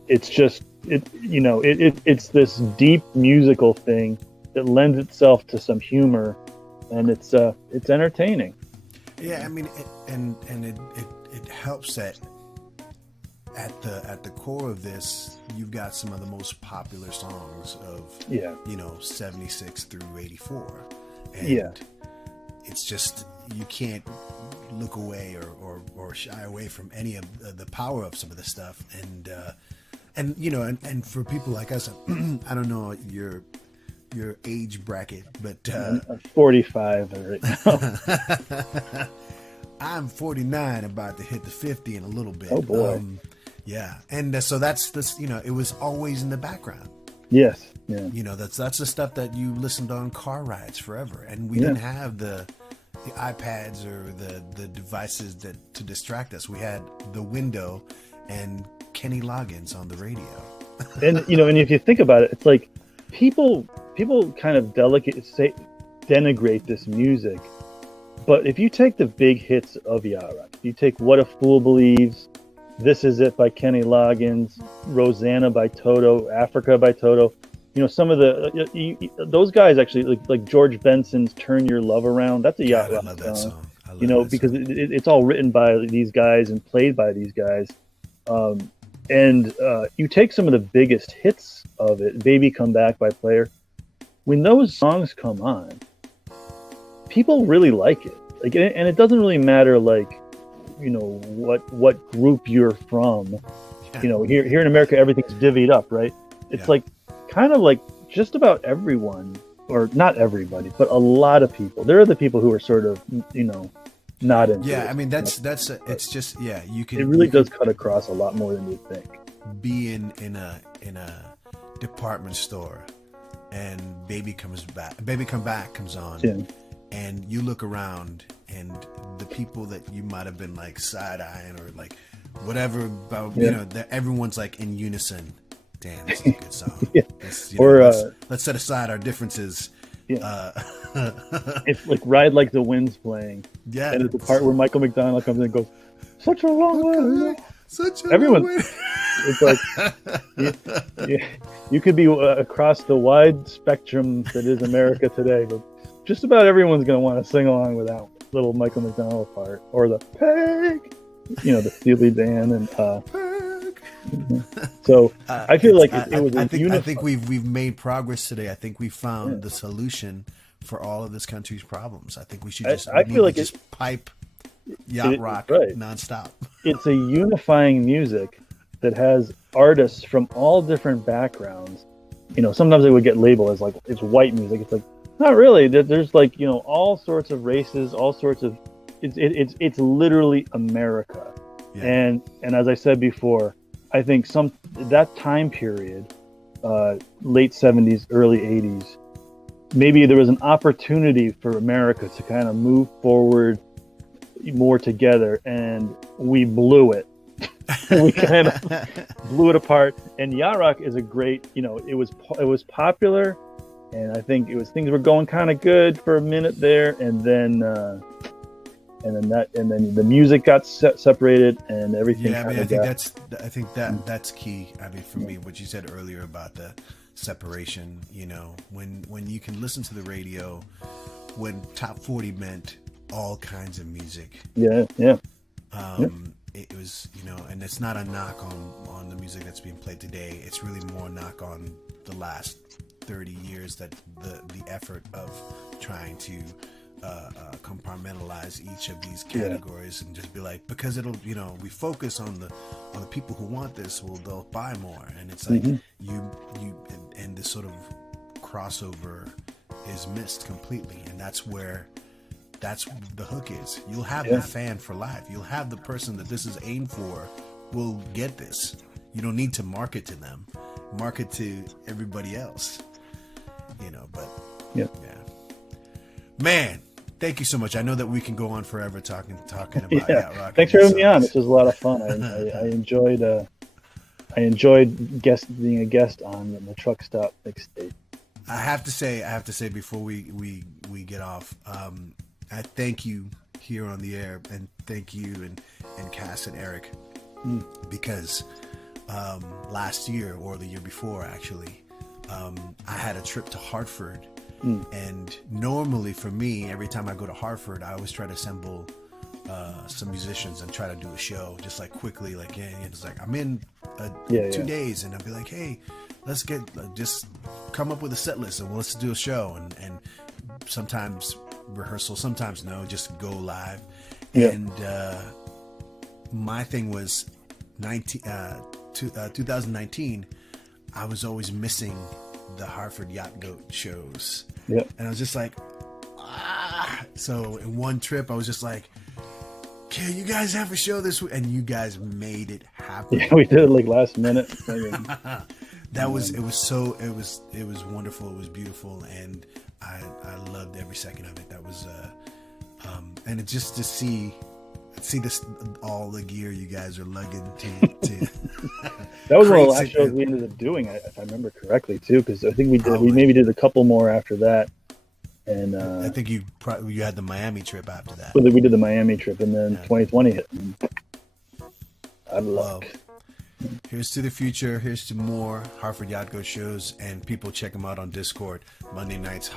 It's just it's this deep musical thing that lends itself to some humor, and it's entertaining. Yeah, I mean, it helps that at the core of this, you've got some of the most popular songs of 76 through 84, and it's just, you can't look away or shy away from any of the power of some of the stuff, and for people like us, I don't know your age bracket, but I'm 45 right now. I'm 49, about to hit the 50 in a little bit. Oh boy. Yeah, and so that's this. It was always in the background. Yes. Yeah. That's the stuff that you listened on car rides forever, and we didn't have the iPads or the devices to distract us. We had the window, and Kenny Loggins on the radio. And and if you think about it, it's like people kind of denigrate this music, but if you take the big hits of Yara, you take "What a Fool Believes," "This Is It" by Kenny Loggins, "Rosanna" by Toto, "Africa" by Toto. Some of those guys actually, like George Benson's "Turn Your Love Around." That's a yacht rock love that song. because it's all written by these guys and played by these guys. And you take some of the biggest hits of it, "Baby Come Back" by Player. When those songs come on, people really like it. And it doesn't really matter, what group you're from. Here in America, everything's divvied up, right? It's kind of like just about everyone, or not everybody, but a lot of people. There are the people who are sort of, not into it. Yeah, I mean it's just you can. It really does cut across a lot more than you think. Be in a department store, and Baby Come Back comes on, and you look around, and the people that you might have been like side eyeing or like whatever about, everyone's like in unison. Damn, this is a good song. Let's set aside our differences. It's like "Ride Like the Wind's" playing. Yeah. And it's the part where Michael McDonald comes in and goes, "Such a long way." Everyone. It's like you could be across the wide spectrum that is America today, but just about everyone's going to want to sing along with that little Michael McDonald part, or the "Peg," the Steely Dan and. So I feel like it was. I think we've made progress today. I think we found the solution for all of this country's problems. I think we should just. I feel like just pipe yacht rock nonstop. It's a unifying music that has artists from all different backgrounds. Sometimes they would get labeled as like it's white music. It's like not really. There's like all sorts of races, all sorts of. It's literally America, and as I said before. I think that time period, late 70s, early 80s, maybe there was an opportunity for America to kind of move forward more together, and we blew it. We kind of blew it apart. And yacht rock is a great, it was popular, and I think things were going kind of good for a minute there, and then the music got separated and everything. Yeah, I think that's key. I mean, for me, what you said earlier about the separation, when you can listen to the radio, when top 40 meant all kinds of music. Yeah. It was, and it's not a knock on the music that's being played today. It's really more a knock on the last 30 years that the effort of trying to compartmentalize each of these categories and just be like, because it'll, we focus on the people who want this, well, they'll buy more, and it's like and this sort of crossover is missed completely, and that's the hook is. You'll have the fan for life. You'll have the person that this is aimed for will get this. You don't need to market to them. Market to everybody else. But man, thank you so much. I know that we can go on forever talking about yacht rock. Thanks for having me on. This was a lot of fun. I enjoyed being a guest on the Truck Stop Mixtape. I have to say before we get off, I thank you here on the air, and thank you and Cass and Eric, because last year, or the year before actually, I had a trip to Hartford. And normally for me, every time I go to Hartford, I always try to assemble some musicians and try to do a show just like quickly, like it's like I'm in 2 days, and I'll be like, hey, let's just come up with a set list and let's do a show, and sometimes rehearsal, sometimes no, just go live. And my thing was 2019, I was always missing the Hartford Yacht Goat shows. And I was just like, So in one trip, I was just like, can you guys have a show this week? And you guys made it happen. Yeah, we did it like last minute. It was wonderful. It was beautiful. And I loved every second of it. That was, and it just to see this, all the gear you guys are lugging to That was one of the last Crazy. shows we ended up doing, if I remember correctly, too. Because I think we Probably. maybe did a couple more after that, and I think you had the Miami trip after that. we did the Miami trip, and then 2020 hit. Out of luck. Here's to the future. Here's to more Hartford Yacht Goat shows, and people check them out on Discord. Monday nights,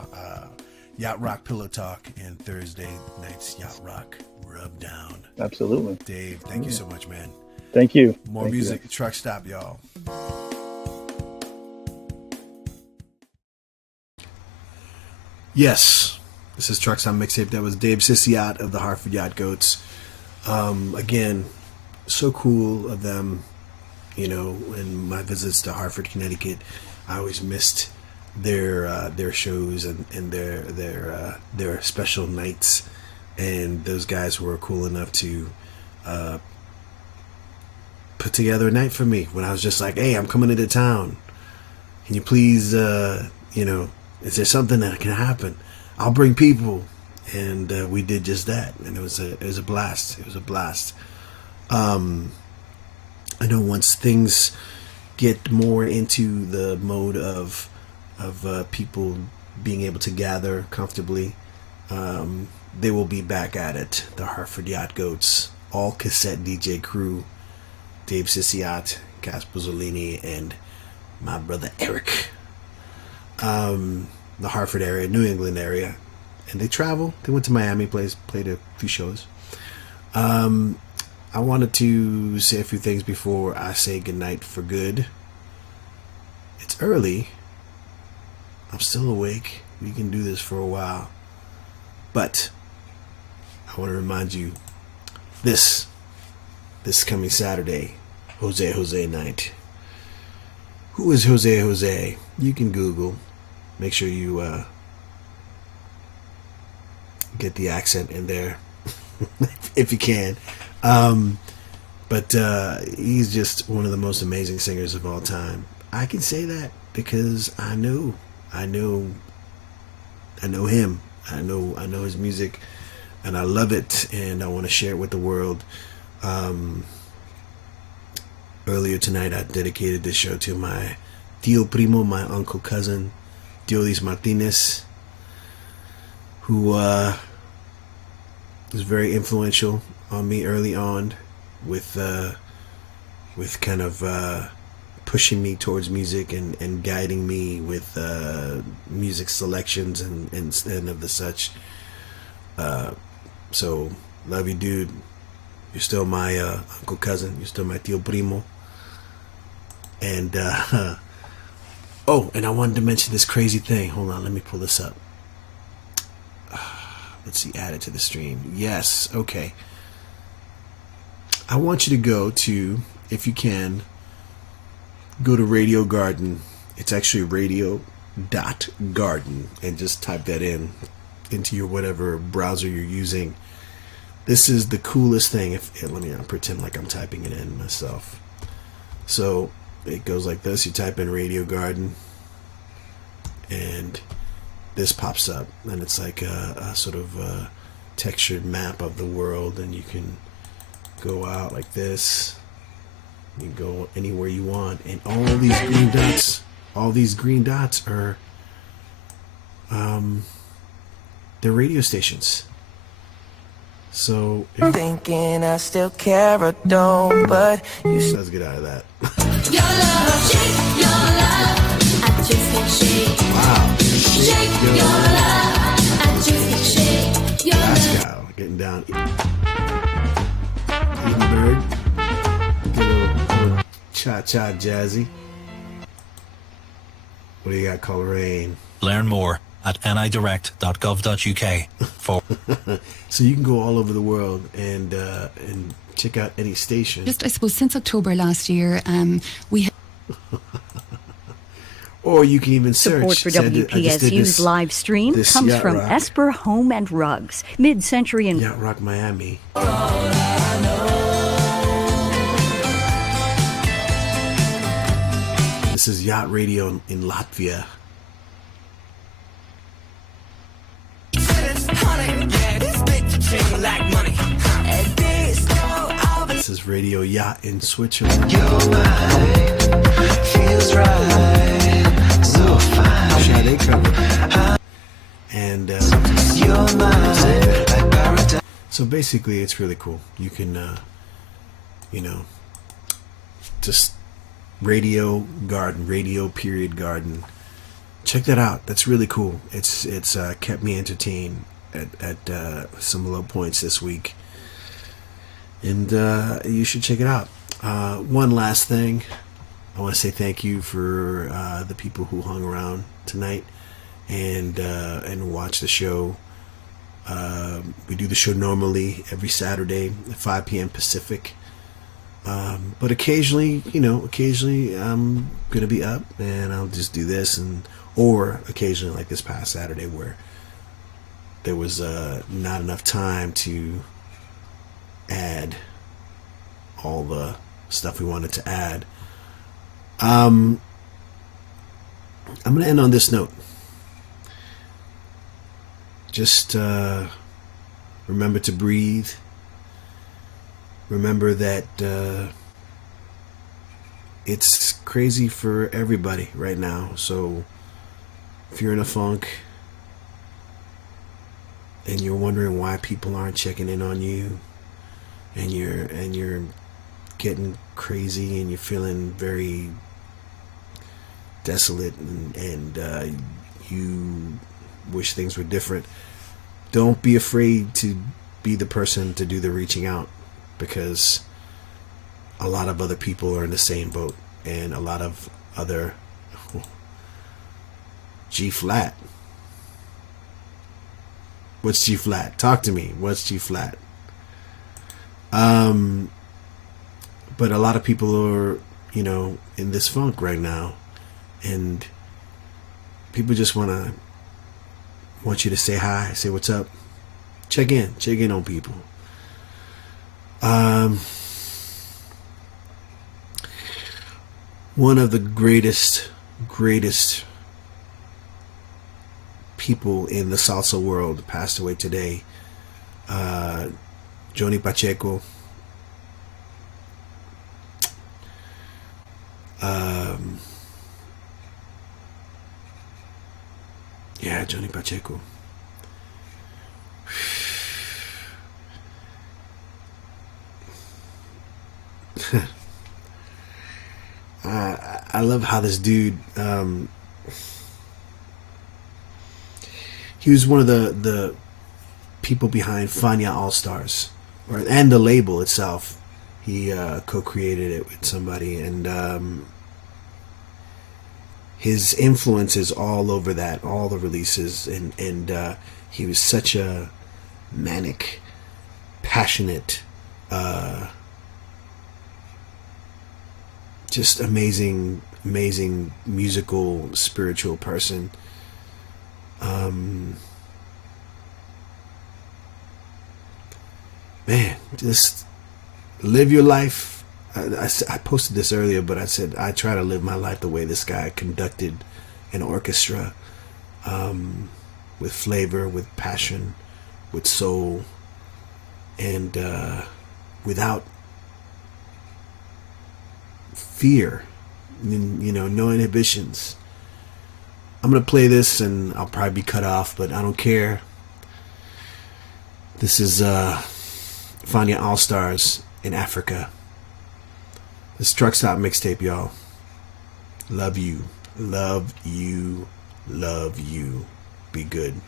Yacht Rock Pillow Talk, and Thursday nights, Yacht Rock Rub Down. Absolutely. Dave, thank you so much, man. Thank you. More Thank you, music, guys. truck stop, y'all. Yes, this is Truck Stop Mixtape. That was Dave Sissiat of the Hartford Yacht Goats. Again, so cool of them. You know, in my visits to Hartford, Connecticut, I always missed their shows and their special nights. And those guys were cool enough to put together a night for me when I was just like, hey, I'm coming into town. Can you please, is there something that can happen? I'll bring people. And we did just that. And it was a blast. It was a blast. I know once things get more into the mode of people being able to gather comfortably, they will be back at it. The Hartford Yacht Goats, all cassette DJ crew, Dave Sissiat, Cas Puzzolini, and my brother Eric. The Hartford area, New England area, and they travel. They went to Miami, played a few shows. I wanted to say a few things before I say goodnight for good. It's early. I'm still awake. We can do this for a while. But I want to remind you, this coming Saturday, Jose night. Who is Jose? You can Google. Make sure you get the accent in there if you can. But he's just one of the most amazing singers of all time. I can say that because I know him. I know his music, and I love it, and I want to share it with the world. Earlier tonight, I dedicated this show to my tío primo, my uncle cousin, Diolis Martinez, who was very influential on me early on with kind of pushing me towards music and guiding me with music selections and of the such. So love you, dude. You're still my uncle cousin. You're still my tío primo. And and I wanted to mention this crazy thing. Hold on, let me pull this up. Let's see, add it to the stream. Yes, okay. I want you to go to, if you can, go to Radio Garden. It's actually radio.garden, and just type that into your whatever browser you're using. This is the coolest thing. Let me pretend like I'm typing it in myself. So it goes like this. You type in Radio Garden, and this pops up, and it's like a sort of textured map of the world, and you can go out like this. You can go anywhere you want, and all these green dots are they're radio stations. So Thinking I still care or don't, but let's get out of that. Your love, shake your love. I just can't shake. Wow. Shake your love. I just can't shake your love. Pascal getting down. Edinburgh. Get a little cha-cha jazzy. What do you got, Coleraine? Learn more at nidirect.gov.uk. So you can go all over the world and check out any station. Just, I suppose, since October last year, we or you can even search. Support for WPSU's live stream comes Yacht from Rock. Esper Home and Rugs, mid-century and Yacht Rock Miami. This is Yacht Radio in Latvia. This is Radio Yacht in Switzerland. Your mind feels right, so fine. Sade cover. And your mind like paradise. so basically, it's really cool. You can, you know, just Radio Garden, Radio Period Garden. Check that out. That's really cool. It's kept me entertained at some low points this week, and you should check it out. One last thing, I want to say thank you for the people who hung around tonight and watch the show. We do the show normally every Saturday at 5 p.m. Pacific. But occasionally, I'm gonna be up and I'll just do this, or occasionally, like this past Saturday, where there was not enough time to add all the stuff we wanted to add. I'm gonna end on this note. Just remember to breathe. Remember that it's crazy for everybody right now. So if you're in a funk and you're wondering why people aren't checking in on you, and you're getting crazy and you're feeling very desolate and you wish things were different, don't be afraid to be the person to do the reaching out, because a lot of other people are in the same boat, and a lot of other G flat. What's G flat? Talk to me. What's G flat? But a lot of people are, in this funk right now, and people just want you to say hi, say what's up, check in on people. One of the greatest people in the salsa world passed away today. Johnny Pacheco. Johnny Pacheco. I love how this dude, he was one of the people behind Fania All Stars, and the label itself. He co-created it with somebody, and his influence is all over that, all the releases, and he was such a manic, passionate, just amazing musical, spiritual person. Man, just live your life. I posted this earlier, but I said I try to live my life the way this guy conducted an orchestra, with flavor, with passion, with soul, and without fear, no inhibitions. I'm gonna play this and I'll probably be cut off, but I don't care. This is Fania All Stars in Africa. This Truck Stop Mixtape, y'all. Love you. Love you. Love you. Be good.